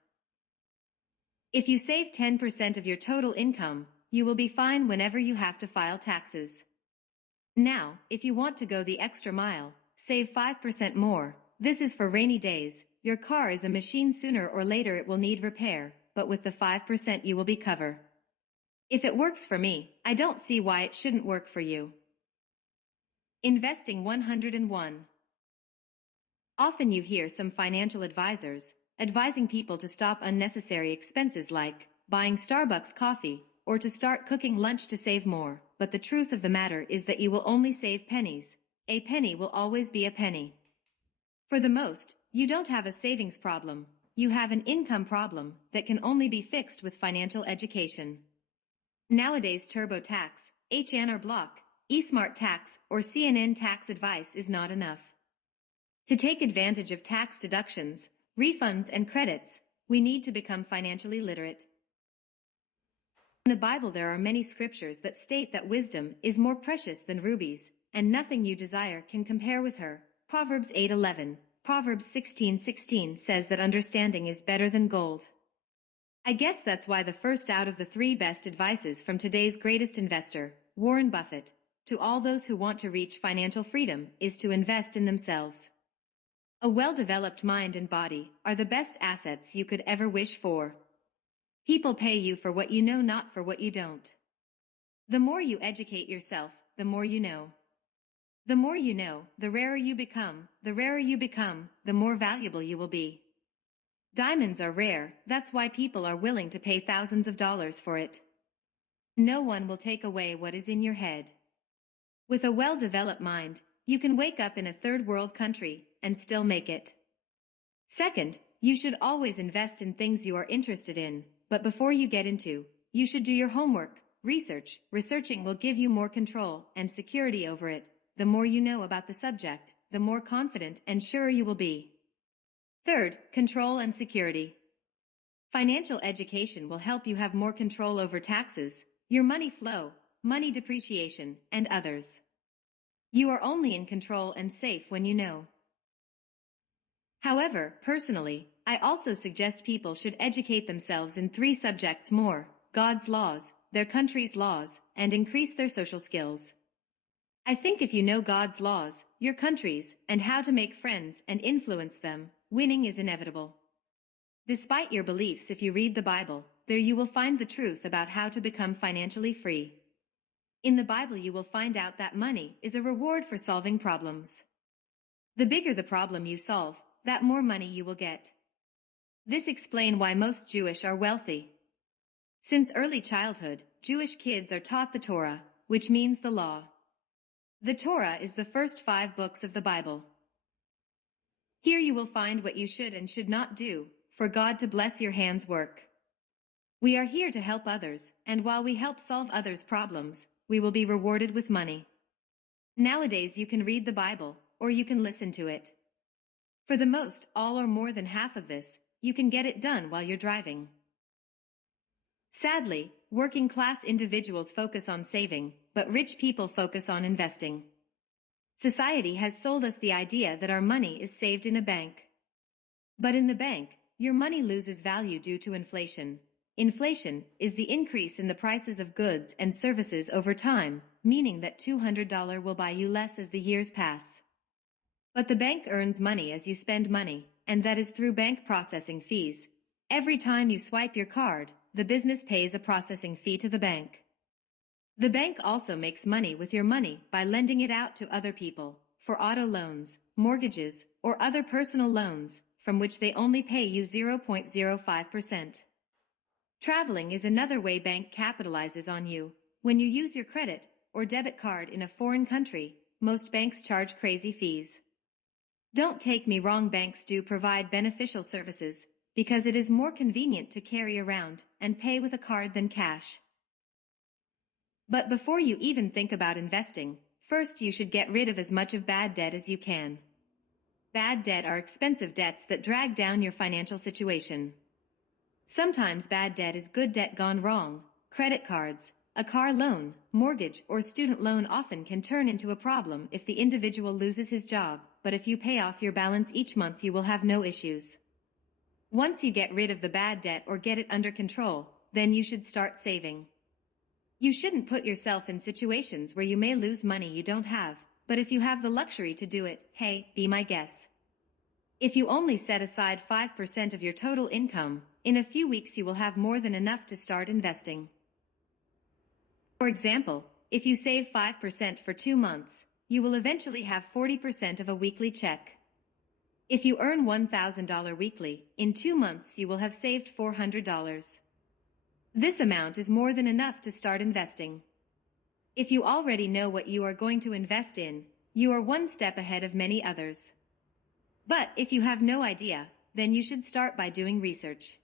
If you save 10% of your total income, you will be fine whenever you have to file taxes. Now, if you want to go the extra mile, save 5% more. This is for rainy days. Your car is a machine, sooner or later it will need repair, but with the 5% you will be covered. If it works for me, I don't see why it shouldn't work for you. Investing 101. Often you hear some financial advisors advising people to stop unnecessary expenses like buying Starbucks coffee or to start cooking lunch to save more, but the truth of the matter is that you will only save pennies. A penny will always be a penny. For the most, you don't have a savings problem, you have an income problem that can only be fixed with financial education. Nowadays TurboTax, H&R Block, eSmart Tax, or CNN tax advice is not enough. To take advantage of tax deductions, refunds and credits, we need to become financially literate. In the Bible there are many scriptures that state that wisdom is more precious than rubies, and nothing you desire can compare with her. Proverbs 8:11, Proverbs 16:16 says that understanding is better than gold. I guess that's why the first out of the 3 best advices from today's greatest investor, Warren Buffett, to all those who want to reach financial freedom is to invest in themselves. A well-developed mind and body are the best assets you could ever wish for. People pay you for what you know, not for what you don't. The more you educate yourself, the more you know. The more you know, the rarer you become. The rarer you become, the more valuable you will be. Diamonds are rare, that's why people are willing to pay thousands of dollars for it. No one will take away what is in your head. With a well-developed mind, you can wake up in a third world country and still make it. Second, you should always invest in things you are interested in, but before you get into, you should do your homework, research. Researching will give you more control and security over it. The more you know about the subject, the more confident and sure you will be. Third, control and security. Financial education will help you have more control over taxes, your money flow, money depreciation, and others. You are only in control and safe when you know. However, personally, I also suggest people should educate themselves in three subjects more: God's laws, their country's laws, and increase their social skills. I think if you know God's laws, your country's, and how to make friends and influence them, winning is inevitable. Despite your beliefs, if you read the Bible, there you will find the truth about how to become financially free. In the Bible you will find out that money is a reward for solving problems. The bigger the problem you solve, that more money you will get. This explains why most Jewish are wealthy. Since early childhood, Jewish kids are taught the Torah, which means the law. The Torah is the first 5 books of the Bible. Here you will find what you should and should not do, for God to bless your hands' work. We are here to help others, and while we help solve others' problems, we will be rewarded with money. Nowadays you can read the Bible, or you can listen to it. For the most, all or more than half of this, you can get it done while you're driving. Sadly, working class individuals focus on saving, but rich people focus on investing. Society has sold us the idea that our money is saved in a bank. But in the bank, your money loses value due to inflation. Inflation is the increase in the prices of goods and services over time, meaning that $200 will buy you less as the years pass. But the bank earns money as you spend money, and that is through bank processing fees. Every time you swipe your card, the business pays a processing fee to the bank. The bank also makes money with your money by lending it out to other people, for auto loans, mortgages, or other personal loans, from which they only pay you 0.05%. Traveling is another way bank capitalizes on you. When you use your credit or debit card in a foreign country, most banks charge crazy fees. Don't take me wrong, banks do provide beneficial services, because it is more convenient to carry around and pay with a card than cash. But before you even think about investing, first you should get rid of as much of bad debt as you can. Bad debt are expensive debts that drag down your financial situation. Sometimes bad debt is good debt gone wrong. Credit cards, a car loan, mortgage, or student loan often can turn into a problem if the individual loses his job, but if you pay off your balance each month you will have no issues. Once you get rid of the bad debt or get it under control, then you should start saving. You shouldn't put yourself in situations where you may lose money you don't have, but if you have the luxury to do it, hey, be my guest. If you only set aside 5% of your total income, in a few weeks you will have more than enough to start investing. For example, if you save 5% for 2 months, you will eventually have 40% of a weekly check. If you earn $1,000 weekly, in 2 months you will have saved $400. This amount is more than enough to start investing. If you already know what you are going to invest in, you are one step ahead of many others. But if you have no idea, then you should start by doing research.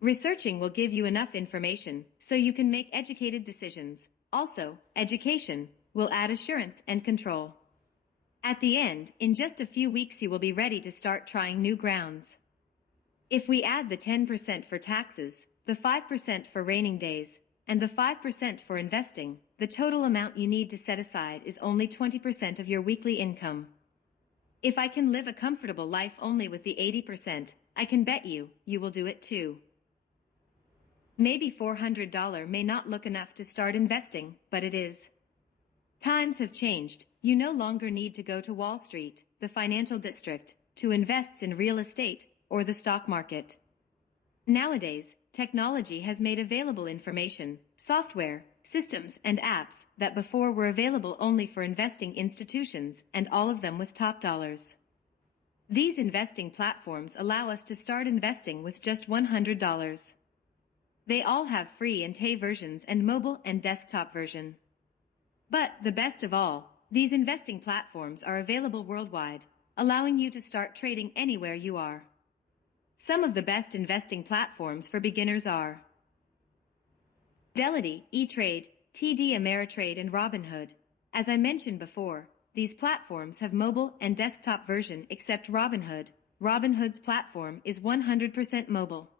Researching will give you enough information so you can make educated decisions. Also, education will add assurance and control. At the end, in just a few weeks you will be ready to start trying new grounds. If we add the 10% for taxes, the 5% for raining days, and the 5% for investing, the total amount you need to set aside is only 20% of your weekly income. If I can live a comfortable life only with the 80%, I can bet you will do it too. Maybe $400 may not look enough to start investing, but it is. Times have changed. You no longer need to go to Wall Street, the financial district, to invest in real estate or the stock market. Nowadays, technology has made available information, software, systems, and apps that before were available only for investing institutions, and all of them with top dollars. These investing platforms allow us to start investing with just $100. They all have free and pay versions and mobile and desktop version. But, the best of all, these investing platforms are available worldwide, allowing you to start trading anywhere you are. Some of the best investing platforms for beginners are Fidelity, E-Trade, TD Ameritrade, and Robinhood. As I mentioned before, these platforms have mobile and desktop version except Robinhood. Robinhood's platform is 100% mobile.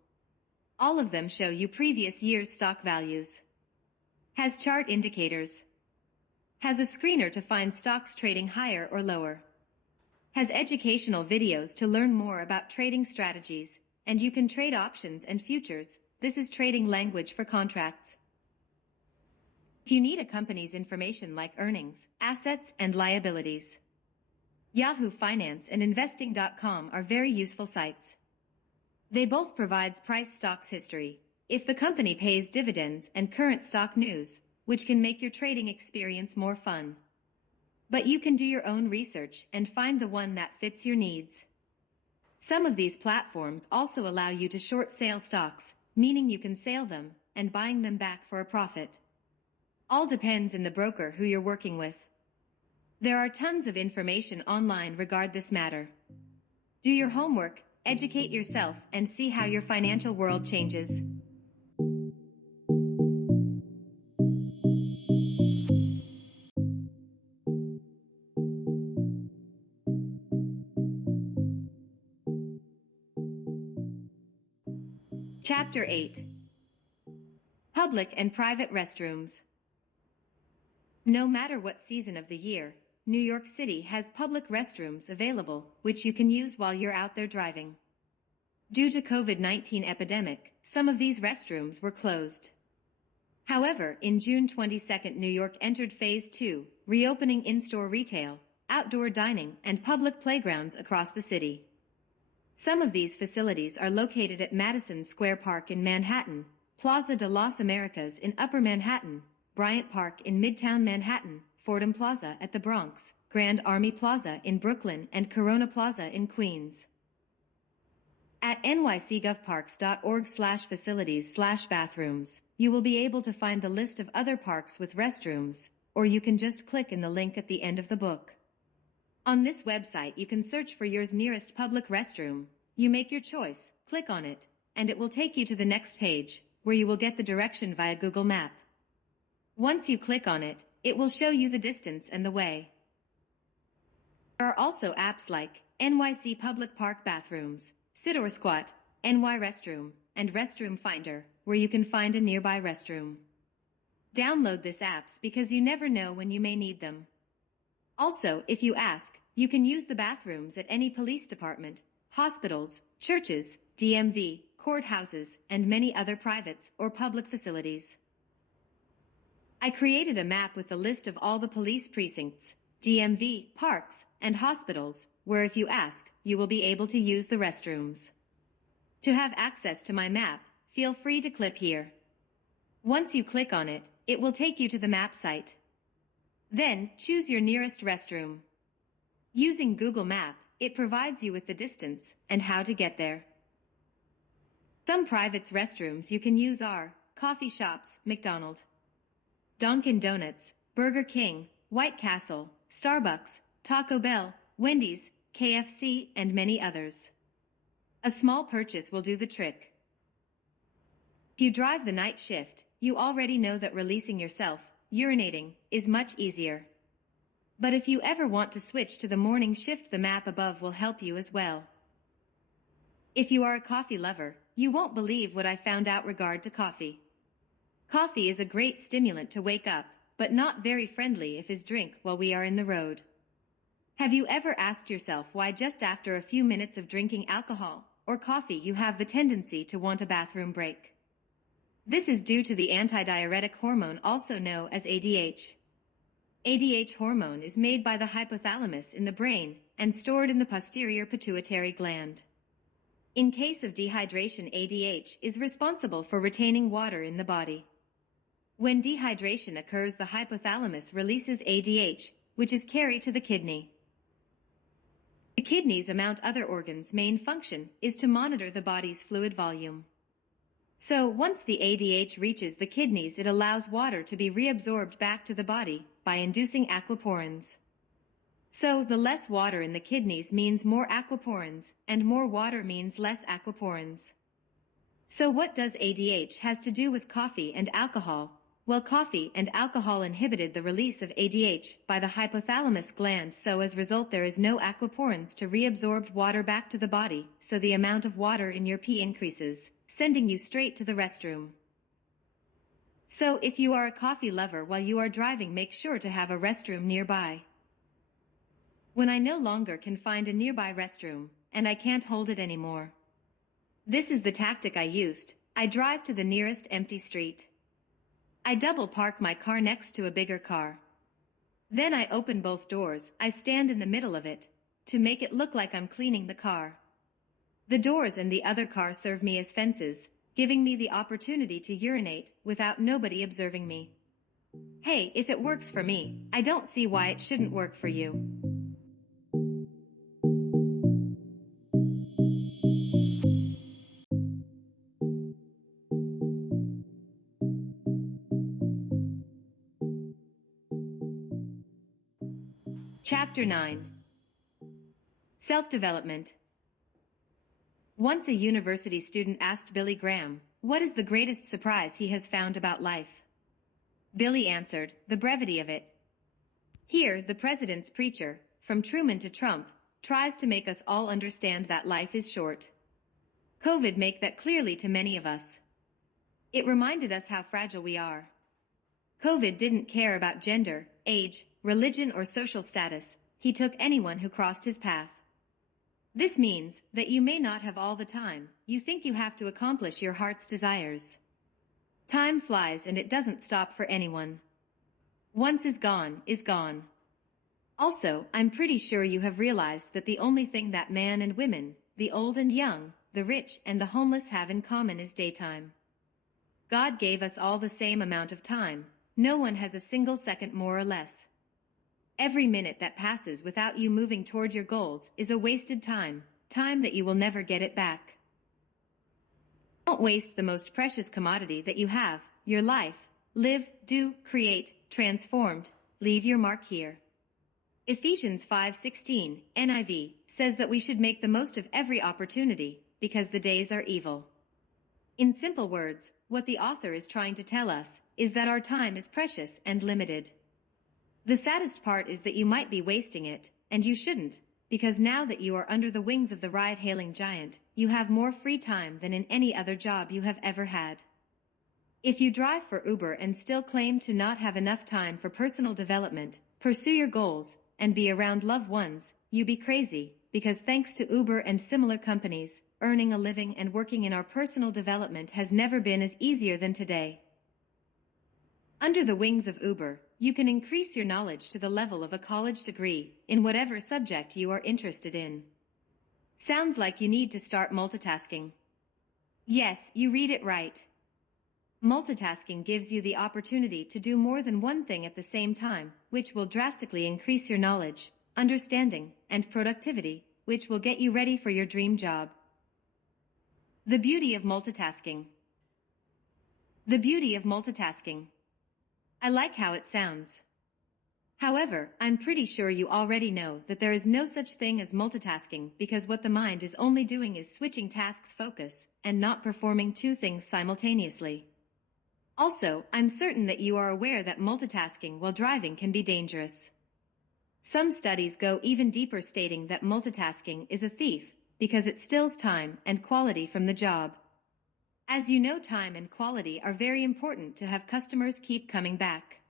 All of them show you previous year's stock values. Has chart indicators. Has a screener to find stocks trading higher or lower. Has educational videos to learn more about trading strategies, and you can trade options and futures. This is trading language for contracts. If you need a company's information like earnings, assets, and liabilities, Yahoo Finance and Investing.com are very useful sites. They both provide price stocks history, if the company pays dividends, and current stock news, which can make your trading experience more fun. But you can do your own research and find the one that fits your needs. Some of these platforms also allow you to short sale stocks, meaning you can sell them and buying them back for a profit. All depends on the broker who you're working with. There are tons of information online regarding this matter. Do your homework, educate yourself, and see how your financial world changes. Chapter 8. Public and Private Restrooms. No matter what season of the year, New York City has public restrooms available, which you can use while you're out there driving. Due to COVID-19 epidemic, some of these restrooms were closed. However, in June 22, New York entered Phase 2, reopening in-store retail, outdoor dining, and public playgrounds across the city. Some of these facilities are located at Madison Square Park in Manhattan, Plaza de las Americas in Upper Manhattan, Bryant Park in Midtown Manhattan, Fordham Plaza at the Bronx, Grand Army Plaza in Brooklyn, and Corona Plaza in Queens. At nycgovparks.org/facilities/bathrooms, you will be able to find the list of other parks with restrooms, or you can just click in the link at the end of the book. On this website you can search for your nearest public restroom. You make your choice, click on it, and it will take you to the next page, where you will get the direction via Google Map. Once you click on it, it will show you the distance and the way. There are also apps like NYC Public Park Bathrooms, Sit or Squat, NY Restroom, and Restroom Finder, where you can find a nearby restroom. Download these apps because you never know when you may need them. Also, if you ask, you can use the bathrooms at any police department, hospitals, churches, DMV, courthouses, and many other private or public facilities. I created a map with a list of all the police precincts, DMV, parks, and hospitals, where if you ask, you will be able to use the restrooms. To have access to my map, feel free to click here. Once you click on it, it will take you to the map site. Then, choose your nearest restroom. Using Google Map, it provides you with the distance and how to get there. Some private restrooms you can use are coffee shops, McDonald's, Dunkin' Donuts, Burger King, White Castle, Starbucks, Taco Bell, Wendy's, KFC, and many others. A small purchase will do the trick. If you drive the night shift, you already know that releasing yourself, urinating, is much easier. But if you ever want to switch to the morning shift, the map above will help you as well. If you are a coffee lover, you won't believe what I found out regard to coffee. Coffee is a great stimulant to wake up, but not very friendly if is drink while we are in the road. Have you ever asked yourself why just after a few minutes of drinking alcohol or coffee you have the tendency to want a bathroom break? This is due to the antidiuretic hormone also known as ADH. ADH hormone is made by the hypothalamus in the brain and stored in the posterior pituitary gland. In case of dehydration, ADH is responsible for retaining water in the body. When dehydration occurs, the hypothalamus releases ADH, which is carried to the kidney. The kidney's, among other organs' main function is to monitor the body's fluid volume. So, once the ADH reaches the kidneys, it allows water to be reabsorbed back to the body by inducing aquaporins. So, the less water in the kidneys means more aquaporins, and more water means less aquaporins. So what does ADH has to do with coffee and alcohol? Well, coffee and alcohol inhibited the release of ADH by the hypothalamus gland, so as a result there is no aquaporins to reabsorb water back to the body, so the amount of water in your pee increases, sending you straight to the restroom. So if you are a coffee lover while you are driving, make sure to have a restroom nearby. When I no longer can find a nearby restroom, and I can't hold it anymore, this is the tactic I used. I drive to the nearest empty street. I double park my car next to a bigger car. Then I open both doors. I stand in the middle of it, to make it look like I'm cleaning the car. The doors and the other car serve me as fences, giving me the opportunity to urinate without nobody observing me. Hey, if it works for me, I don't see why it shouldn't work for you. Chapter 9. Self-Development. Once a university student asked Billy Graham, what is the greatest surprise he has found about life? Billy answered, the brevity of it. Here, the president's preacher, from Truman to Trump, tries to make us all understand that life is short. COVID make that clearly to many of us. It reminded us how fragile we are. COVID didn't care about gender, age, religion, or social status. He took anyone who crossed his path. This means that you may not have all the time you think you have to accomplish your heart's desires. Time flies and it doesn't stop for anyone. Once is gone, is gone. Also, I'm pretty sure you have realized that the only thing that man and women, the old and young, the rich and the homeless have in common is daytime. God gave us all the same amount of time. No one has a single second more or less. Every minute that passes without you moving toward your goals is a wasted time, time that you will never get it back. Don't waste the most precious commodity that you have, your life. Live, do, create, transformed, leave your mark here. Ephesians 5:16, NIV, says that we should make the most of every opportunity, because the days are evil. In simple words, what the author is trying to tell us is that our time is precious and limited. The saddest part is that you might be wasting it, and you shouldn't, because now that you are under the wings of the ride-hailing giant, you have more free time than in any other job you have ever had. If you drive for Uber and still claim to not have enough time for personal development, pursue your goals, and be around loved ones, you be crazy, because thanks to Uber and similar companies, earning a living and working in our personal development has never been as easier than today. Under the wings of Uber, you can increase your knowledge to the level of a college degree in whatever subject you are interested in. Sounds like you need to start multitasking. Yes, you read it right. Multitasking gives you the opportunity to do more than one thing at the same time, which will drastically increase your knowledge, understanding, and productivity, which will get you ready for your dream job. The beauty of multitasking. The beauty of multitasking. I like how it sounds. However, I'm pretty sure you already know that there is no such thing as multitasking, because what the mind is only doing is switching tasks focus and not performing two things simultaneously. Also, I'm certain that you are aware that multitasking while driving can be dangerous. Some studies go even deeper, stating that multitasking is a thief because it steals time and quality from the job. As you know, time and quality are very important to have customers keep coming back.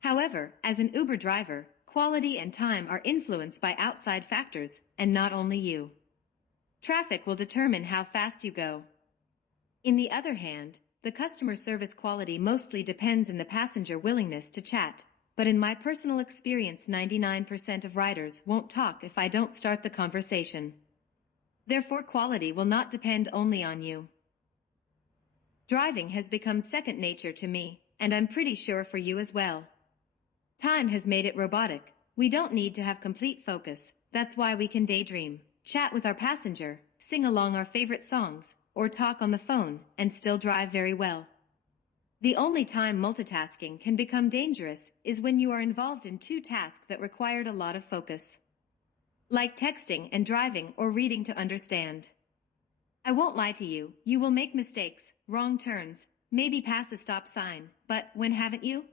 However, as an Uber driver, quality and time are influenced by outside factors, and not only you. Traffic will determine how fast you go. In the other hand, the customer service quality mostly depends on the passenger willingness to chat, but in my personal experience, 99% of riders won't talk if I don't start the conversation. Therefore, quality will not depend only on you. Driving has become second nature to me, and I'm pretty sure for you as well. Time has made it robotic. We don't need to have complete focus. That's why we can daydream, chat with our passenger, sing along our favorite songs, or talk on the phone, and still drive very well. The only time multitasking can become dangerous is when you are involved in two tasks that required a lot of focus, like texting and driving or reading to understand. I won't lie to you, you will make mistakes, wrong turns, maybe pass a stop sign, but when haven't you?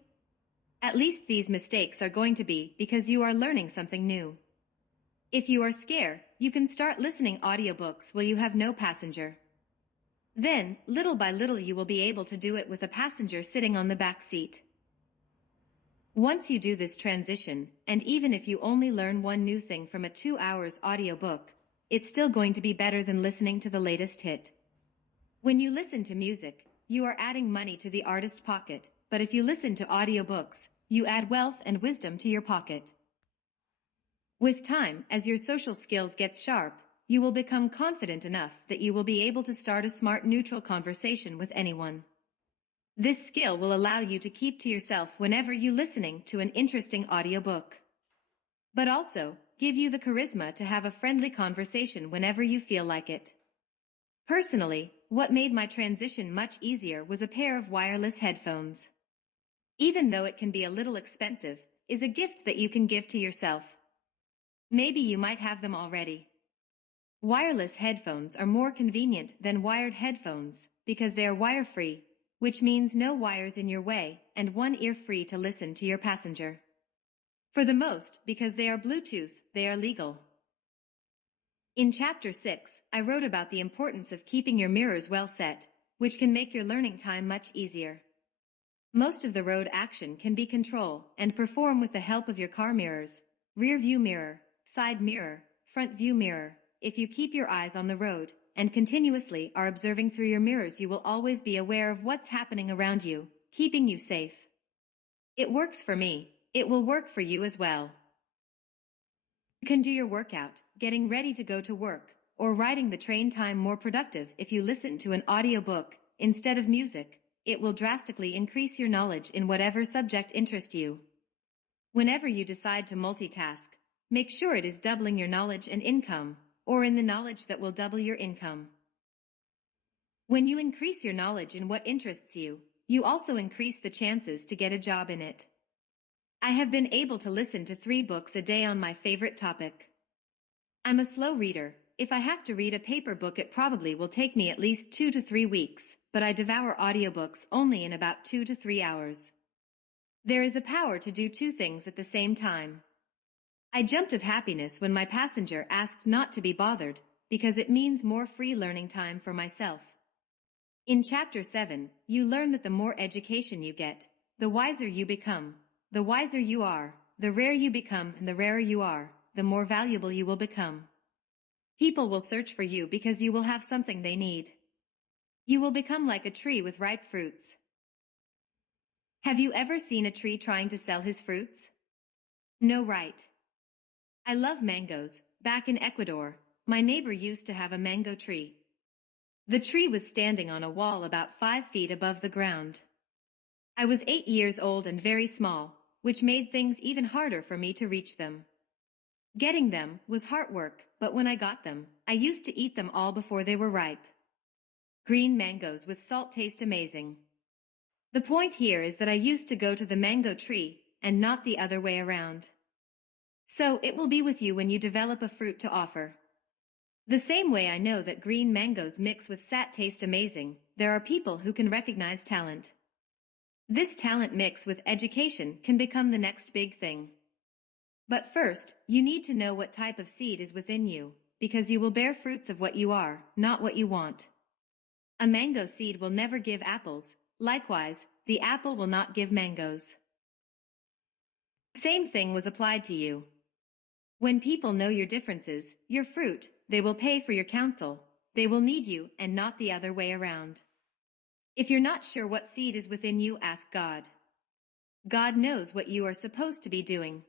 At least these mistakes are going to be because you are learning something new. If you are scared, you can start listening audiobooks while you have no passenger. Then, little by little you will be able to do it with a passenger sitting on the back seat. Once you do this transition, and even if you only learn one new thing from a 2 hours audiobook, it's still going to be better than listening to the latest hit. When you listen to music, you are adding money to the artist pocket, but if you listen to audiobooks, you add wealth and wisdom to your pocket. With time, as your social skills get sharp, you will become confident enough that you will be able to start a smart, neutral conversation with anyone. This skill will allow you to keep to yourself whenever you're listening to an interesting audiobook, but also give you the charisma to have a friendly conversation whenever you feel like it. Personally, what made my transition much easier was a pair of wireless headphones. Even though it can be a little expensive, is a gift that you can give to yourself. Maybe you might have them already. Wireless headphones are more convenient than wired headphones because they are wire-free, which means no wires in your way and one ear free to listen to your passenger. For the most, because they are Bluetooth, they are legal. In Chapter 6, I wrote about the importance of keeping your mirrors well set, which can make your learning time much easier. Most of the road action can be control and perform with the help of your car mirrors, rear view mirror, side mirror, front view mirror. If you keep your eyes on the road and continuously are observing through your mirrors, you will always be aware of what's happening around you, keeping you safe. It works for me. It will work for you as well. You can do your workout, getting ready to go to work, or riding the train time more productive if you listen to an audiobook instead of music. It will drastically increase your knowledge in whatever subject interests you. Whenever you decide to multitask, make sure it is doubling your knowledge and income, or in the knowledge that will double your income. When you increase your knowledge in what interests you, you also increase the chances to get a job in it. I have been able to listen to 3 books a day on my favorite topic. I'm a slow reader. If I have to read a paper book, it probably will take me at least 2 to 3 weeks, but I devour audiobooks only in about 2 to 3 hours. There is a power to do 2 things at the same time. I jumped of happiness when my passenger asked not to be bothered, because it means more free learning time for myself. In Chapter 7, you learn that the more education you get, the wiser you become. The wiser you are, the rarer you become, and the rarer you are, the more valuable you will become. People will search for you because you will have something they need. You will become like a tree with ripe fruits. Have you ever seen a tree trying to sell his fruits? No, right? I love mangoes. Back in Ecuador, my neighbor used to have a mango tree. The tree was standing on a wall about 5 feet above the ground. I was 8 years old and very small, which made things even harder for me to reach them. Getting them was hard work, but when I got them, I used to eat them all before they were ripe. Green mangoes with salt taste amazing. The point here is that I used to go to the mango tree and not the other way around. So it will be with you when you develop a fruit to offer. The same way I know that green mangoes mix with sat taste amazing, there are people who can recognize talent. This talent mix with education can become the next big thing. But first, you need to know what type of seed is within you, because you will bear fruits of what you are, not what you want. A mango seed will never give apples. Likewise, the apple will not give mangoes. The same thing was applied to you. When people know your differences, your fruit, they will pay for your counsel. They will need you and not the other way around. If you're not sure what seed is within you, ask God. God knows what you are supposed to be doing.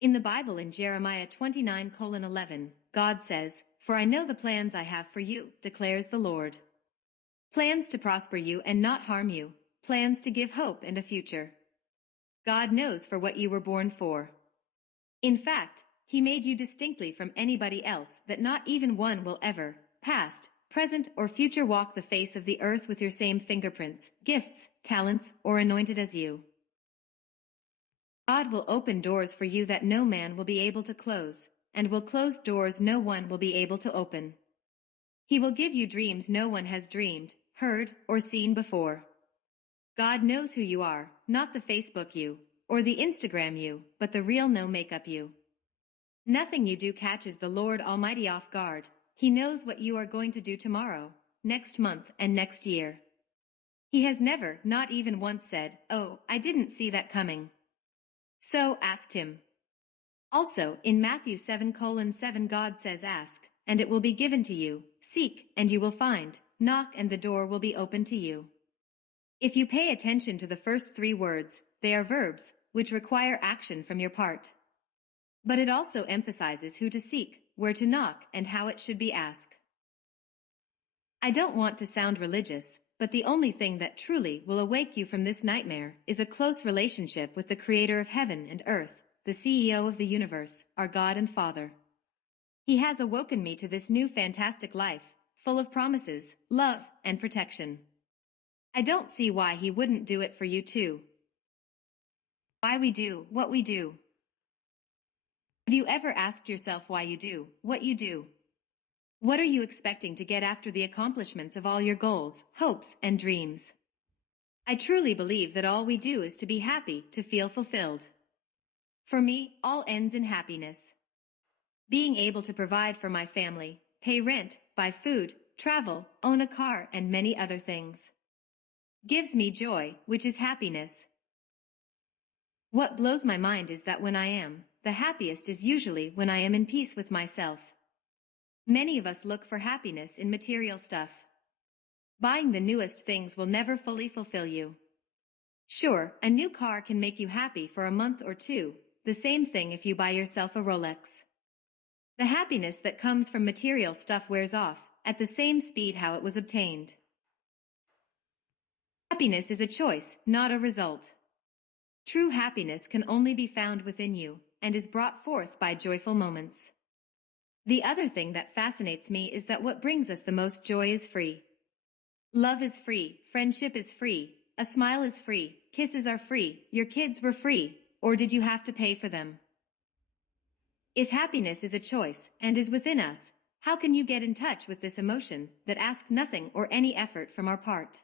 In the Bible, in Jeremiah 29:11, God says, "For I know the plans I have for you, declares the Lord. Plans to prosper you and not harm you, plans to give hope and a future." God knows for what you were born for. In fact, He made you distinctly from anybody else, that not even one will ever, past, present, or future, walk the face of the earth with your same fingerprints, gifts, talents, or anointed as you. God will open doors for you that no man will be able to close, and will close doors no one will be able to open. He will give you dreams no one has dreamed, heard, or seen before. God knows who you are, not the Facebook you, or the Instagram you, but the real no makeup you. Nothing you do catches the Lord Almighty off guard. He knows what you are going to do tomorrow. next month, and next year. He has never, not even once said, "Oh, I didn't see that coming." So asked him. Also, in Matthew 7:7 God says, "Ask, and it will be given to you, seek, and you will find, knock and the door will be opened to you." If you pay attention to the first three words, they are verbs, which require action from your part. But it also emphasizes who to seek, where to knock, and how it should be asked. I don't want to sound religious, but the only thing that truly will awake you from this nightmare is a close relationship with the Creator of heaven and earth, the CEO of the universe, our God and Father. He has awoken me to this new fantastic life, full of promises, love, and protection. I don't see why He wouldn't do it for you too. Why we do what we do. Have you ever asked yourself why you do what you do? What are you expecting to get after the accomplishments of all your goals, hopes, and dreams? I truly believe that all we do is to be happy, to feel fulfilled. For me, all ends in happiness. Being able to provide for my family, pay rent, buy food, travel, own a car, and many other things gives me joy, which is happiness. What blows my mind is that when I am the happiest is usually when I am in peace with myself. Many of us look for happiness in material stuff. Buying the newest things will never fully fulfill you. Sure, a new car can make you happy for a month or two, the same thing if you buy yourself a Rolex. The happiness that comes from material stuff wears off, at the same speed how it was obtained. Happiness is a choice, not a result. True happiness can only be found within you, and is brought forth by joyful moments. The other thing that fascinates me is that what brings us the most joy is free. Love is free, friendship is free, a smile is free, kisses are free, your kids were free, or did you have to pay for them? If happiness is a choice, and is within us, how can you get in touch with this emotion that asks nothing or any effort from our part?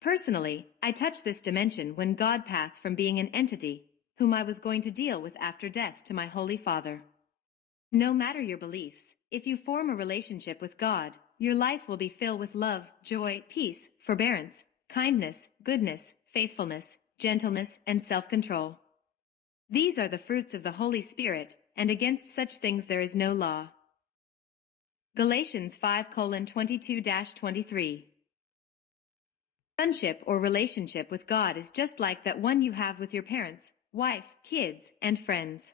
Personally, I touched this dimension when God passed from being an entity, whom I was going to deal with after death, to my Holy Father. No matter your beliefs, if you form a relationship with God, your life will be filled with love, joy, peace, forbearance, kindness, goodness, faithfulness, gentleness, and self-control. These are the fruits of the Holy Spirit, and against such things there is no law. Galatians 5:22-23. Sonship or relationship with God is just like that one you have with your parents, wife, kids, and friends.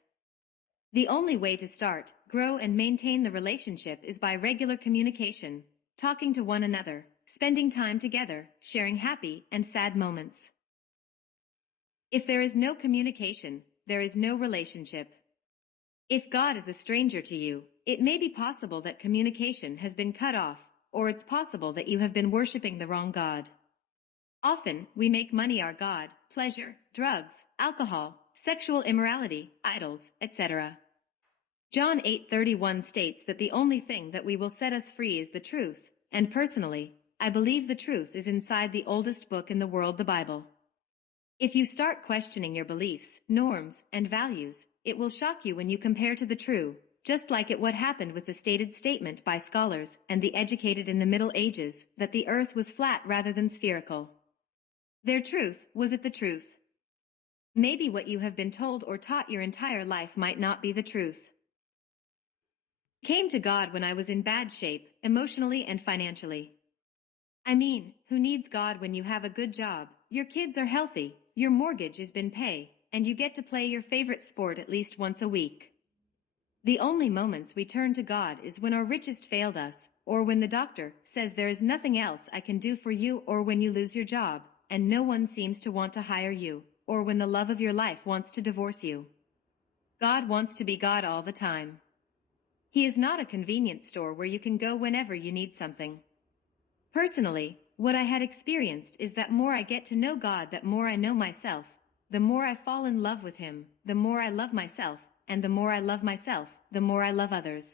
The only way to start, grow, and maintain the relationship is by regular communication, talking to one another, spending time together, sharing happy and sad moments. If there is no communication, there is no relationship. If God is a stranger to you, it may be possible that communication has been cut off, or it's possible that you have been worshiping the wrong God. Often, we make money our God, pleasure, drugs, alcohol, sexual immorality, idols, etc. John 8:31 states that the only thing that we will set us free is the truth, and personally, I believe the truth is inside the oldest book in the world, the Bible. If you start questioning your beliefs, norms, and values, it will shock you when you compare to the true, just like what happened with the stated statement by scholars and the educated in the Middle Ages that the earth was flat rather than spherical. Their truth, was it the truth? Maybe what you have been told or taught your entire life might not be the truth. Came to God when I was in bad shape, emotionally and financially. I mean, who needs God when you have a good job, your kids are healthy, your mortgage has been paid, and you get to play your favorite sport at least once a week? The only moments we turn to God is when our richest failed us, or when the doctor says there is nothing else I can do for you, or when you lose your job, and no one seems to want to hire you, or when the love of your life wants to divorce you. God wants to be God all the time. He is not a convenience store where you can go whenever you need something. Personally, what I had experienced is that more I get to know God, that more I know myself, the more I fall in love with Him, the more I love myself, and the more I love myself, the more I love others.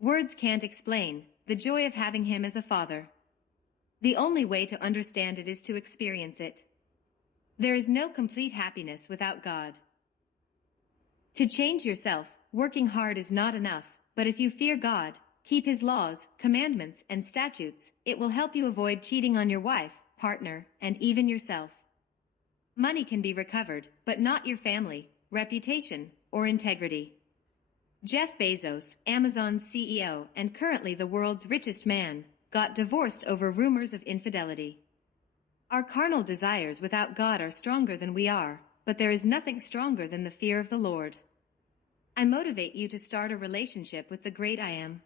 Words can't explain the joy of having Him as a Father. The only way to understand it is to experience it. There is no complete happiness without God. To change yourself, working hard is not enough, but if you fear God, keep his laws, commandments, and statutes. It will help you avoid cheating on your wife, partner, and even yourself. Money can be recovered, but not your family, reputation, or integrity. Jeff Bezos, Amazon's CEO and currently the world's richest man, got divorced over rumors of infidelity. Our carnal desires without God are stronger than we are, but there is nothing stronger than the fear of the Lord. I motivate you to start a relationship with the great I Am.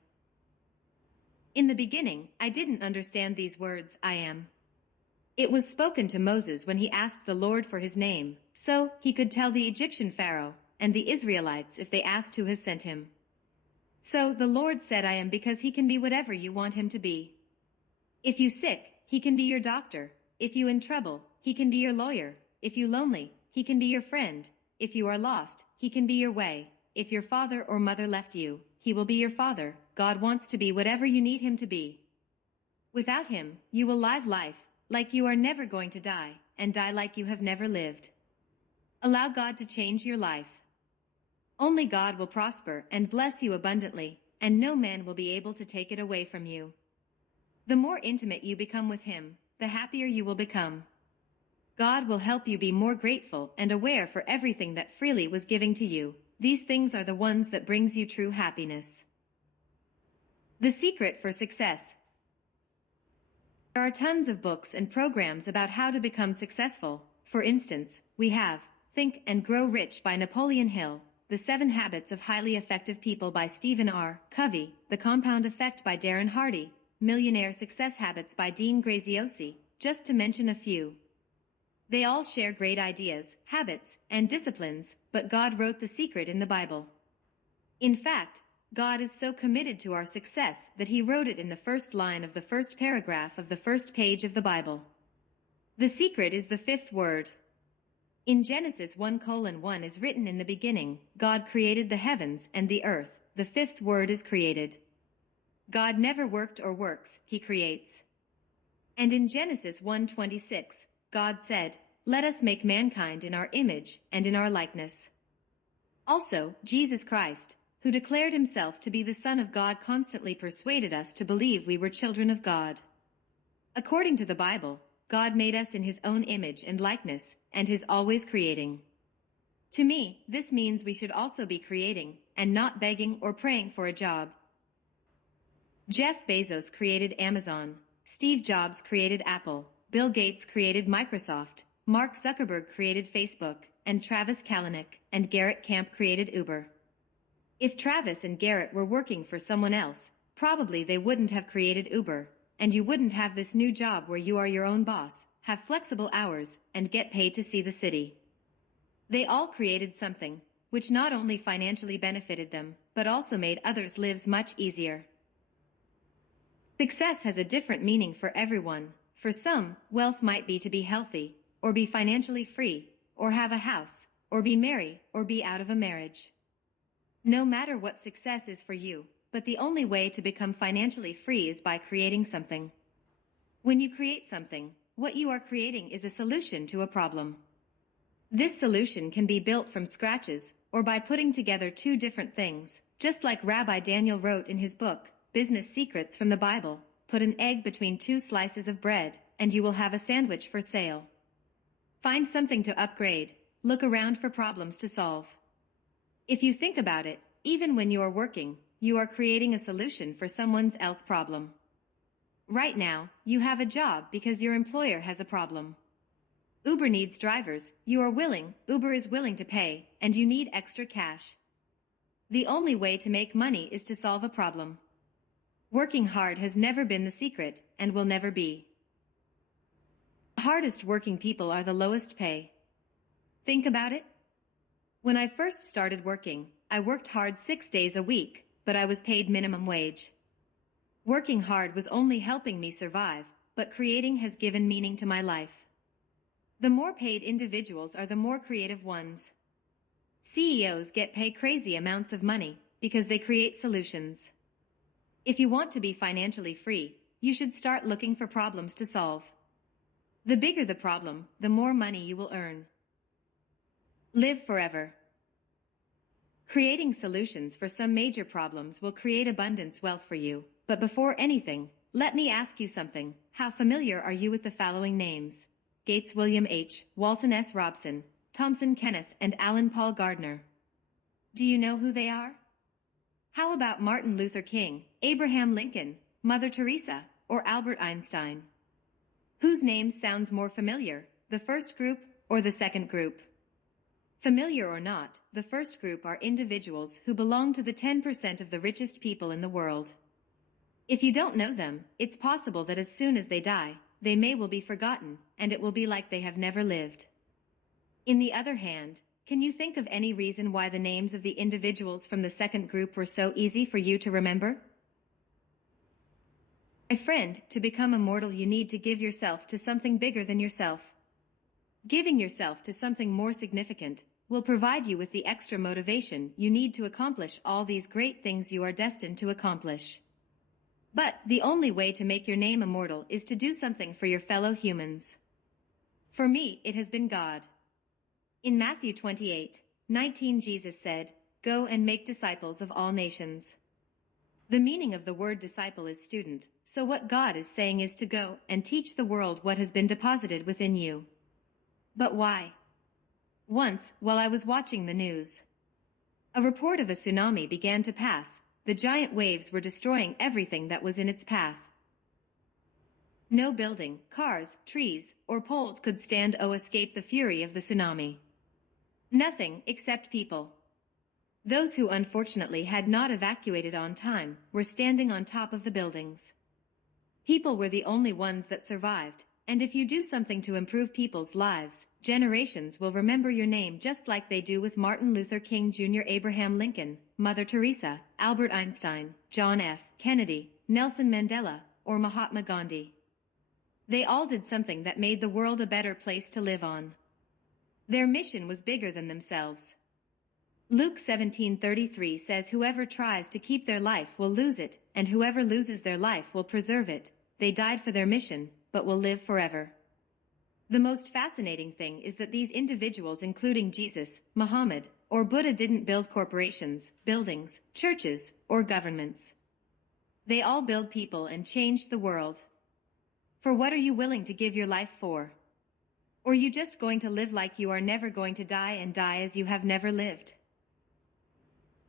In the beginning, I didn't understand these words, I am. It was spoken to Moses when he asked the Lord for his name, so he could tell the Egyptian Pharaoh and the Israelites if they asked who has sent him. So the Lord said I am because he can be whatever you want him to be. If you sick, he can be your doctor. If you in trouble, he can be your lawyer. If you lonely, he can be your friend. If you are lost, he can be your way. If your father or mother left you, he will be your father. God wants to be whatever you need him to be. Without him, you will live life like you are never going to die, and die like you have never lived. Allow God to change your life. Only God will prosper and bless you abundantly, and no man will be able to take it away from you. The more intimate you become with him, the happier you will become. God will help you be more grateful and aware for everything that freely was given to you. These things are the ones that brings you true happiness. The secret for success. There are tons of books and programs about how to become successful. For instance, we have Think and Grow Rich by Napoleon Hill, The 7 Habits of Highly Effective People by Stephen R. Covey, The Compound Effect by Darren Hardy, Millionaire Success Habits by Dean Graziosi, just to mention a few. They all share great ideas, habits, and disciplines, but God wrote the secret in the Bible. In fact, God is so committed to our success that he wrote it in the first line of the first paragraph of the first page of the Bible. The secret is the 5th word. In Genesis 1:1 is written in the beginning, God created the heavens and the earth. The 5th word is created. God never worked or works, he creates. And in Genesis 1:26, God said, let us make mankind in our image and in our likeness. Also, Jesus Christ, who declared himself to be the Son of God, constantly persuaded us to believe we were children of God. According to the Bible, God made us in his own image and likeness, and is always creating. To me, this means we should also be creating, and not begging or praying for a job. Jeff Bezos created Amazon, Steve Jobs created Apple, Bill Gates created Microsoft, Mark Zuckerberg created Facebook, and Travis Kalanick and Garrett Camp created Uber. If Travis and Garrett were working for someone else, probably they wouldn't have created Uber, and you wouldn't have this new job where you are your own boss, have flexible hours, and get paid to see the city. They all created something, which not only financially benefited them, but also made others' lives much easier. Success has a different meaning for everyone. For some, wealth might be to be healthy, or be financially free, or have a house, or be married, or be out of a marriage. No matter what success is for you, but the only way to become financially free is by creating something. When you create something, what you are creating is a solution to a problem. This solution can be built from scratches, or by putting together two different things, just like Rabbi Daniel wrote in his book, Business Secrets from the Bible. Put an egg between 2 slices of bread, and you will have a sandwich for sale. Find something to upgrade. Look around for problems to solve. If you think about it, even when you are working, you are creating a solution for someone else's problem. Right now, you have a job because your employer has a problem. Uber needs drivers, you are willing, Uber is willing to pay, and you need extra cash. The only way to make money is to solve a problem. Working hard has never been the secret, and will never be. The hardest working people are the lowest pay. Think about it. When I first started working, I worked hard 6 days a week, but I was paid minimum wage. Working hard was only helping me survive, but creating has given meaning to my life. The more paid individuals are the more creative ones. CEOs get paid crazy amounts of money because they create solutions. If you want to be financially free, you should start looking for problems to solve. The bigger the problem, the more money you will earn. Live forever. Creating solutions for some major problems will create abundance wealth for you. But before anything, let me ask you something. How familiar are you with the following names? Gates William H., Walton S. Robson, Thompson Kenneth, and Alan Paul Gardner. Do you know who they are? How about Martin Luther King, Abraham Lincoln, Mother Teresa, or Albert Einstein? Whose name sounds more familiar, the first group or the second group? Familiar or not, the first group are individuals who belong to the 10% of the richest people in the world. If you don't know them, it's possible that as soon as they die, they may well be forgotten, and it will be like they have never lived. In the other hand, can you think of any reason why the names of the individuals from the second group were so easy for you to remember? My friend, to become immortal you need to give yourself to something bigger than yourself. Giving yourself to something more significant will provide you with the extra motivation you need to accomplish all these great things you are destined to accomplish. But the only way to make your name immortal is to do something for your fellow humans. For me, it has been God. In Matthew 28:19, Jesus said, "Go and make disciples of all nations." The meaning of the word disciple is student, so what God is saying is to go and teach the world what has been deposited within you. But why? Once, while I was watching the news, a report of a tsunami began to pass. The giant waves were destroying everything that was in its path. No building, cars, trees, or poles could stand or escape the fury of the tsunami. Nothing except people. Those who unfortunately had not evacuated on time were standing on top of the buildings. People were the only ones that survived, and if you do something to improve people's lives, generations will remember your name just like they do with Martin Luther King Jr., Abraham Lincoln, Mother Teresa, Albert Einstein, John F. Kennedy, Nelson Mandela, or Mahatma Gandhi. They all did something that made the world a better place to live on. Their mission was bigger than themselves. Luke 17:33 says, "Whoever tries to keep their life will lose it, and whoever loses their life will preserve it." They died for their mission, but will live forever. The most fascinating thing is that these individuals, including Jesus, Muhammad, or Buddha, didn't build corporations, buildings, churches, or governments. They all built people and changed the world. For what are you willing to give your life for? Or are you just going to live like you are never going to die and die as you have never lived?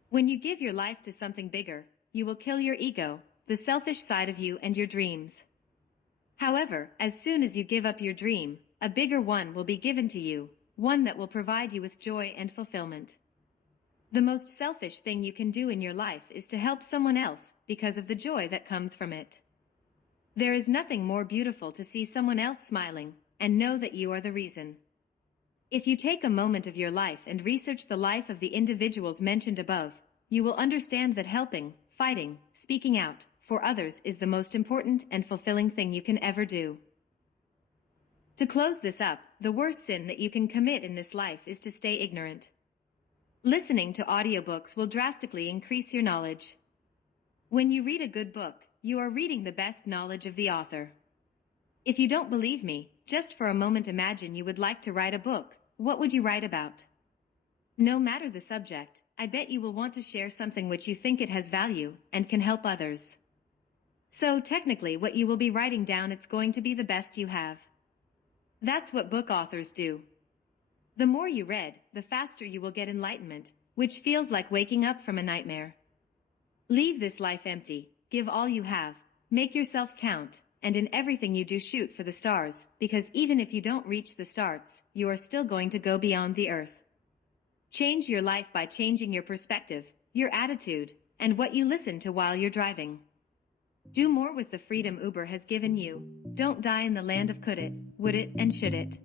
When you give your life to something bigger, you will kill your ego, the selfish side of you, and your dreams. However, as soon as you give up your dream, a bigger one will be given to you, one that will provide you with joy and fulfillment. The most selfish thing you can do in your life is to help someone else because of the joy that comes from it. There is nothing more beautiful to see someone else smiling and know that you are the reason. If you take a moment of your life and research the life of the individuals mentioned above, you will understand that helping, fighting, speaking out for others is the most important and fulfilling thing you can ever do. To close this up, the worst sin that you can commit in this life is to stay ignorant. Listening to audiobooks will drastically increase your knowledge. When you read a good book, you are reading the best knowledge of the author. If you don't believe me, just for a moment imagine you would like to write a book. What would you write about? No matter the subject, I bet you will want to share something which you think it has value and can help others. So technically what you will be writing down, it's going to be the best you have. That's what book authors do. The more you read, the faster you will get enlightenment, which feels like waking up from a nightmare. Leave this life empty, give all you have, make yourself count, and in everything you do shoot for the stars, because even if you don't reach the stars, you are still going to go beyond the earth. Change your life by changing your perspective, your attitude, and what you listen to while you're driving. Do more with the freedom Uber has given you. Don't die in the land of could it, would it, and should it.